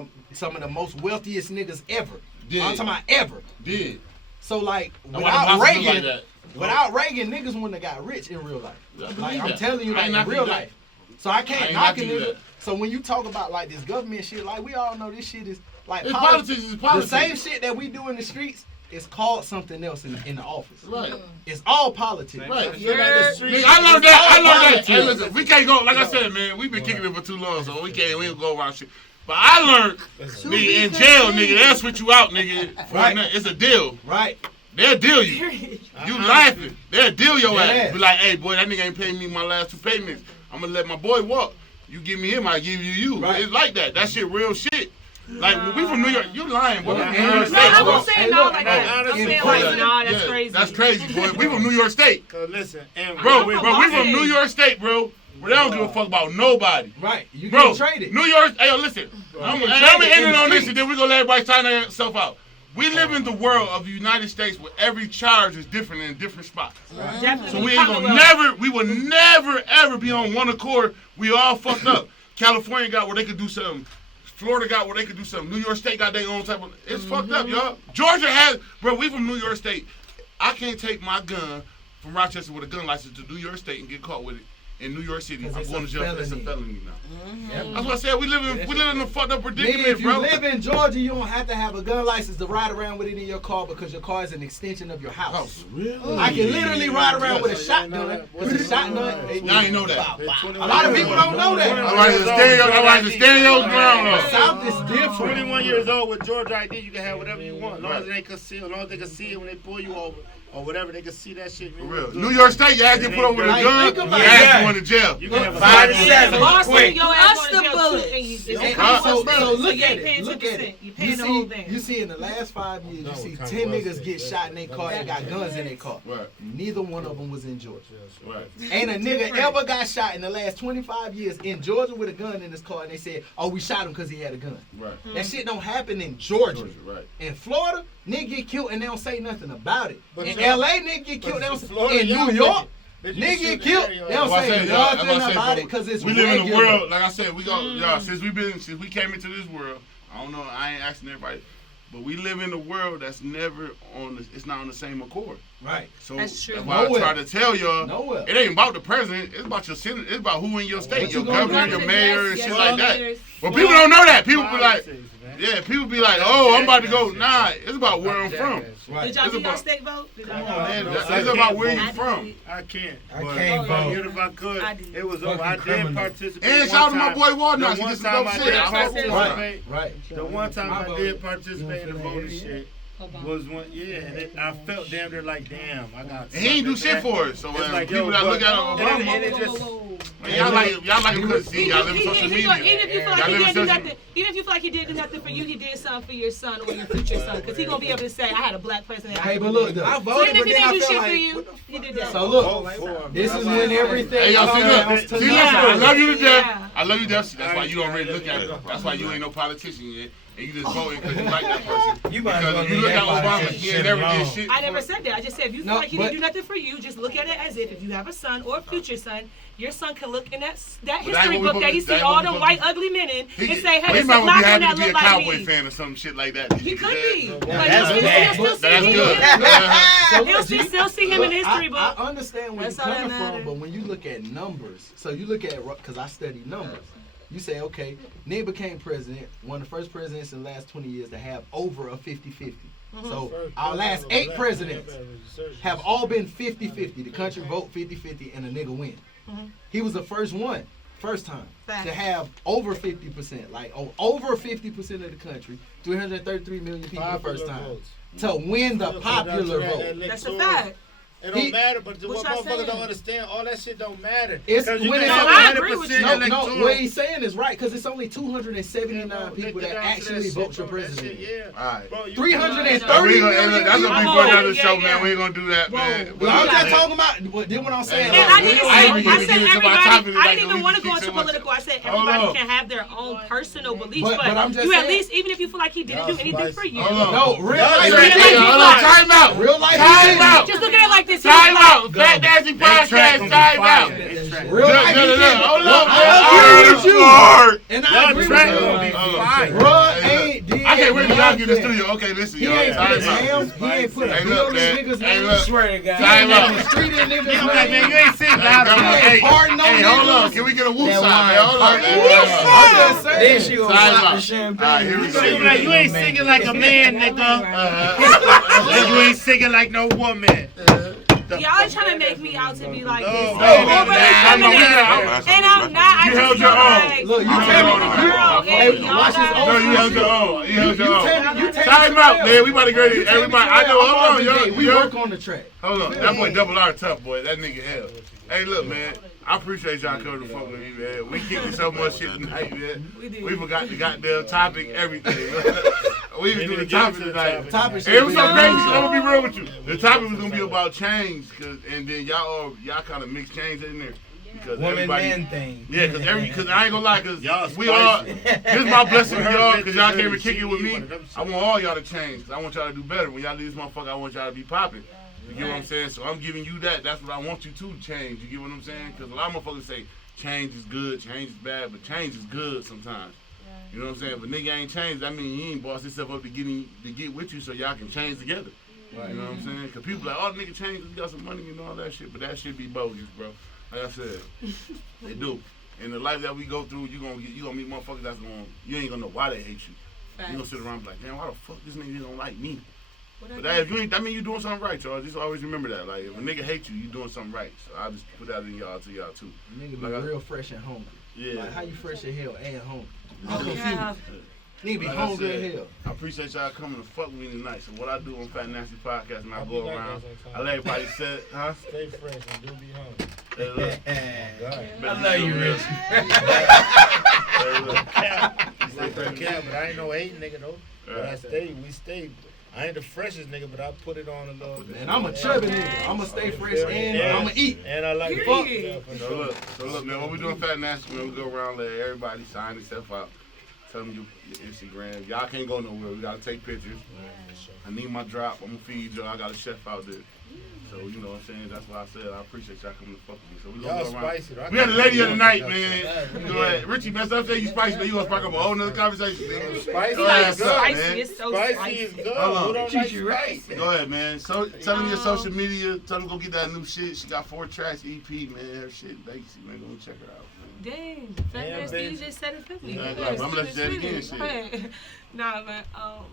the most wealthiest niggas ever. Did. I'm talking about ever. Did. So like Why the without bosses look Reagan, like that? without Reagan, niggas wouldn't have got rich in real life. I believe Like I'm that. telling you, I ain't like in knocking real that. life. So I I can't ain't knock a knocking nigga. that. So when you talk about like this government shit, like we all know this shit is like It's politics. politics is The politics. same shit that we do in the streets is called something else in the office. Right. It's all politics. Right. You're- Nigga, I learned that. I learned that. Hey, politics. listen, we can't go. Like I said, man, we've been kicking it for too long, so we don't go around shit. But I learned, nigga, in jail, nigga, they'll switch you out, nigga. For Right. nothing. It's a deal. Right. they'll deal you. You laughing. They'll deal your Yeah. ass. Be like, hey, boy, that nigga ain't paying me my last 2 payments. I'm going to let my boy walk. You give me him, I give you. Right. It's like that. That shit real shit. Like, when we from New York, you lying, boy. We from New No, York No, I State. won't say no like that. no, I'm saying yeah, like, nah, that's crazy. That's crazy, boy. We from New York State. Cause listen, and Bro, I'm bro, we from New York State, bro. Where they don't give a fuck about nobody. Right. You Bro, get traded. New York, hey, yo, listen. I'm get gonna traded end in it the on this streets. and then we're gonna let everybody sign themselves out. We live in the world of the United States where every charge is different in a different spot. Definitely. So we ain't gonna we will never, ever be on one accord. We all fucked up. California got where they could do something. Florida got where they could do something. New York State got their own type of. It's fucked up, y'all. Georgia has, bro. We from New York State. I can't take my gun from Rochester with a gun license to New York State and get caught with it in New York City. 'Cause I'm it's going a to jail. It's a felony. felony now. Yep. That's what I said. We live in a fucked up Nigga, predicament, if you bro. live in Georgia, you don't have to have a gun license to ride around with it in your car because your car is an extension of your house. Really? I can literally ride around with a shotgun. With a shotgun. I ain't know that. A lot of people don't know that. I like the stereos ground up. South is different. 21 years old with Georgia ID, you can have whatever you want. As long as they can see, as long as they can see it when they pull you over or whatever, they can see that shit. For real. New York State, you ask get put over with a Like, gun, think you about ask it. going to jail. You can have 5 to 7. Boston, Quick. your ass Us going the to jail bullets. too, and you, So look you at ain't paying it. Look at 10%. it. You paying the whole thing. You see in the last 5 years, you see Tom 10 Wells niggas said get that. shot in their car that got guns in their car. Right. Neither one of them was in Georgia. Right. Ain't a nigga ever got shot in the last 25 years in Georgia with a gun in his car, and they said, "Oh, we shot him because he had a gun." Right. That shit don't happen in Georgia. Right. In Florida, nigga get killed and they don't say nothing about it. But In y'all- LA, nigga get killed. They don't say. Florida, In y'all New York, think nigga shoot get in killed. the area. They don't That's why I say said, y'all, that's why I nothing said, about bro, it because it's we live in a regular. world, like I said, we go, y'all, since we came into this world, I don't know, I ain't asking everybody, but we live in a world that's never it's not on the same accord. Right. So That's true. why Nowhere. I try to tell y'all, Nowhere. it ain't about the president, it's about your senator, it's about who in your state, What your you gonna governor, do? your mayor, and Yes, shit yes, like that. yes. Well, people don't know that. People be like, Politics, man. yeah, people be like, oh, I'm about to go. Nah, it's about where I'm from. Right. Did y'all It's do your about- state vote? Did y'all Come vote? on, man. It's about where you I from. did. I can't. I but can't vote. even if I could, I did. it was over. I Fucking did criminal. participate. And one shout out to my time. boy The Walnut. He one did some time dope I shit. did I fuck with him. participate. Right. The one time My I vote. did participate in the You voting want to shit was when, and I felt damn near like, damn, I got. And he ain't do shit for it. So It's like, people yo, that look but- at and him, it just. man, y'all like him because see, y'all live in social Even media. if you feel like Y'all he live in didn't do social. nothing, even if you feel like he didn't do nothing for you, he did something for your son or your future son, because he gonna be able to say, "I had a black president." Hey, but look, though. I So voted, even if but he then didn't I do felt shit for like, you, he did that. so look, this is when everything. Hey, yo, see, comes look, to see, listen, I love you to death. Yeah. I love you to death. That's why you don't really look at it. That's why you ain't no politician yet. And you just voting because you like that person. You might as well Because if you leave look at everybody Obama, shit he ain't never did alone. shit. I never said that. I just said if you feel No, like he but- didn't do nothing for you, just look at it as if you have a son or a future son, your son can look in that that history ain't what book we that he supposed- see that ain't all what we them supposed white to- ugly men in He and say, hey, he there's might a well black be one happy that to be a look like Cowboy me. fan or some shit like that. He could be. But that's you'll bad. still see That's him. good. So He'll look, still see him in the history I book. understand where That's you're all that coming from, matters. but when you look at numbers, so you look at, because I study numbers, you say, okay, Nate became president, one of the first presidents in the last 20 years to have over a 50-50. So our last 8 presidents have all been 50-50. The country vote 50-50 and a nigga win. He was the first one, first time, Fact. to have over 50%, like over 50% of the country, 333 million people the first time, to win the popular vote. That's a fact. It don't He- matter, but What what y'all motherfuckers saying? don't understand, all that shit don't matter. It's Because you when can it's have I agree with you. 100% No, electoral. what he's saying is right, because it's only 279 people that actually vote your president. Alright. 330 That's million gonna be people. for another Yeah, show, yeah. man. We ain't gonna do that, man. Well, I'm just talking about what I'm saying. And I didn't say, I ain't I even said getting to my everybody, topic, I like, didn't we even want to keep go into so much- political. I said Hold everybody on. can have their own personal beliefs, But I'm just you at saying- least, even if you feel like he didn't do anything for you, Hold on. No, real life. Hey, hey, hold on. Time out. Real life. Time out. just look at it like this. Time out. Fat Nasty Podcast. Time out. Real Look, life. look, look. Hold on, I agree with you. Lord. And I agree with you. Bruh ain't did I can't wait till y'all get in the nothing. studio. Okay, listen, He y'all. ain't put Time his out. hands, he ain't put a Hey, bill look, in man. niggas' Hey, name. look. Swear to God. Time In the out. street in niggas' You like, man, name. you ain't sitting loud He enough. ain't pardon no Hey, hold on. niggas. Can we get a whoop That sign, man? wine. Hold on. I'm just Then saying. she gonna Time pop out. the champagne. Alright, here we go. You like, you ain't singing like a man, nigga. Like you ain't singing like no woman. Y'all trying to make me out to be like this. No, Overly no, feminine. no, no, no. And I'm not. I You just held feel your own. like Look, you I'm tell a me. girl, Hold Hey, No, watch his old you held your own. You held your own. You Time out, man. We about to grade it. Everybody, I know. Hold on, yo. We work on the track. Hold on. That boy Double R tough, boy. That nigga hell. Hey, look, man. I appreciate y'all coming to fuck with me, man. We kicked so much shit tonight, man. We forgot the goddamn topic, everything. We didn't do the topic tonight. It was so crazy. I'm gonna be real with you. The topic was gonna be about change, and then y'all kind of mixed change in there. Because everybody, thing. yeah, because I ain't gonna lie, because Y'all we all, spicy. this is my blessing for y'all, because y'all came and She kick it with need me. one of them I want all y'all to change, 'cause I want y'all to do better. When y'all do this motherfucker, I want y'all to be popping. You get what I'm saying? So I'm giving you that. That's what I want you to change. You get what I'm saying? Because a lot of motherfuckers say change is good, change is bad, but change is good sometimes. You know what I'm saying? But nigga ain't changed. That mean he ain't bossed himself up to get with you so y'all can change together. You know what I'm saying? Because people like, oh, nigga changed, he got some money and all that shit. But that shit be bogus, bro. Like I said, they do. In the life that we go through, you gonna meet motherfuckers that's gonna, you ain't gonna know why they hate you. You gonna sit around and be like, damn, why the fuck this nigga don't like me? But that, if you ain't, that mean you doing something right, y'all. Just always remember that. Like, if a nigga hate you, you doing something right. So I just put that in y'all to y'all too. Nigga be Like real fresh and hungry. Yeah. Like, how you fresh as hell and hungry? Oh, yeah. Nigga be Like I hungry said, as hell. I appreciate y'all coming to fuck with me tonight. So what I do on Fat Nasty Podcast, and I go around, I let everybody say, huh? Stay fresh and do be hungry. Hey, look. I love you, Rich. Hey, look. Stay fresh, but I ain't no hating nigga though. But we stay. I ain't the freshest nigga, but I put it on a little bit. And I'm a chubby nigga. I'ma stay fresh and I'ma eat. And I like Period. fuck. Yeah, for So sure. look, man, what we doing Fat Nasty, man, we go around, let everybody sign themselves out. Tell them your Instagram. Y'all can't go nowhere. We gotta take pictures. I need my drop. I'm gonna feed y'all. I got a chef out there. So, you know what I'm saying? That's why I said I appreciate y'all coming to fuck with me. So we Y'all gonna go around. spicy though. We had a lady of the night, man. Go ahead. Richie, man, stop saying you spicy, man. You gonna spark up a whole nother conversation, man. Spicy Go ahead, is good. man. Spicy, it's so Spicy spicy. is good. Hold on. Who don't Treat like you right. spicy? Go ahead, man. So tell them your social media. Tell them go get that new shit. She got 4 tracks, EP, man. Her shit, Basie, man. Go check her out, man. Dang, Fat Yeah, Nasty, baby. you just said it for me. Yeah, I'm gonna let you say it again, shit. Hey. Nah, man.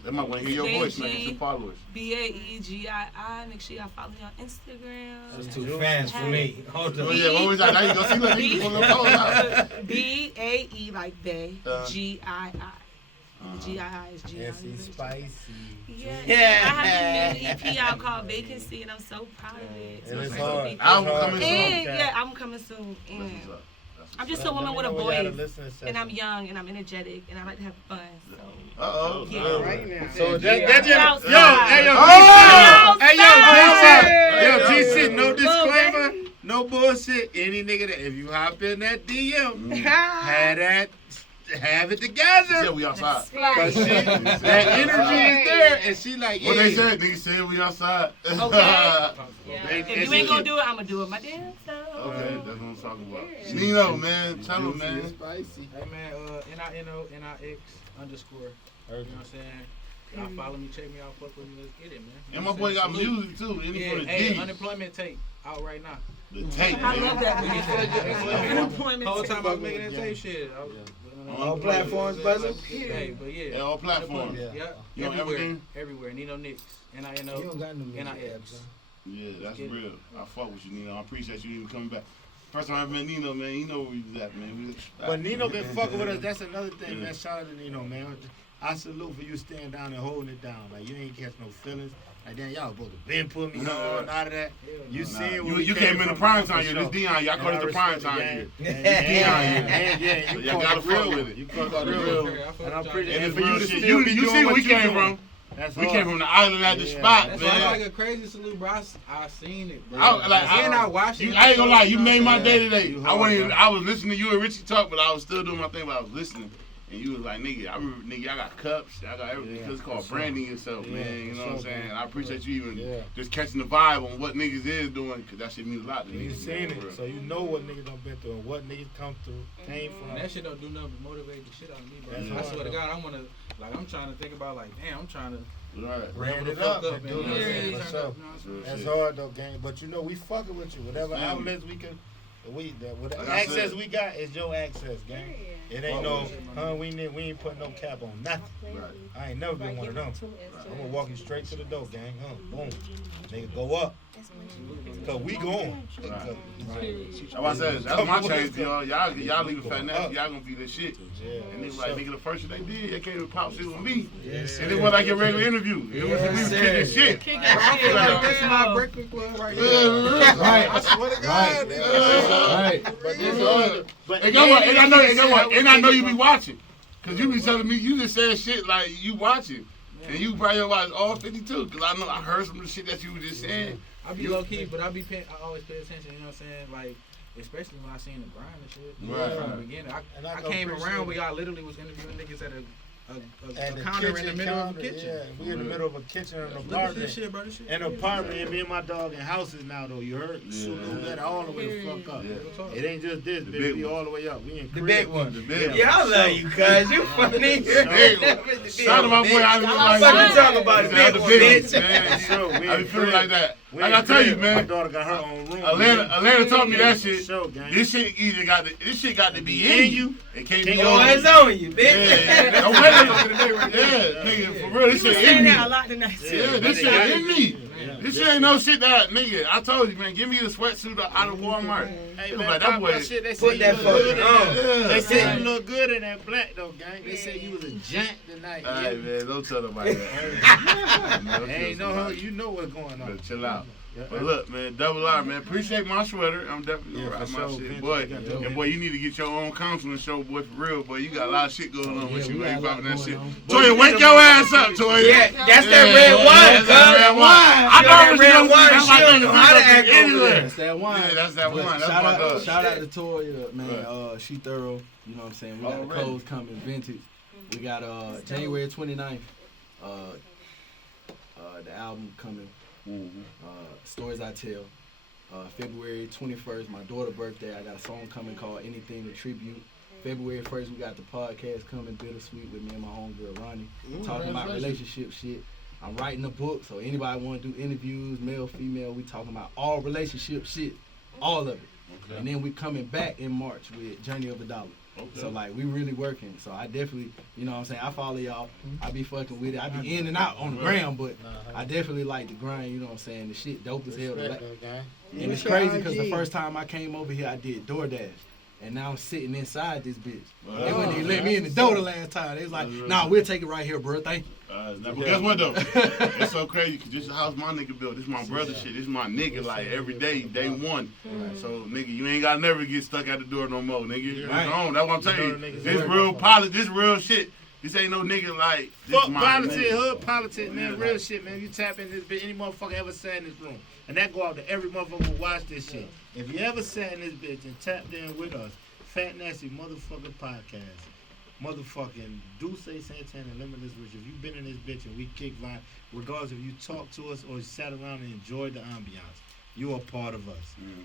They might want to hear your voice, man. Get some followers. BAEGII. Make sure y'all follow me on Instagram. That's too fast for me. Hold Oh on. yeah, what was that? Now you go see like you pull up out. BAE like Bay. GII. GII is GII. Yes, he's spicy. Yeah, Yeah. I have a new EP out called Vacancy, and I'm so proud of it. And it's so hard. big. Album coming soon. And yeah, I'm coming soon. And That's what's up. I'm just a woman with a Let me know when y'all voice, listen to and I'm something. young, and I'm energetic, and I like to have fun. So. Uh-oh. Yeah. Right now. So Yeah. that yo, Outside. hey yo, Oh! G shit, no disclaimer, no bullshit. Any nigga that if you hop in that DM, have it She together. said we outside. Cause that energy is there, and she like, What they yeah. said? Niggas said we outside. Okay. And If you she ain't gonna keep- do it, I'm gonna do it my damn self. Okay, that's what I'm talking about. Nino, man, tell him, man. Spicy. Hey man, NINO NIX_. You know what I'm saying? Y'all follow me, check me out, fuck with me, let's get it, man. You And know my what boy I'm got saying? music too. Any Yeah, for the hey, D. unemployment tape out right now. The tape, I love man. that. Unemployment. Whole time I was making that tape shit. All platforms, brother? Hey, but yeah. Yeah, all platforms. Yeah. You on Everywhere. everything? Everywhere. Nino Nix. NINO You don't got no music NIX. Yeah, that's real. I fuck with you, Nino. I appreciate you even coming back. First time I ever met Nino, man. You know where we was at, man. But Nino been fucking with us. That's another thing, man. Shout out to Nino, man. I salute for you staying down and holding it down. Like you ain't catch no feelings. Like damn, y'all supposed to been put me on out of that. You seen where we You came in the from, prime for time year. This sure. Dion, y'all call it the And I prime respect time the year. game. Yeah, You y'all caught gotta the real fuck with one. it. You caught the the real real one. And I'm pretty. And And it's for you real to shit. still be You doing see where what we you came doing. from. That's We hard. came from the island at the Yeah. spot, That's why it's like man. a crazy salute, bro. I seen it, bro. And I watched it. I ain't gonna lie, you made my Yeah. day today. You I hard, wasn't even, bro. I was listening to you and Richie talk, but I was still doing my thing, but I was listening. And you was like, nigga, I remember, nigga, I got cups, I got everything. Yeah, Because it's called for sure. branding yourself, Yeah, man. You for know what I'm sure, saying? man. I appreciate you even Yeah. just catching the vibe on what niggas is doing, because that shit means a lot to And you niggas. seen man, for it, real. so you know what niggas done been through and what niggas come through, came And from. that shit don't do nothing but motivate the shit out of me, bro. That's I hard, swear to though. God, I'm trying to think about like, damn, I'm trying to Right. Brand level it the fuck up up and and do you know what I'm it. saying? For Turn sure. up, you know what I'm saying? Real That's shit. hard though, gang. But you know we fucking with you. Whatever Family. outlets we can, whatever Like I access said. we got is your access, gang. It ain't no, we ain't putting no cap on nothing. Right. I ain't never been one of them. I'm gonna walk you straight to the door, gang. Boom, nigga, go up. Cause we going. That's why I said, that's my change, y'all. Y'all leave a fat nasty, y'all gonna be this shit. And they like, nigga, the first shit they did, they came to pop shit with me. And it was like your regular interview. It was we was kicking shit. This is my breakfast club right here. Right. I swear to God. Right. And I know you be watching. Cause you be telling me, you just saying shit like you watching. And you probably watch all 52. Cause I know I heard some of the shit that you were just saying. I be low key, but I always pay attention, you know what I'm saying? Like, especially when I seen the grind and shit. Right. From the beginning. I came around where y'all literally was interviewing niggas at a counter in the middle of a kitchen. Yeah, we in the middle of a kitchen and an Look at apartment. this shit, bro. This shit. An apartment, and me and my dog in houses now, though. You heard? Shooting that all the way the fuck up. It ain't just this, The baby. big We one. all the way up. We in The crib. big one. The big Yeah, I love you, cuz. You funny. Shout out my boy. I I'm fucking talking about it, the big one, big bitch. man. Sure, we I in be feeling crib. like that. We Like in I tell you, crib. man. My daughter got her own room. Atlanta taught me that shit. Show, gang. This shit got to be in you. It can't be Your on hands you. on you, bitch. Yeah, nigga, for real, this shit in Saying me. that a lot tonight. Yeah, this shit in me. This shit ain't no shit that, nigga. I told you, man. Give me the sweatsuit out of Walmart. Hey, It was man, like that pop boy. that shit. They Put say that you look good in fucking that. on. They say Yeah. you look good in that black, though, gang. They say you was a gent tonight. All right, man. Don't tell nobody that. Hey, no, you know what's going on. Chill out. But look, man, Double R, man, appreciate my sweater. I'm definitely Yeah, gonna rock for my sure. shit, Vince, boy. you got dope. And boy, you need to get your own counseling show, boy, for real, boy. You got a lot of shit going on with Yeah, you, we man. You got a lot popping that going shit. on. Toya, wake your ass up, Toya. Yeah, that's that red wine, That's cuz. that red wine. I That know red it's wine, that's she my don't nigga know how to Vince act over anywhere. there. That's that wine. Yeah, that's that But wine. That's shout my out, dog. shout out to Toya, man. She thorough. You know what I'm saying? We got the Already. clothes coming, vintage. We got January 29th. The album coming. Stories I Tell. February 21st, my daughter's birthday. I got a song coming called Anything to Tribute. February 1st, we got the podcast coming, Bittersweet, with me and my homegirl Ronnie. Talking about relationship shit. I'm writing a book, so anybody want to do interviews, male, female, we talking about all relationship shit, all of it. And then we coming back in March with Journey of a Dollar. So like we really working. So I definitely, you know what I'm saying, I follow y'all. I be fucking with it. I be in and out on the ground, but I definitely like the grind, you know what I'm saying? The shit dope as hell. And it's crazy because the first time I came over here, I did DoorDash. And now I'm sitting inside this bitch. They wouldn't even let me in the door the last time. They was like, nah, we'll take it right here, bro. Thank you. But guess what though? It's so crazy because this is the house my nigga built. This is my brother shit. This is my nigga like every day, day one. So nigga, you ain't gotta never get stuck at the door no more, nigga. It's on. That's what I'm telling you. This real politics, this real shit. This ain't no nigga like this Fuck my politics, nigga. hood politics, man. Real shit, man. You tap in this bitch, any motherfucker ever sat in this room. And that go out to every motherfucker who watch this shit. If you ever sat in this bitch and tapped in with us, Fat Nasty motherfucking podcast. Motherfucking Deuce Santana Limitless Rich. If you've been in this bitch and we kick vibe, regardless if you talk to us or sat around and enjoyed the ambiance, you are part of us.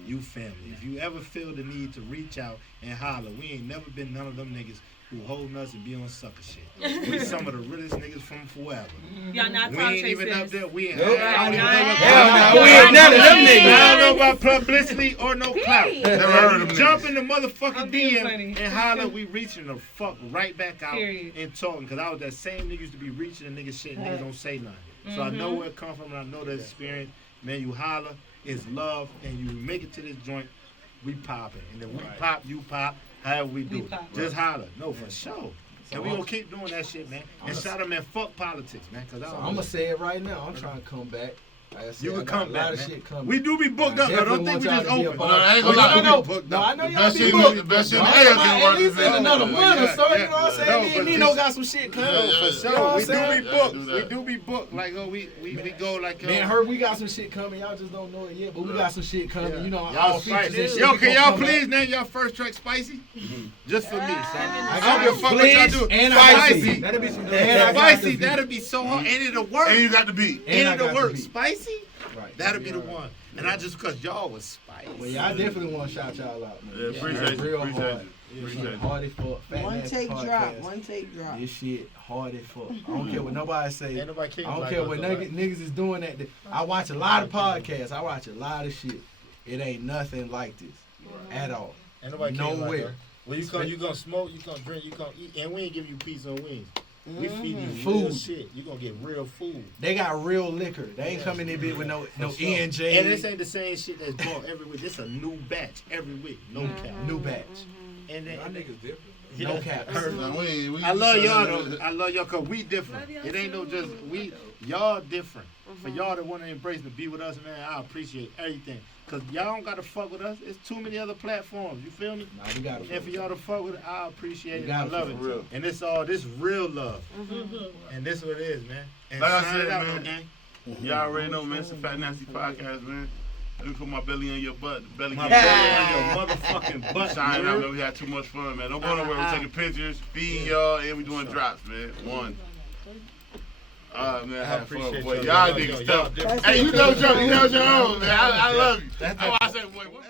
You family. If you ever feel the need to reach out and holler, we ain't never been none of them niggas who holding us and be on sucker shit. We some of the realest niggas from forever. Y'all not We talk ain't even up chasers. there. We ain't. Nope. I don't even know what- Hell no, we ain't none of them I niggas. don't know about publicity or no clout. Never heard of them Jump niggas. in the motherfucking I'm being DM funny. and holler, we reaching the fuck right back out Period. and talking. Cause I was that same nigga used to be reaching and niggas shit and niggas don't say nothing. So I know where it come from and I know the experience. Man, you holler, it's love, and you make it to this joint, we popping. And then we pop, you pop, however we do We it. pop. Just holler. No, for sure. And we gonna keep doing that shit, man. And shout out, man, fuck politics, man. Cause So I'm going to say it right now. I'm trying to come back. Like I said, You I can got come a lot back, of man. shit coming. We do be booked up. I don't think we just open. No, I ain't gonna lie. No, I know The y'all best be shit, booked. the best shit No, in I'm hell talking about can at work least this in out. another month or so, you know what I'm saying? No, Me but and Nino got some shit coming. No, for You know sure. what We I'm do saying? be booked. do We that. do be booked. Like, we go like. Me and her, we got some shit coming. Y'all just don't know it yet, but we got some shit coming. You know, Y'all all features and spicy. shit. Yo, we can gonna y'all come please back. name y'all first track Spicy? Just for me, son. I got don't give a fuck what y'all Please, do. and I got the Spicy. beat. That'll be some And I got the Spicy, beat. that'll be so hard. And it'll work. And you got the beat. And I And it'll got the work. beat. Spicy? Right. That'll be the one. And I just because y'all was spicy. Well, yeah, I definitely want to shout y'all out, man. Yeah, appreciate you. Real Appreciate hard. you. This Appreciate shit you. hard as fuck. Fat One Nasty take drop. Podcast. One take drop. This shit hard as fuck. I don't care what nobody say. Ain't nobody kicking I don't like care us, what though, right? niggas is doing that. I watch a lot of podcasts. I watch a lot of shit. It ain't nothing like this at all. Ain't nobody kicking like Nowhere. us. Well, you gonna smoke, you gonna drink, you gonna eat, and we ain't giving you pizza and wings. We feed you Food. real shit. You gonna get real food. They got real liquor. They ain't coming in bit with no ENJ. And this ain't the same shit that's bought every week. This a new batch every week. No cap. New batch. And then, niggas different. No cap. I love y'all though. I love y'all cause we different. It ain't no just we. Y'all different. For y'all that want to embrace and be with us, man, I appreciate everything. Cause y'all don't gotta fuck with us. It's too many other platforms. You feel me? Nah, we gotta And for y'all to fuck with it, I appreciate We it. I gotta love fuck it. with it. And this real love. And this what it is, man. And Like I sign said, it out, man. though, gang. Y'all already know, man. It's a Fat Nasty podcast, man. Let me put my belly on your butt. The belly My get belly on your motherfucking butt. Signing out, man. man. We had too much fun, man. Don't go nowhere. We're taking pictures, feeding y'all, and we doing drops, man. One. Man, I had fun, appreciate boy. y'all. Y'all Y'all niggas different. tough. Hey, you know your own, man. I love you. That's why I say, boy, what?